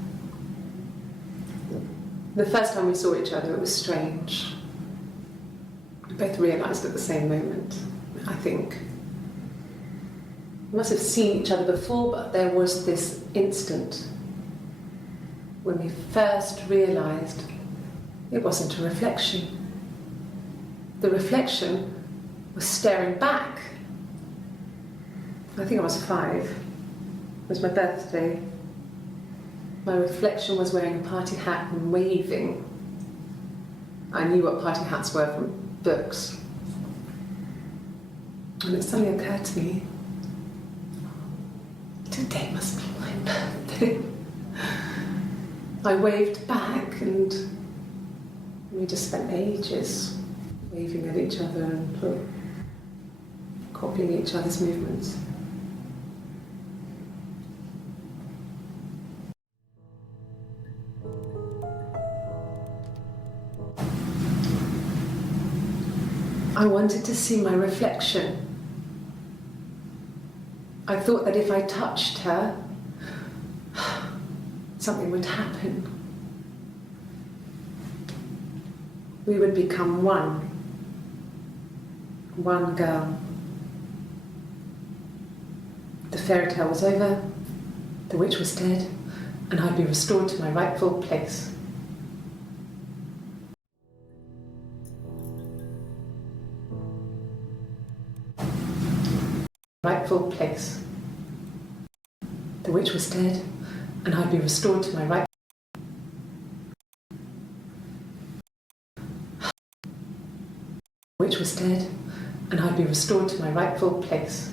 The first time we saw each other, it was strange. We both realised at the same moment, I think. We must have seen each other before, but there was this instant when we first realised it wasn't a reflection. The reflection was staring back. I think I was 5. It was my birthday. My reflection was wearing a party hat and waving. I knew what party hats were from books. And it suddenly occurred to me, today must be my birthday. I waved back and we just spent ages waving at each other and copying each other's movements. I wanted to see my reflection. I thought that if I touched her, something would happen. We would become one. One girl. The fairy tale was over, the witch was dead, and I'd be restored to my rightful place. Rightful place. The witch was dead, and I'd be restored to my right. The witch was dead, and I'd be restored to my rightful place.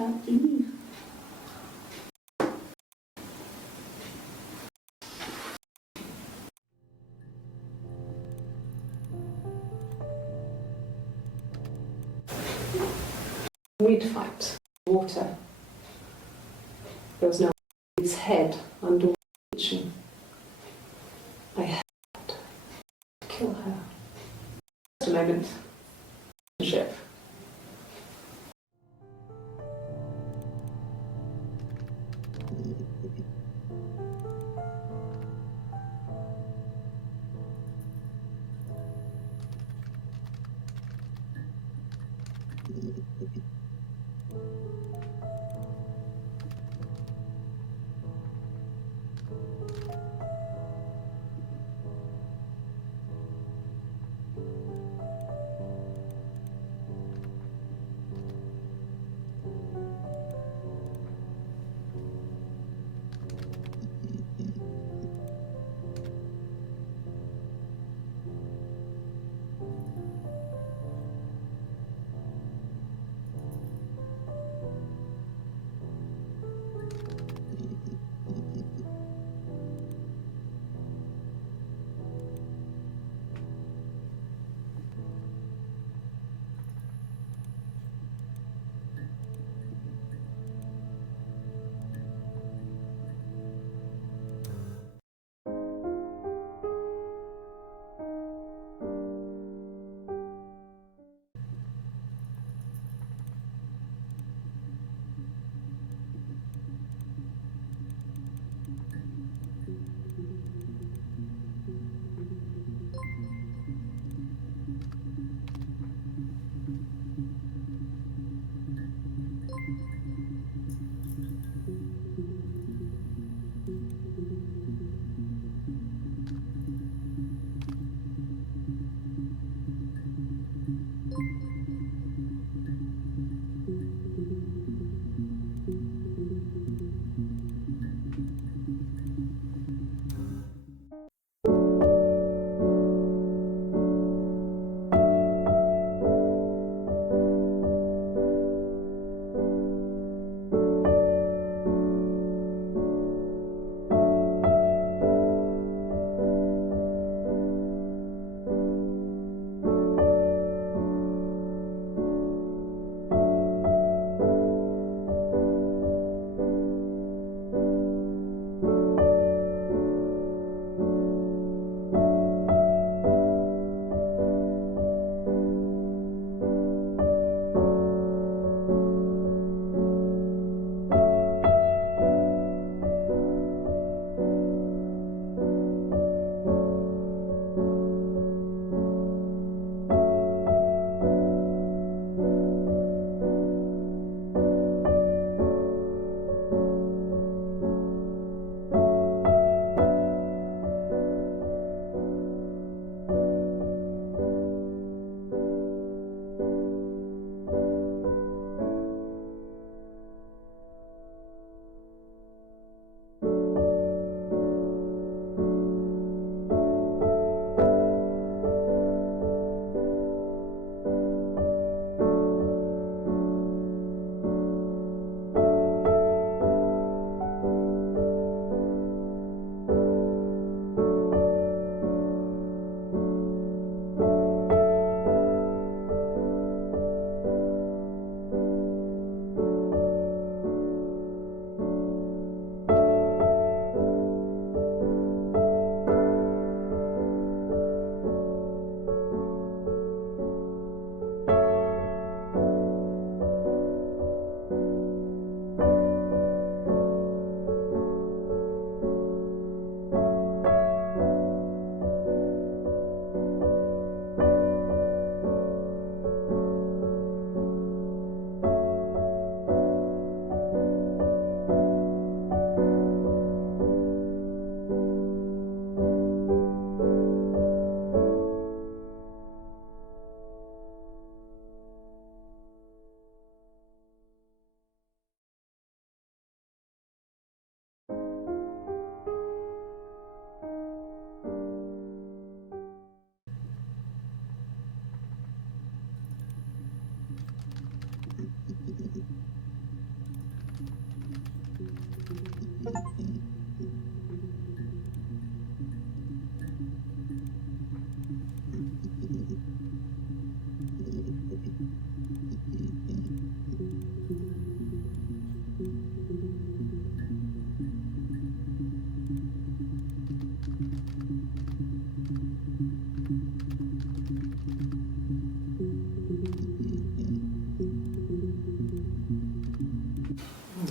about Eve. Reed fight, water. There was no its head under the kitchen. I had to kill her. Just a moment. Ship.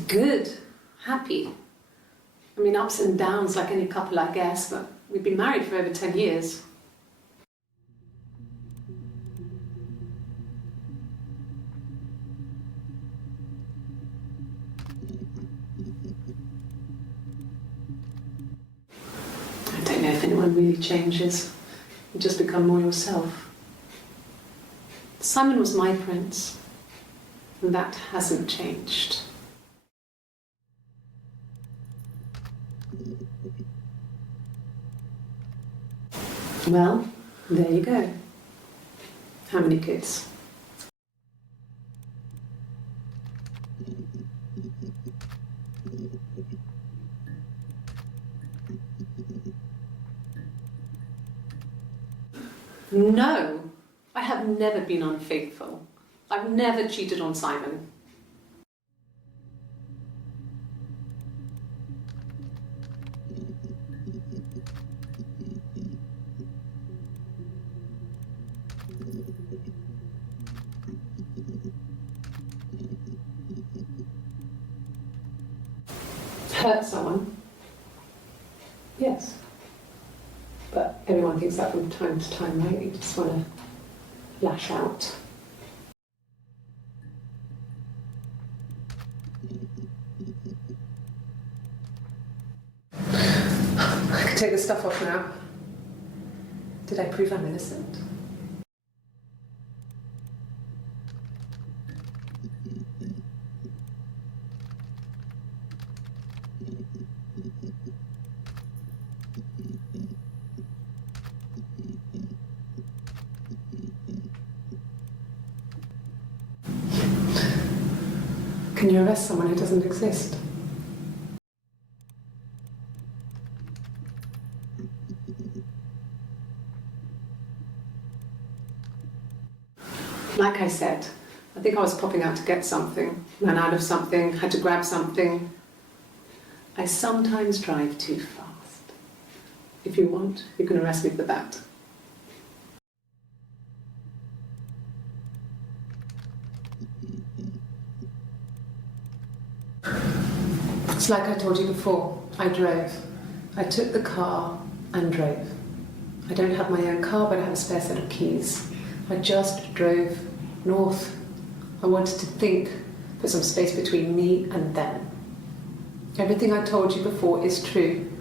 Good, happy. I mean, ups and downs like any couple, I guess, but we've been married for over 10 years. I don't know if anyone really changes. You just become more yourself. Simon was my prince, and that hasn't changed. Well, there you go. How many kids? No, I have never been unfaithful. I've never cheated on Simon. Hurt someone? Yes. But everyone thinks that from time to time, right? You just want to lash out. I can take this stuff off now. Did I prove I'm innocent? Can you arrest someone who doesn't exist? Like I said, I think I was popping out to get something, ran out of something, had to grab something. I sometimes drive too fast. If you want, you can arrest me for that. It's like I told you before, I drove. I took the car and drove. I don't have my own car, but I have a spare set of keys. I just drove north. I wanted to think, put some space between me and them. Everything I told you before is true.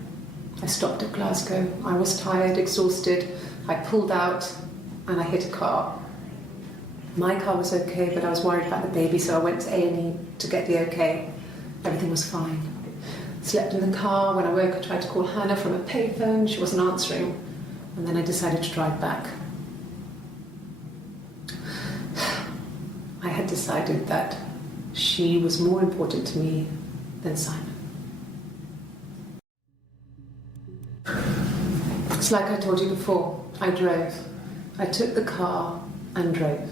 I stopped at Glasgow. I was tired, exhausted. I pulled out and I hit a car. My car was okay, but I was worried about the baby, so I went to A&E to get the okay. Everything was fine. Slept in the car. When I woke, I tried to call Hannah from a payphone. She wasn't answering. And then I decided to drive back. I had decided that she was more important to me than Simon. It's like I told you before, I drove. I took the car and drove.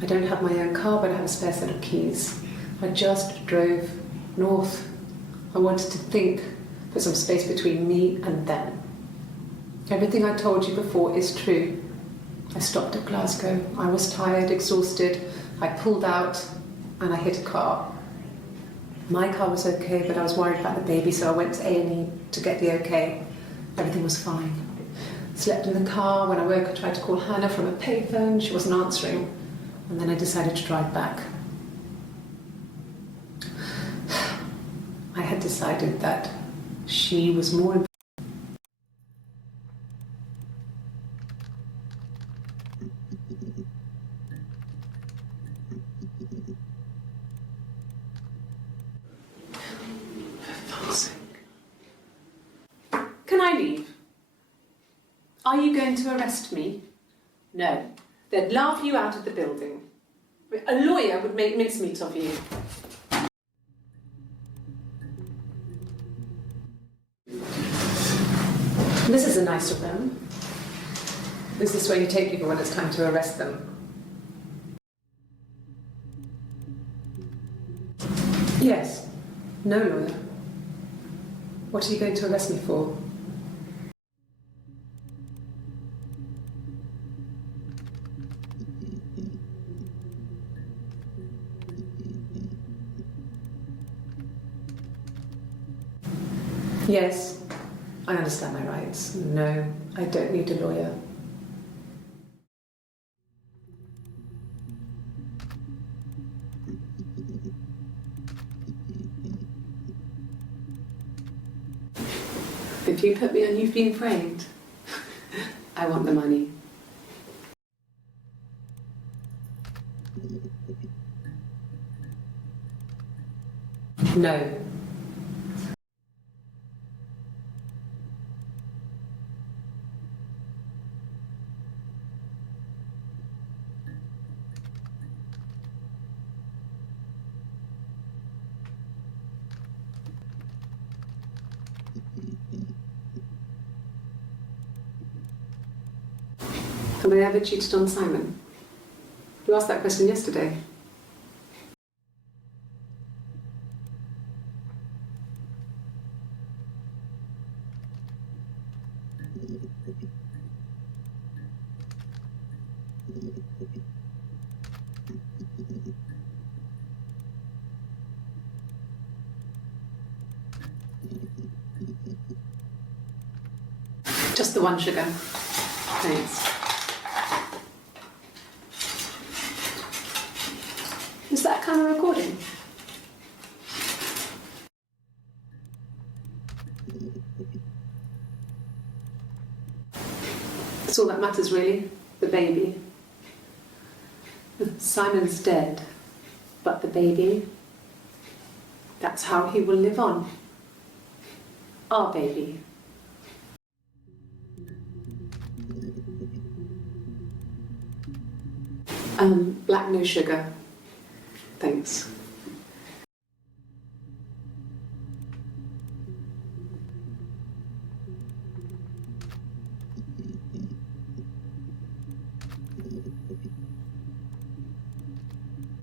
I don't have my own car, but I have a spare set of keys. I just drove north. I wanted to think, put some space between me and them. Everything I told you before is true. I stopped at Glasgow. I was tired, exhausted. I pulled out and I hit a car. My car was okay, but I was worried about the baby, so I went to A&E to get the okay. Everything was fine. Slept in the car. When I woke, I tried to call Hannah from a payphone. She wasn't answering. And then I decided to drive back. I had decided that she was more important. Can I leave? Are you going to arrest me? No. They'd laugh you out of the building. A lawyer would make mincemeat of you. This is a nicer room. Is this where you take people when it's time to arrest them? Yes. No lawyer. What are you going to arrest me for? Yes, I understand my rights. No, I don't need a lawyer. If you put me on, you've been framed. I want the money. No. Have I ever cheated on Simon? You asked that question yesterday. Just the one sugar. Thanks. Is that camera recording? That's all that matters, really. The baby. Simon's dead, but the baby, that's how he will live on. Our baby. Black, no sugar. Thanks.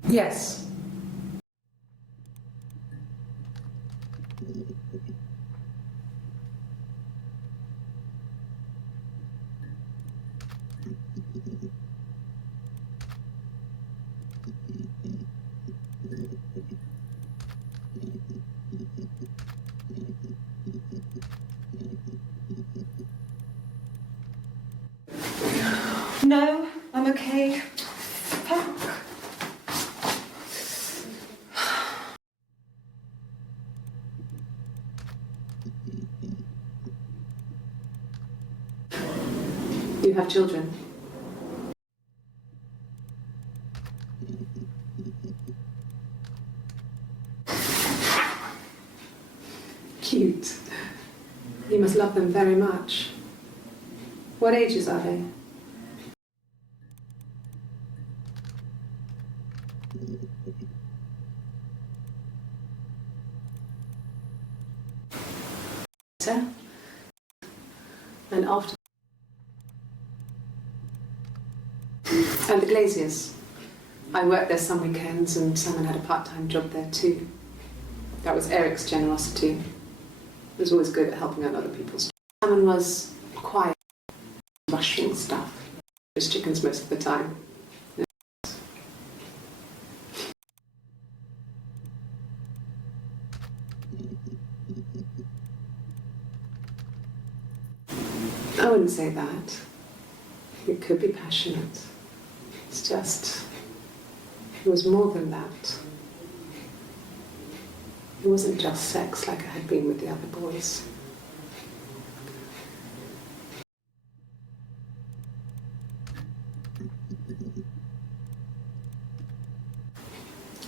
Yes. No, I'm okay. Fuck. You have children? Cute. You must love them very much. What ages are they? And after. And the Glaziers. I worked there some weekends and Simon had a part-time job there too. That was Eric's generosity. He was always good at helping out other people's. Simon was quiet, rushing stuff. Just chickens most of the time. I wouldn't say that. It could be passionate. It's just, it was more than that. It wasn't just sex like I had been with the other boys.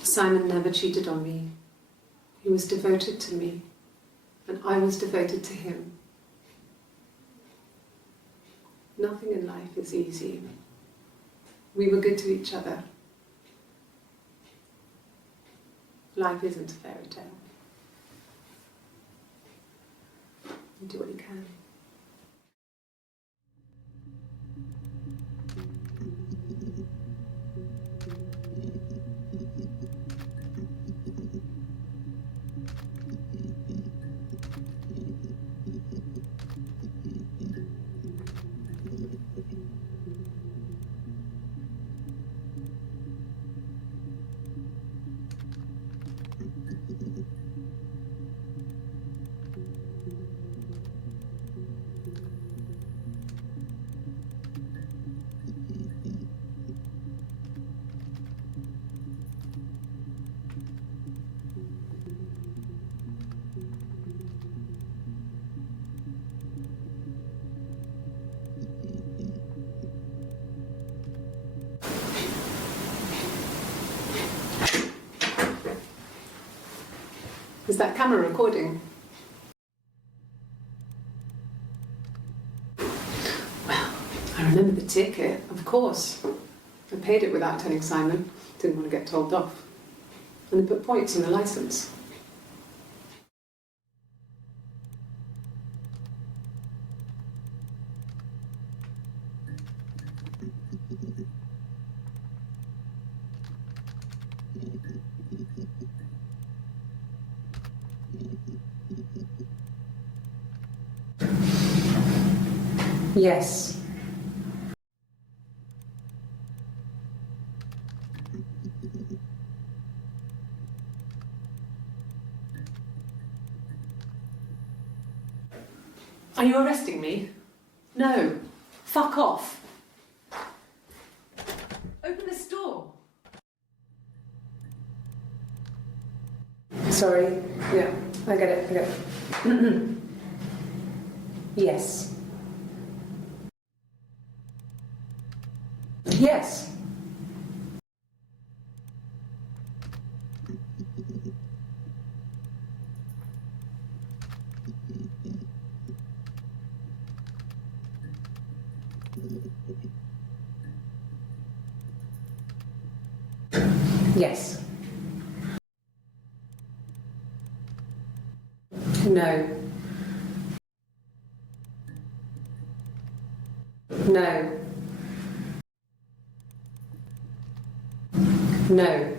Simon never cheated on me. He was devoted to me, and I was devoted to him. Nothing in life is easy. We were good to each other. Life isn't a fairy tale. You do what you can. Is that camera recording? Well, I remember the ticket, of course. I paid it without telling Simon. Didn't want to get told off. And they put points in the licence. Yes. Are you arresting me? No. Fuck off. Open this door. Sorry. Yeah, I get it. Yes. Yes. Yes. No. No. No.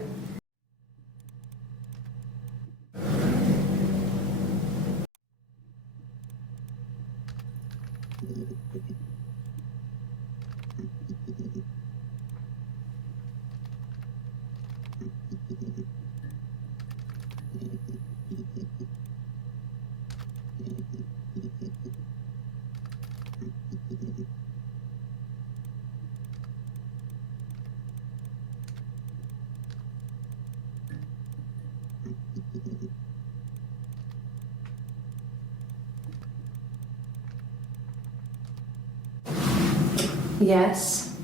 Yes,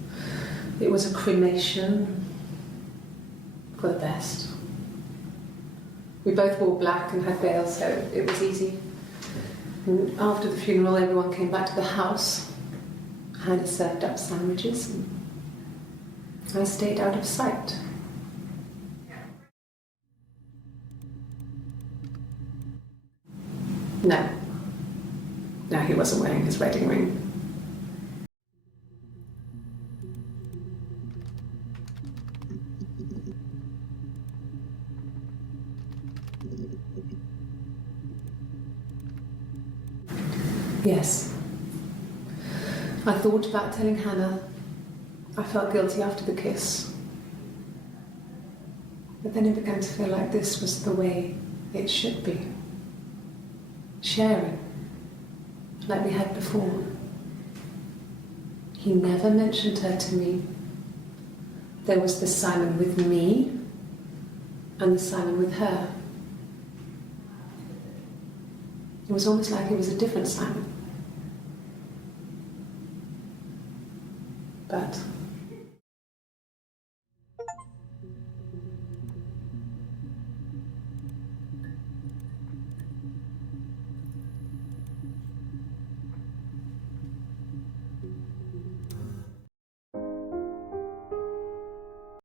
it was a cremation for the best. We both wore black and had veils, so it was easy. And after the funeral, everyone came back to the house. Hannah served up sandwiches, and I stayed out of sight. No. No, he wasn't wearing his wedding ring. Yes. I thought about telling Hannah. I felt guilty after the kiss. But then it began to feel like this was the way it should be. Sharing, like we had before. He never mentioned her to me. There was the Simon with me and the Simon with her. It was almost like it was a different Simon. But